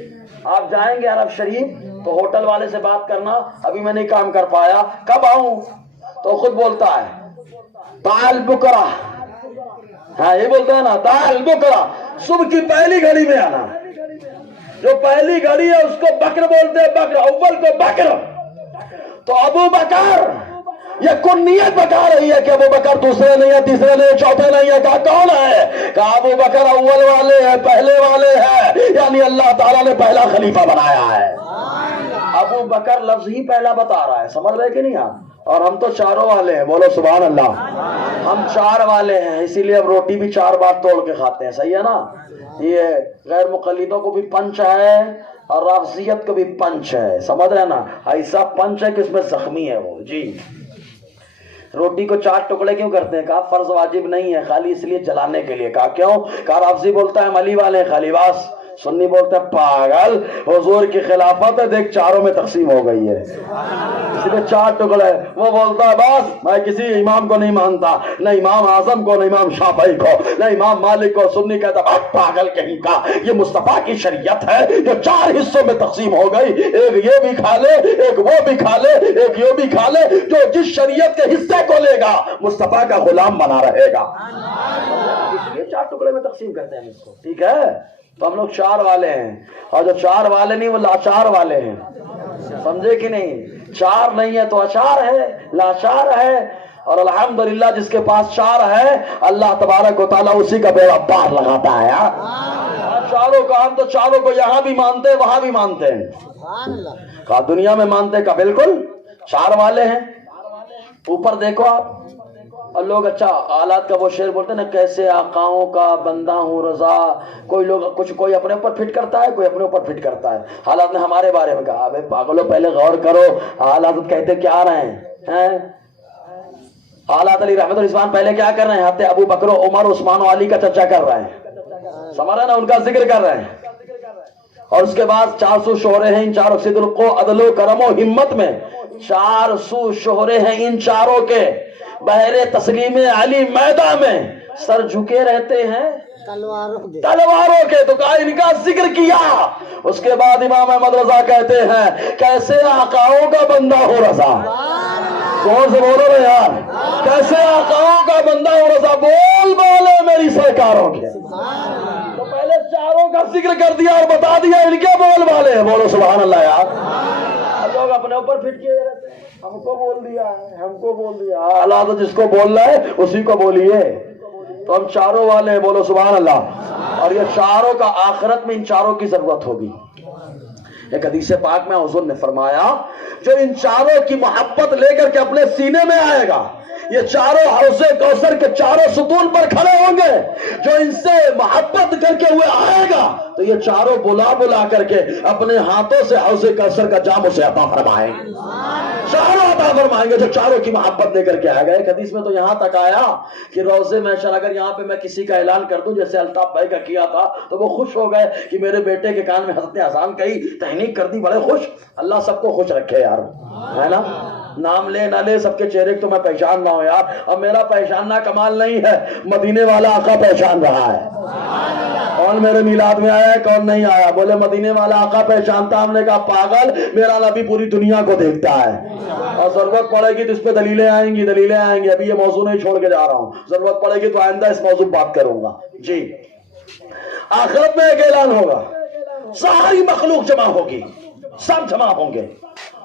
آپ جائیں گے عرب شریف تو ہوٹل والے سے بات کرنا, ابھی میں نہیں کام کر پایا, کب آؤں؟ تو خود بولتا ہے تعال بکرہ. ہاں یہ بولتا ہے نا تعال بکرہ, صبح کی پہلی گھڑی میں آنا. جو پہلی گھڑی ہے اس کو بکر بولتے ہیں, بکر اول کو بکر. تو ابو بکر یہ کن نیت بتا رہی ہے کہ ابو بکر دوسرے نہیں ہے, تیسرے نہیں, چوتھے نہیں ہے. کہا کون ہے؟ کہا ابو بکر اول والے ہیں, پہلے والے ہیں, یعنی اللہ تعالیٰ نے پہلا خلیفہ بنایا ہے. ابو بکر لفظ ہی پہلا بتا رہا ہے, سمجھ رہے کہ نہیں آپ؟ اور ہم تو چاروں والے ہیں, بولو سبحان اللہ. ہم چار والے ہیں, اسی لیے اب روٹی بھی 4 بار توڑ کے کھاتے ہیں, صحیح ہے نا؟ یہ غیر مقلدوں کو بھی پنچ ہے اور رافضیت کو بھی پنچ ہے, سمجھ رہے نا؟ ایسا پنچ ہے کہ اس میں زخمی ہے وہ. جی روٹی کو 4 ٹکڑے کیوں کرتے ہیں؟ کہا فرض واجب نہیں ہے, خالی اس لیے جلانے کے لیے. کہا کیوں؟ کہا رافضی بولتا ہے ہم علی والے ہیں خالی باس, سنی بولتا ہے پاگل حضور کی خلافت ہے, دیکھ چاروں میں تقسیم ہو گئی ہے, اس لیے 4 ٹکڑے. وہ بولتا ہے بس میں کسی امام کو نہیں مانتا, نہ امام اعظم کو, نہ امام شافعی کو, نہ امام مالک کو. سنی کہتا ہے پاگل کہیں کا, یہ مصطفیٰ کی شریعت ہے جو 4 حصوں میں تقسیم ہو گئی, ایک یہ بھی کھا لے, ایک وہ بھی کھا لے, ایک یہ بھی کھا لے. جو جس شریعت کے حصے کو لے گا مصطفیٰ کا غلام بنا رہے گا. یہ 4 ٹکڑے میں تقسیم کرتے ہیں اس کو, ٹھیک ہے؟ تو ہم لوگ 4 والے ہیں, اور جو 4 والے نہیں وہ لاچار والے ہیں, سمجھے کہ نہیں؟ 4 نہیں ہے تو اچار ہے, لاچار ہے. اور الحمدللہ جس کے پاس 4 ہے اللہ تبارک و تعالیٰ اسی کا بیڑا پار لگاتا ہے. چاروں کا ہم تو چاروں کو یہاں بھی مانتے ہیں, وہاں بھی مانتے ہیں. کہا دنیا میں مانتے کا بالکل 4 والے ہیں. اوپر دیکھو آپ, اور لوگ اچھا آلات کا وہ شعر بولتے ہیں نا, کیسے آقاؤں کا بندہ ہوں رضا. کوئی لوگ کوئی اپنے اوپر فٹ کرتا ہے, کوئی اپنے اوپر فٹ کرتا ہے. حالات نے ہمارے بارے میں کہا بھائی پاگلوں پہلے غور کرو حالات کہتے کیا رہے ہیں. حالات علی رحمت الرحمان پہلے کیا کر رہے ہیں؟ حضرت ابو بکر و عمر عثمان و علی کا چرچا کر رہے ہیں, سمجھ رہے نا, ان کا ذکر کر رہے ہیں. اور اس کے بعد 400 شہرے ہیں ان چاروں، صدق و عدل و کرم و ہمت میں 400 شہرے ہیں ان چاروں کے، بحر تسلیم علی میدان میں سر جھکے رہتے ہیں تلواروں کے، تو کہا ان کا ذکر کیا۔ اس کے بعد امام احمد رضا کہتے ہیں کیسے آقاؤں کا بندہ ہو رضا، زور سے بولو نا یار، کیسے آقاؤں کا بندہ ہو رضا، بول بولے میری سرکاروں کے۔ تو پہلے چاروں کا ذکر کر دیا اور بتا دیا ان کے بول والے ہیں، بولو سبحان اللہ یار۔ لوگ اپنے اوپر فٹ کیے رہتے ہیں، ہم کو بول دیا ہے، ہم کو بول دیا، اللہ تو جس کو بولنا ہے اسی کو بولیے۔ تو ہم چاروں والے ہیں، بولو سبحان اللہ۔ اور یہ چاروں کا آخرت میں ان چاروں کی ضرورت ہوگی۔ ایک حدیث پاک میں حضور نے فرمایا جو ان چاروں کی محبت لے کر کے اپنے سینے میں آئے گا، یہ چاروں حوض کوثر کے چاروں ستون پر کھڑے ہوں گے، جو ان سے محبت کر کے ہوئے آئے گا تو یہ چاروں بلا بلا کر کے اپنے ہاتھوں سے حوض کوثر کا جام اسے عطا فرمائیں گے، چاروں عطا فرمائیں گے جو چاروں کی محبت لے کر کے آئے گا۔ ایک حدیث میں تو یہاں تک آیا کہ روضے محشر اگر یہاں پہ میں کسی کا اعلان کر دوں جیسے الطاف بھائی کا کیا تھا تو وہ خوش ہو گئے کہ میرے بیٹے کے کان میں حضرت نے اذان کہی، تہنیک کر دی، بڑے خوش۔ اللہ سب کو خوش رکھے یار، ہے نا، نام لے نہ لے سب کے چہرے تو میں پہچان نہ ہوں یار۔ اب میرا پہچاننا کمال نہیں ہے، مدینے والا آقا پہچان رہا ہے۔ کون میرے میلاد میں آیا ہے، کون نہیں آیا؟ بولے مدینے والا آقا پہچانتا۔ ہم نے کہا پاگل، میرا نبی پوری دنیا کو دیکھتا ہے، اور ضرورت پڑے گی تو اس پہ دلیلیں آئیں گی، دلیلیں آئیں گی۔ ابھی یہ موضوع نہیں چھوڑ کے جا رہا ہوں، ضرورت پڑے گی تو آئندہ اس موضوع بات کروں گا۔ جی، آخرت میں ایک اعلان ہوگا، ساری مخلوق جمع ہوگی، سب جمع ہوں گے،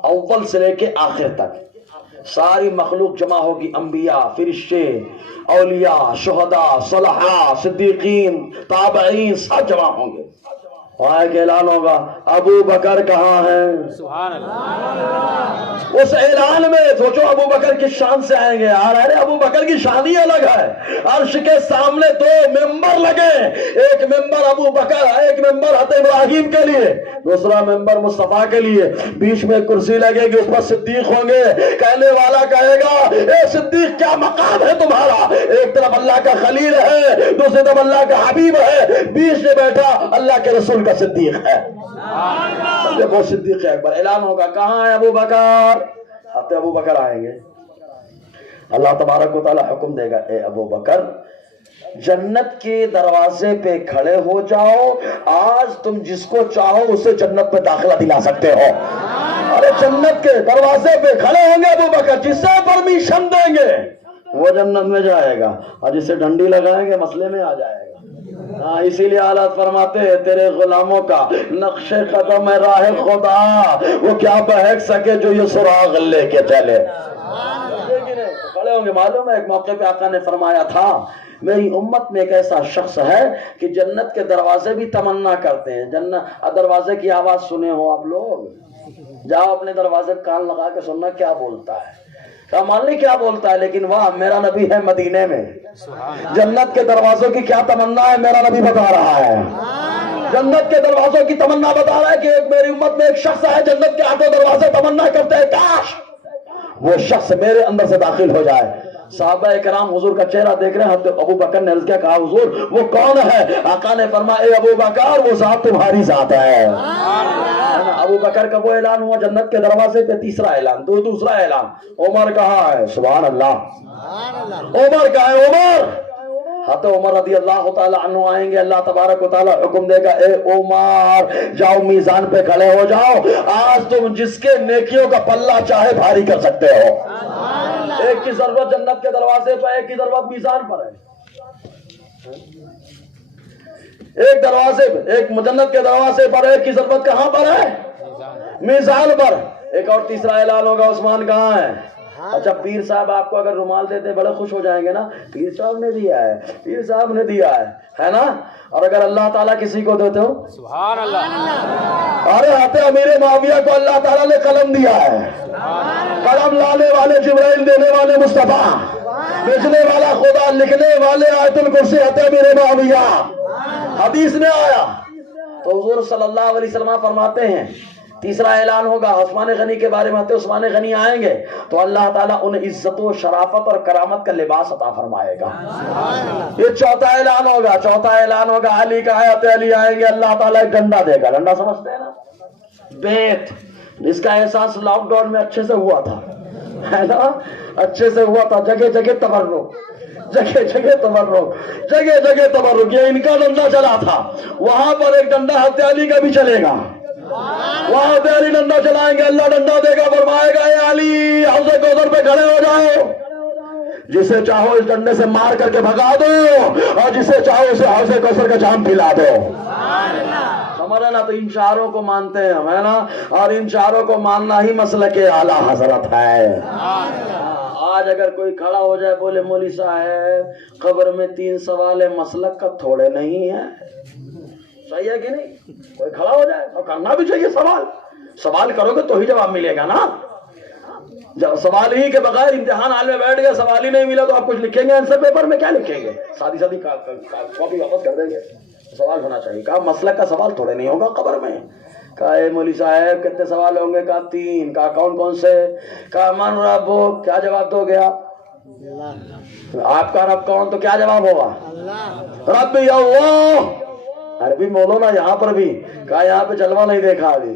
اول سے لے کے آخر تک ساری مخلوق جمع ہوگی، انبیاء، فرشتے، اولیاء، شہداء، صلحاء، صدیقین، تابعین، سب جمع ہوں گے۔ وہاں ایک اعلان ہوگا، ابو بکر کہاں ہیں؟ سبحان اللہ۔ اس اعلان میں سوچو ابو بکر کس شان سے آئیں گے، ارے ابو بکر کی شان ہی الگ ہے۔ عرش کے سامنے دو ممبر لگے، ایک ممبر ابو بکر، ایک ممبر حضرت ابراہیم کے لیے، دوسرا ممبر مصطفیٰ کے لیے، بیچ میں کرسی لگے گی، اس پر صدیق ہوں گے۔ کہنے والا کہے گا اے صدیق کیا مقام ہے تمہارا؟ ایک طرف اللہ کا خلیل ہے، دوسری طرف اللہ کا حبیب ہے، بیچ میں بیٹھا اللہ کے رسول کا صدیق ہے، وہ صدیق اکبر۔ اعلان ہوگا کہاں ہے ابو بکر؟ حضرت ابو بکر آئیں گے، اللہ تبارک و تعالی حکم دے گا اے ابو بکر جنت کے دروازے پہ کھڑے ہو جاؤ، آج تم جس کو چاہو اسے جنت پہ داخلہ دلا سکتے ہو۔ ارے جنت کے دروازے پہ کھڑے ہوں گے ابو بکر، جسے پرمیشن دیں گے وہ جنت میں جائے گا، اور جسے ڈنڈی لگائیں گے مسئلے میں آ جائے گا۔ ہاں، اسی لیے حالات فرماتے ہیں تیرے غلاموں کا نقش قدم ہے راہ خدا، وہ کیا بہک سکے جو یہ سراغ لے کے چلے۔ کھڑے ہوں گے، معلوم ہے ایک موقع پہ آقا نے فرمایا تھا میری امت میں ایک ایسا شخص ہے کہ جنت کے دروازے بھی تمنا کرتے ہیں۔ جنت دروازے کی آواز سنے ہو آپ لوگ؟ جاؤ اپنے دروازے کان لگا کے سننا کیا بولتا ہے، مان لی کیا بولتا ہے، لیکن واہ میرا نبی ہے مدینے میں، جنت کے دروازوں کی کیا تمنا ہے میرا نبی بتا رہا ہے۔ جنت کے دروازوں کی تمنا بتا رہا ہے کہ میری امت میں ایک شخص ہے جنت کے آٹھوں دروازے تمنا کرتے ہیں کاش وہ شخص میرے اندر سے داخل ہو جائے۔ صحابہ کرام حضور کا چہرہ دیکھ رہے ہیں، حضرت ابو بکر نے عرض کیا، کہا حضور وہ کون ہے؟ آقا نے فرمایا اے ابو بکر وہ ذات تمہاری ذات ہے۔ ابو بکر کا وہ اعلان ہوا جنت کے دروازے پہ، تیسرا اعلان، دوسرا اعلان، عمر کہاں ہے؟ سبحان اللہ، عمر کہاں ہے؟ عمر، حضرت عمر رضی اللہ تعالیٰ عنہ آئیں گے، اللہ تبارک و تعالیٰ حکم دے گا اے عمر جاؤ میزان پہ کھڑے ہو جاؤ، آج تم جس کے نیکیوں کا پلہ چاہے بھاری کر سکتے ہو۔ ایک کی ضرورت جنت کے دروازے پر، ایک کی ضرورت میزان پر ہے۔ ایک دروازے پہ، ایک جنت کے دروازے پر، ایک کی ضرورت کہاں پر ہے؟ میزان پر۔ ایک اور تیسرا اعلان ہوگا، عثمان کہاں ہے؟ اچھا پیر صاحب آپ کو اگر رومال دیتے بڑے خوش ہو جائیں گے نا، پیر صاحب نے دیا ہے، پیر صاحب نے دیا ہے نا؟ اور اگر اللہ تعالیٰ کسی کو دیتے ہو، سبحان اللہ، ارے آتے امیر معاویہ کو اللہ تعالیٰ نے قلم دیا ہے، قلم لانے والے جبرائیل، دینے والے مصطفیٰ، بھیجنے والا خدا، لکھنے والے آیت الکرسی آتے امیر معاویہ۔ حدیث میں آیا تو حضور صلی اللہ علیہ وسلم فرماتے ہیں تیسرا اعلان ہوگا عثمان غنی کے بارے میں، عثمان غنی آئیں گے تو اللہ تعالیٰ انہیں عزت و شرافت اور کرامت کا لباس عطا فرمائے گا. یہ چوتھا اعلان ہوگا. چوتھا اعلان ہوگا علی کا، حضرت علی آئیں گے، اللہ تعالیٰ ایک ڈنڈا دے گا. ڈنڈا سمجھتے ہیں نا، بیت، جس کا احساس لاک ڈاؤن میں اچھے سے ہوا تھا، ہے نا، اچھے سے ہوا تھا. جگہ جگہ تبرک، جگہ جگہ تبرک، جگہ جگہ تبرک. یہ ان کا ڈنڈا چلا تھا. وہاں پر ایک ڈنڈا حضرت علی کا بھی چلے گا. وہاں حضرت علی ڈنڈا چلائیں گے، اللہ ڈنڈا دے گا، فرمائے گا اے علی حوض کوثر پہ کھڑے ہو جاؤ. جسے چاہو اس ڈنڈے سے مار کر کے بھگا دو اور جسے چاہو اسے حوض کوثر کا جام پلا دو. ہمارا نا تو ان چاروں کو مانتے ہیں ہم، ہے نا، اور ان چاروں کو ماننا ہی مسلک اعلیٰ حضرت ہے. آج اگر کوئی کھڑا ہو جائے بولے مولوی صاحب قبر میں 3 سوال مسلک کا تھوڑے نہیں ہے، صحیح ہے کہ نہیں؟ کوئی کھڑا ہو جائے اور کرنا بھی چاہیے سوال. سوال کرو گے تو ہی جواب ملے گا نا. جب سوال ہی کے بغیر امتحان حال میں بیٹھ گئے، سوال ہی نہیں ملا تو آپ کچھ لکھیں گے آنسر پیپر میں؟ کیا لکھیں گے؟ سادی سادی کاپی واپس کر دیں گے. سوال ہونا چاہیے. کہا مسلک کا سوال تھوڑے نہیں ہوگا قبر میں. کہا اے مولوی صاحب کتنے سوال ہوں گے؟ کہا 3. کہا کون کون سے؟ کہا من ربو. کیا جواب دو گے آپ؟ آپ کا رب کون؟ تو کیا جواب ہوگا؟ ربی اللہ. عربی بولو نا یہاں پر بھی. کہا یہاں پہ جلوہ نہیں دیکھا ابھی.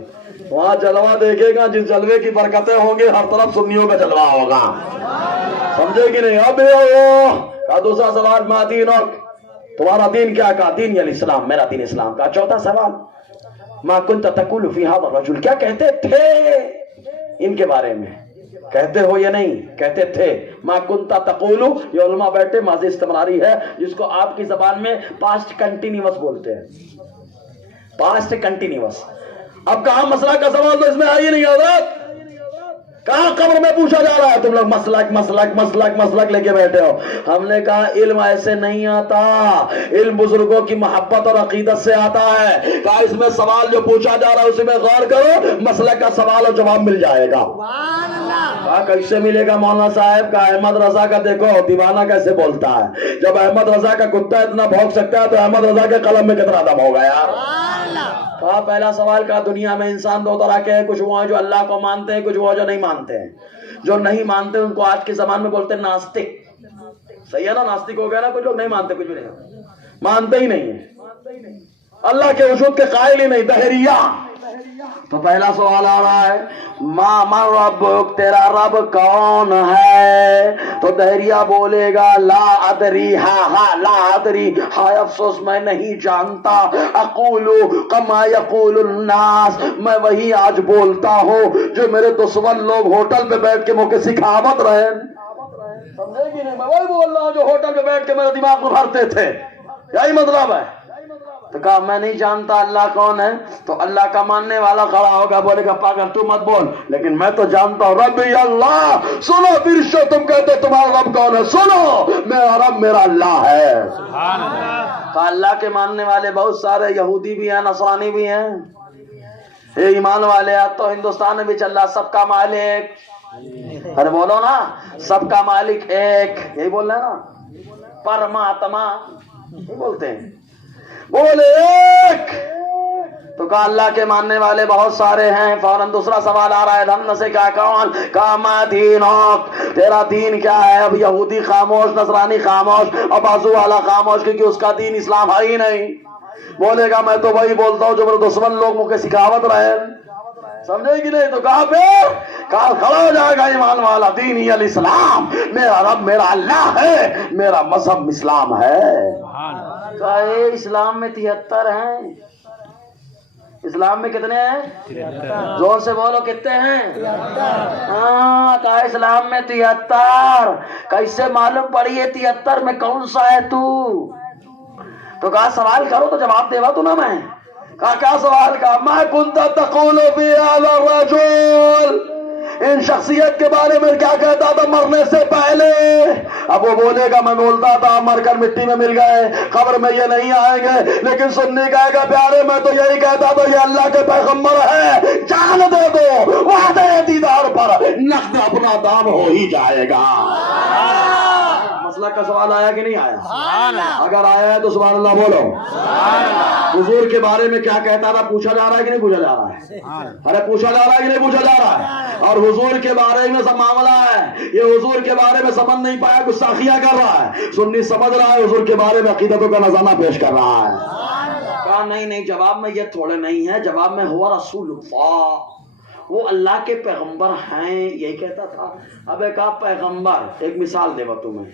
وہاں جلوہ دیکھے گا، جس جلوے کی برکتیں ہوں گی ہر طرف سنیوں کا جلوہ ہوگا. سمجھے کہ نہیں؟ اب کہا دوسرا سوال ما دینک، تمہارا دین کیا؟ کہا دین الاسلام، میرا دین اسلام. کہا چوتھا سوال ما کنت تقول فی ھذا الرجل، کیا کہتے تھے ان کے بارے میں؟ کہتے ہو یا نہیں؟ کہتے تھے. ما کنت تقول، یہ علماء بیٹھے ماضی استمراری ہے جس کو آپ کی زبان میں پاسٹ کنٹینیوس بولتے ہیں. Past continuous. اب کہاں مسئلہ کا سوال تو اس میں آئی نہیں حضرت. کہاں قبر میں پوچھا جا رہا ہے تم لوگ مسلک مسلک مسلک مسلک لے کے بیٹھے ہو. ہم نے کہا علم ایسے نہیں آتا، علم بزرگوں کی محبت اور عقیدت سے آتا ہے. کہا اس میں سوال جو پوچھا جا رہا ہے اسی میں غور کرو، مسلک کا سوال اور جواب مل جائے گا. کہا کیسے ملے گا مولانا صاحب؟ کہا احمد رضا کا دیکھو دیوانہ کیسے بولتا ہے. جب احمد رضا کا کتا اتنا بھونک سکتا ہے تو احمد رضا کے قلم میں کتنا دم ہوگا یار. کہا پہلا سوال کا دنیا میں انسان 2 طرح کے ہیں، کچھ وہ ہیں جو اللہ کو مانتے ہیں، کچھ وہ جو نہیں مانتے ہیں. جو نہیں مانتے ان کو آج کے زمان میں بولتے ہیں ناستک. صحیح ہے نا، ناستک ہو گیا نا. کچھ لوگ نہیں مانتے، کچھ بھی نہیں مانتے ہی نہیں ہیں، اللہ کے وجود کے قائل ہی نہیں، دہریہ. تو پہلا سوال آ رہا ہے ما من ربک، تیرا رب کون ہے؟ تو دہریہ بولے گا لا ادری، ہاں لا ادری، ہائے افسوس میں نہیں جانتا. اقول کما یقول الناس، میں وہی آج بولتا ہوں جو میرے دشمن لوگ ہوٹل پہ بیٹھ کے مجھے سکھاوت رہے. سمجھے کہ نہیں؟ میں وہی بول رہا ہوں جو ہوٹل پہ بیٹھ کے میرے دماغ کو بھرتے تھے. یہی مطلب ہے. تو کہا میں نہیں جانتا اللہ کون ہے. تو اللہ کا ماننے والا کھڑا ہوگا، بولے گا پاگل تو مت بول، لیکن میں تو جانتا ہوں ربی اللہ. سنو پھر تم کہتے تمہارا رب کون ہے، سنو میرا رب میرا اللہ ہے. کہا اللہ کے ماننے والے بہت سارے یہودی بھی ہیں، نصرانی بھی ہیں. یہ ایمان والے تو ہندوستان میں بھی چل رہا، سب کا مالک. ارے بولو نا، سب کا مالک ایک. یہی بول رہے ہیں نا، پرماتما یہ بولتے ہیں، بولے ایک. تو کہا اللہ کے ماننے والے بہت سارے ہیں. فوراً دوسرا سوال آ رہا ہے دھن سے کیا کون؟ کہا ما دینک، تیرا دین کیا ہے؟ اب یہودی خاموش، نصرانی خاموش اور بازو والا خاموش، کیونکہ اس کا دین اسلام ہے ہی نہیں. بولے گا میں تو وہی بولتا ہوں جو میرے دشمن لوگ مجھے سکھاوت رہے. سمجھے کہ نہیں؟ تو کہا پھر کہا کھڑا ہو جائے گا ایمان والا، دینی الاسلام، میرا رب میرا اللہ ہے، میرا مذہب اسلام ہے. کہا اسلام میں 73 ہیں. اسلام میں کتنے ہیں؟ زور سے بولو کتنے ہیں؟ ہاں کہا اسلام میں 73. کیسے معلوم پڑی ہے 73 میں کون سا ہے تو؟ تو کہا سوال کرو تو جواب دے گا تو نا. میں کہا کیا سوال کا؟ میں کنت تقول فی ھذا الرجل، ان شخصیت کے بارے میں کیا کہتا تھا مرنے سے پہلے؟ اب وہ بولے گا میں بولتا تھا مر کر مٹی میں مل گئے، قبر میں یہ نہیں آئیں گے، لیکن سننے کہے گا پیارے میں تو یہی کہتا تھا یہ اللہ کے پیغمبر ہے، جان دے دو، وعدے دیدار پر نقد اپنا دام ہو ہی جائے گا. مسلک کا سوال آیا کہ نہیں آیا؟ اگر آیا ہے تو سبحان اللہ بولو۔ حضور کے بارے میں کیا کہتا تھا؟ پوچھا جا رہا ہے کہ نہیں پوچھا جا رہا ہے؟ ارے پوچھا جا رہا ہے کہ نہیں پوچھا جا رہا ہے؟ اور حضور کے بارے میں سب معاملہ ہے، یہ حضور کے بارے میں سمجھ نہیں پایا، گستاخیاں کر رہا ہے، سنی سمجھ رہا ہے، حضور کے بارے میں عقیدتوں کا نذرانہ پیش کر رہا ہے۔ کہا نہیں، جواب میں یہ تھوڑے نہیں ہے، جواب میں ہوا رسول اللہ، وہ اللہ کے پیغمبر ہیں، یہی کہتا تھا۔ اب ایک آپ پیغمبر، ایک مثال دے گا تمہیں۔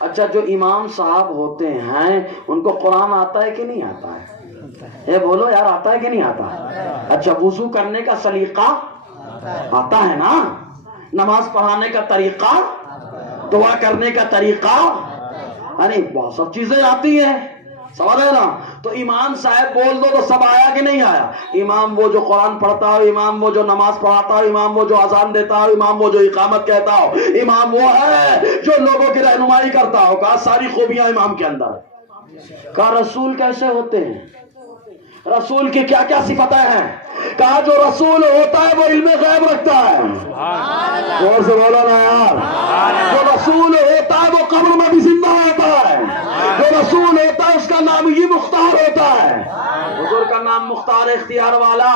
اچھا جو امام صاحب ہوتے ہیں ان کو قرآن آتا ہے کہ نہیں آتا ہے؟ یہ بولو یار، آتا ہے کہ نہیں آتا؟ اچھا وضو کرنے کا سلیقہ آتا ہے نا؟ نماز پڑھانے کا طریقہ، دعا کرنے کا طریقہ، یعنی بہت سب چیزیں آتی ہیں، سوال ہے نا؟ تو امام صاحب بول دو تو سب آیا کہ نہیں آیا؟ امام وہ جو قرآن پڑھتا ہو، امام وہ جو نماز پڑھاتا ہو، امام وہ جو اذان دیتا ہو، امام وہ جو اقامت کہتا ہو، امام وہ ہے جو لوگوں کی رہنمائی کرتا ہو۔ کہا ساری خوبیاں امام کے اندر۔ کہا رسول کیسے ہوتے ہیں؟ رسول کی کیا کیا صفتیں ہیں؟ کہا جو رسول ہوتا ہے وہ علم غیب رکھتا ہے۔ زور سے بولو نا یار۔ جو رسول ہوتا ہے وہ قبر میں بھی زندہ ہوتا ہے۔ جو رسول ہوتا ہے اس کا نام ہی مختار ہوتا ہے۔ حضور کا نام مختار اختیار والا۔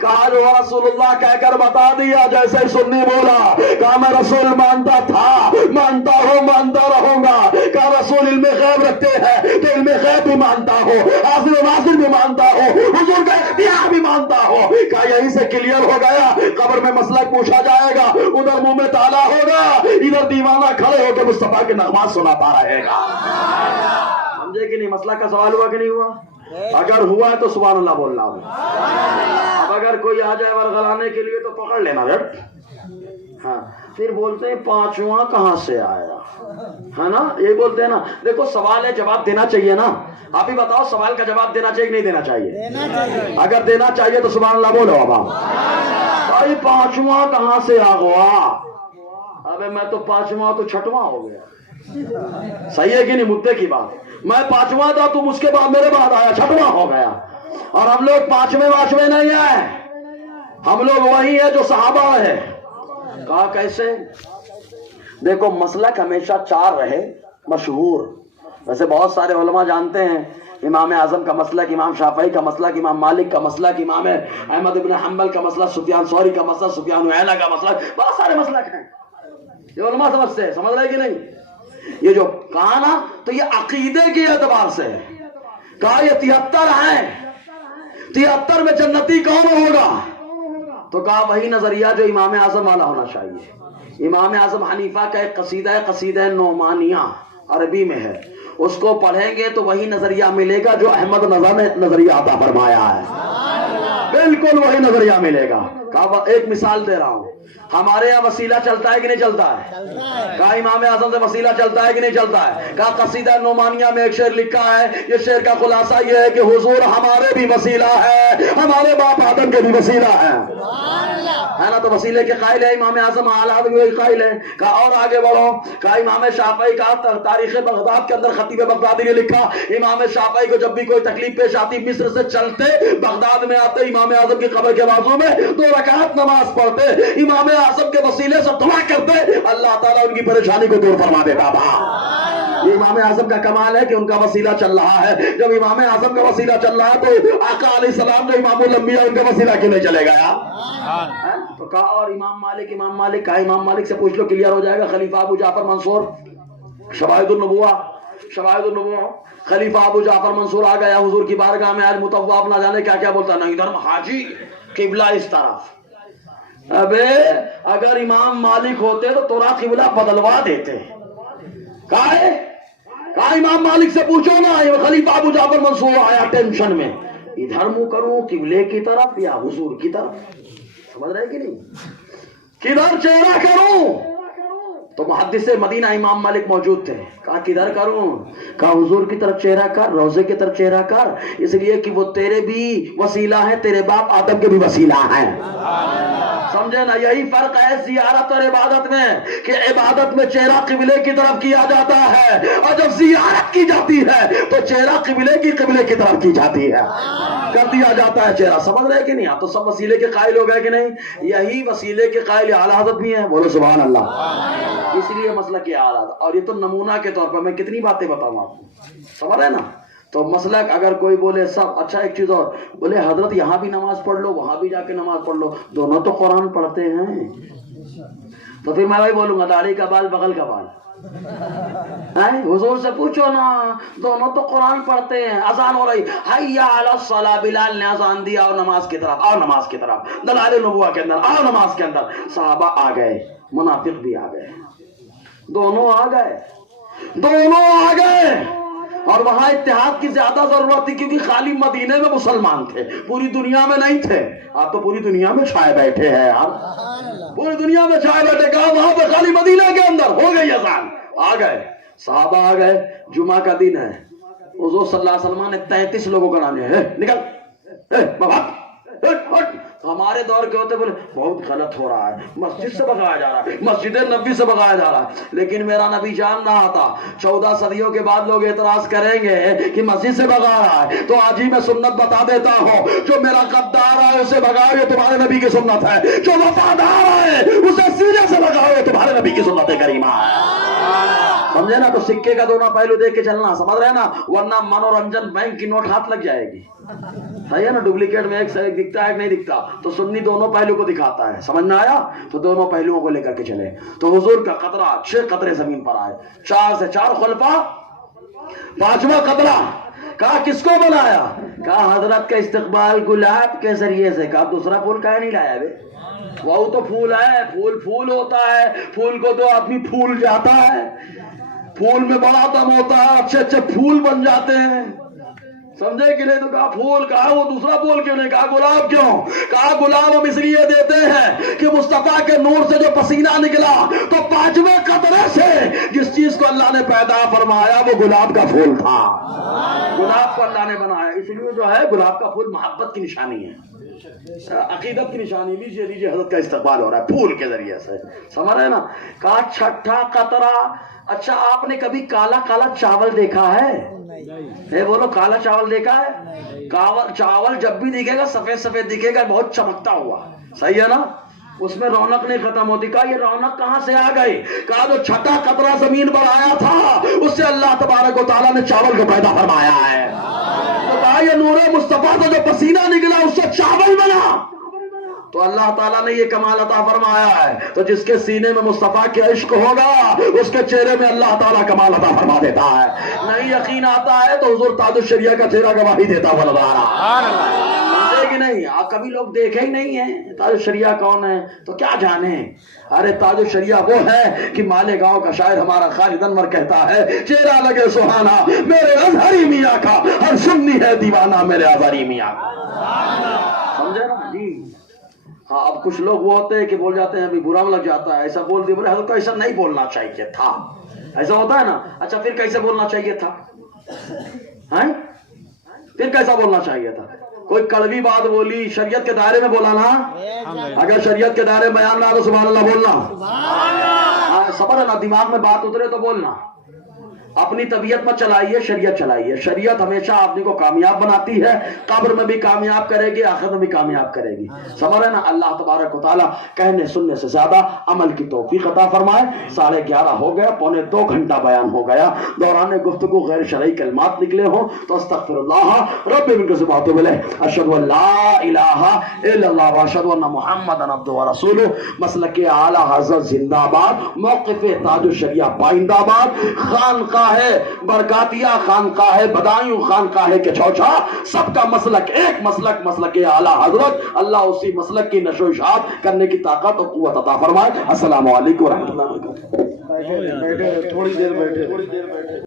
کہا جو رسول اللہ کہہ کر بتا دیا، جیسے سنی بولا۔ کہا میں رسول مانتا تھا، مانتا ہوں، مانتا رہوں گا۔ کہا رسول علم غیب رکھتے ہیں تو علم غیب بھی مانتا ہو، حاضر و ناظر بھی مانتا ہو، حضور کا اختیار بھی مانتا ہو۔ کہا یہیں سے کلیئر ہو گیا، قبر میں مسئلہ پوچھا جائے گا، ادھر منہ میں تالا ہوگا، ادھر دیوانہ کھڑے ہو کے مصطفیٰ کے نغمات سناتا رہے گا۔ سمجھے کہ نہیں؟ مسئلہ کا سوال ہوا کہ نہیں ہوا؟ اگر ہوا ہے تو سبحان اللہ بولنا ہوگا۔ اب اگر کوئی آ جائے ورغلانے کے لیے تو پکڑ لینا رٹ۔ ہاں پھر بولتے ہیں پانچواں کہاں سے آیا، ہے نا؟ یہ بولتے ہیں نا۔ دیکھو سوال ہے، جواب دینا چاہیے نا۔ آپ ہی بتاؤ سوال کا جواب دینا چاہیے کہ نہیں دینا چاہیے؟ اگر دینا چاہیے تو سبحان اللہ بولو۔ اب بھائی پانچواں کہاں سے آ گیا؟ ابے میں تو پانچواں تو چھٹواں ہو گیا۔ صحیح ہے کہ نہیں؟ مدعے کی بات، میں پانچواں تھا، تم اس کے بعد میرے بعد آیا، چھٹواں ہو گیا۔ اور ہم لوگ پانچویں نہیں آئے، ہم لوگ وہی ہیں جو صحابہ ہے۔ کہا کیسے؟ دیکھو مسلک ہمیشہ چار رہے مشہور، ویسے بہت سارے علماء جانتے ہیں، امام اعظم کا مسلک، امام شافعی کا مسلک، امام مالک کا مسلک، امام احمد بن حنبل کا مسلک، سفیان ثوری کا مسلک، سفیان عیینہ کا مسلک، بہت سارے مسلک ہیں، یہ علماء سمجھتے ہیں، سمجھ رہے کہ نہیں؟ یہ جو کہا نا تو یہ عقیدے کے اعتبار سے کہا یہ 73 ہیں، 73 میں جنتی کون ہوگا؟ تو کہا وہی نظریہ جو امام اعظم والا ہونا چاہیے۔ امام اعظم حنیفہ کا ایک قصیدہ ہے، قصیدہ نعمانیہ، عربی میں ہے، اس کو پڑھیں گے تو وہی نظریہ ملے گا جو احمد نظر نے نظریہ عطا فرمایا ہے، بالکل وہی نظریہ ملے گا۔ کہا ایک مثال دے رہا ہوں، ہمارے یہاں وسیلہ چلتا ہے کہ نہیں چلتا ہے؟ کہا امام اعظم سے وسیلہ چلتا ہے کہ نہیں چلتا ہے؟ کہا قصیدہ نعمانیہ میں ایک شعر لکھا ہے، یہ شعر کا خلاصہ یہ ہے کہ حضور ہمارے بھی وسیلہ ہے، ہمارے باپ آدم کے بھی وسیلہ ہے نا؟ تو وسیلے کے قائل ہے امام اعظم، اعلیٰ بھی قائل ہے۔ کہا اور آگے بڑھو، کہا امام شافعی کا تاریخ بغداد کے اندر خطیب بغدادی نے لکھا، امام شافعی کو جب بھی کوئی تکلیف پیش آتی مصر سے چلتے بغداد میں آتے، امام اعظم کی قبر کے بازو میں 2 رکعت نماز پڑھتے، امام اعظم کے وسیلے سے دعا کرتے، اللہ تعالیٰ ان کی پریشانی کو دور فرما دیتا تھا۔ یہ امام اعظم کا کمال ہے کہ ان کا وسیلہ چل رہا ہے۔ جب امام اعظم کا وسیلہ چل رہا ہے تو آقا علیہ السلام جو امام الانبیاء ان کا وسیلہ کیوں نہیں چلے گا؟ تو کہا اور امام مالک کہا امام مالک سے پوچھ لو، کلیئر ہو جائے گا۔ خلیفہ ابو جعفر منصور، شواہد النبوہ، خلیفہ ابو جعفر منصور آ گیا حضور کی بارگاہ میں، آج متواب نہ جانے کیا کیا بولتا، نہیں ادھر حاجی قبلہ اس طرف۔ ابے اگر امام مالک ہوتے تو تورا قبلہ بدلوا دیتے۔ کہا امام مالک سے پوچھو نا، خلیفہ ابو جعفر منصور آیا ٹینشن میں، ادھر منہ کروں قبلے کی طرف یا حضور کی طرف؟ سمجھ رہے کہ نہیں؟ کدھر چہرہ کروں؟ تو محدث مدینہ امام مالک موجود تھے، کہا کدھر کروں؟ کہا حضور کی طرف چہرہ کر، روزے کی طرف چہرہ کر، اس لیے کہ وہ تیرے بھی وسیلہ ہیں، تیرے باپ آدم کے بھی وسیلہ ہیں۔ سمجھے نا؟ یہی فرق ہے زیارت اور عبادت میں، کہ عبادت میں چہرہ قبلے کی طرف کیا جاتا ہے، اور جب زیارت کی جاتی ہے تو چہرہ قبلے کی طرف کی جاتی ہے، کر دیا جاتا ہے چہرہ۔ سمجھ رہے کہ نہیں؟ آپ تو سب وسیلے کے قائل ہو گئے کہ نہیں؟ یہی وسیلے کے قائل اعلیٰ حضرت بھی ہیں، بولو سبحان اللہ۔ اس لیے مسلک کے اعلیٰ، اور یہ تو نمونہ کے طور پر میں کتنی باتیں بتاؤں آپ کو، سمجھ رہے نا؟ تو مسلک اگر کوئی بولے سب اچھا، ایک چیز اور بولے حضرت یہاں بھی نماز پڑھ لو وہاں بھی جا کے نماز پڑھ لو، دونوں تو قرآن پڑھتے ہیں، تو پھر میں وہی بولوں گا داڑھی کا بال بغل کا بال، حضور سے پوچھو نا، دونوں تو قرآن پڑھتے ہیں۔ اذان ہو رہی، حیا علی الصلاۃ، بلال نے اذان دیا، اور نماز کی طرف، اور نماز کی طرف، دلائل نبوہ کے اندر، اور نماز کے اندر صحابہ آ گئے، منافق بھی آ گئے، دونوں آ گئے، اور وہاں اتحاد کی زیادہ ضرورت تھی، کیونکہ خالی مدینے میں مسلمان تھے، پوری دنیا میں نہیں تھے۔ آپ تو پوری دنیا میں چھائے بیٹھے ہیں یار، پوری دنیا میں چھائے بیٹھے، کہا وہاں پہ خالی مدینہ کے اندر ہو گئی اذان، آ گئے صحابہ، آ گئے، جمعہ کا دن ہے، حضور صلی اللہ علیہ وسلم نے 33 لوگوں کا نام لیا، نکل، ہمارے دور کے ہوتے بولے بہت غلط ہو رہا ہے، مسجد سے بگایا جا رہا ہے، مسجد نبی سے بگایا جا رہا ہے، لیکن میرا نبی جان رہا تھا 14 صدیوں کے بعد لوگ اعتراض کریں گے کہ مسجد سے بگا رہا ہے، تو آج ہی میں سنت بتا دیتا ہوں، جو میرا غدار ہے اسے بگاؤ، یہ تمہارے نبی کی سنت ہے، جو وفادار ہے اسے سینے سے بگاؤ، یہ تمہارے نبی کی سنت کریمہ ہے۔ سمجھے نا؟ تو سکے کا دونوں پہلو دیکھ کے چلنا، سمجھ رہے نا؟ ورنہ منورنجن بینک کی نوٹ ہاتھ لگ جائے گی، ہے نا؟ ڈپلیکیٹ میں ایک سے ایک دکھتا ہے، ایک نہیں دکھتا، تو سنی دونوں پہلو کو دکھاتا ہے، سمجھ میں آیا؟ تو دونوں پہلوؤں کو لے کر کے چلے، تو حضور کا قطرہ 6 قطرے زمین پر آئے، 4 سے 4 خلفاء، 5واں قطرہ، کہا کس کو بلایا؟ کہا حضرت کا استقبال گلاب کے ذریعے سے۔ کہا دوسرا پھول کہے نہیں لایا بے؟ وہ تو پھول ہے، پھول ہوتا ہے، پھول کو دو آدمی پھول جاتا ہے، پھول میں بڑا دم ہوتا ہے، اچھے اچھے پھول بن جاتے ہیں، سمجھے کہ نہیں؟ تو کہا پھول، کہا وہ دوسرا پھول کیوں نہیں؟ کہا گلاب کیوں؟ کہا گلاب ہم اس لیے دیتے ہیں کہ مصطفیٰ کے نور سے جو پسینہ نکلا تو 5ویں قطرے سے جس چیز کو اللہ نے پیدا فرمایا وہ گلاب کا پھول تھا، گلاب کو اللہ نے بنایا، اس لیے جو ہے گلاب کا پھول محبت کی نشانی ہے، عقیدت کی نشانی۔ لیجیے حضرت کا استقبال ہو رہا ہے پھول کے ذریعے سے، سمجھ رہے نا؟ کہا 6واں قطرہ، اچھا آپ نے کبھی کالا کالا چاول دیکھا ہے؟ بولو کالا چاول دیکھا ہے؟ چاول جب بھی دکھے گا سفید سفید دکھے گا، بہت چمکتا ہوا، صحیح ہے نا؟ اس میں رونق نہیں ختم ہوتی۔ کہا یہ رونق کہاں سے آ گئی؟ کہا جو 6واں قطرہ زمین پر آیا تھا اس سے اللہ تبارک و تعالیٰ نے چاول کو پیدا فرمایا ہے، تو کہا یہ نور مصطفیٰ سے جو پسینہ نکلا اس سے چاول بنا، تو اللہ تعالیٰ نے یہ کمال عطا فرمایا ہے، تو جس کے سینے میں مصطفیٰ کے عشق ہوگا اس کے چہرے میں اللہ تعالیٰ کمال عطا فرما دیتا ہے۔ نہیں یقین آتا ہے تو حضور تاج الشریعہ کا چہرہ گواہی دیتا ہوا نظر آ رہا ہے کہ نہیں؟ آپ کبھی لوگ دیکھے ہی نہیں ہیں تاج الشریعہ کون ہے تو کیا جانے؟ ارے تاج الشریعہ وہ ہے کہ مالیگاؤں کا شاعر ہمارا خالد انور کہتا ہے، چہرہ لگے سہانا میرے اظہری میاں کا، ہر سنی ہے دیوانہ میرے اظہری میاں کا، سمجھے نا جی؟ ہاں اب کچھ لوگ وہ ہوتے ہیں کہ بول جاتے ہیں ابھی برا لگ جاتا ہے، ایسا بول دیا، بولے حضرت کو ایسا نہیں بولنا چاہیے تھا، ایسا ہوتا ہے نا؟ اچھا پھر کیسے بولنا چاہیے تھا؟ پھر کیسا بولنا چاہیے تھا؟ کوئی کڑوی بات بولی، شریعت کے دائرے میں بولا نا، اگر شریعت کے دائرے میں بیان نہ تو سبحان اللہ بولنا، صبر ہے نا، دماغ میں بات اترے تو بولنا، اپنی طبیعت پر چلائیے، شریعت چلائیے، شریعت ہمیشہ آدمی کو کامیاب بناتی ہے، قبر میں بھی کامیاب کرے گی، آخرت میں بھی کامیاب کرے گی، سمجھ رہے نا؟ اللہ تبارک و تعالیٰ کہنے سننے سے زیادہ عمل کی توفیق عطا فرمائے۔ 11:30 ہو گیا، 1.25 گھنٹہ بیان ہو گیا، دوران گفتگو غیر شرعی کلمات نکلے ہوں تو استغفر اللہ رب من کل بات ملے، اشہد ان لا الہ الا اللہ واشہد ان محمد عبدہ ورسولہ۔ مسلک اعلیٰ حضرت زندہ باد، موقف تاج الشریعہ پائندہ آباد، خانقاہ برکاتیہ، خانقاہ بدایوں، خانقاہ کے چوچا، سب کا مسلک ایک مسلک، مسلک اعلیٰ حضرت۔ اللہ اسی مسلک کی نشو و اشاعت کرنے کی طاقت اور قوت عطا فرمائے۔ السلام علیکم ورحمۃ اللہ وبرکاتہ۔ بیٹھے تھوڑی دیر بیٹھے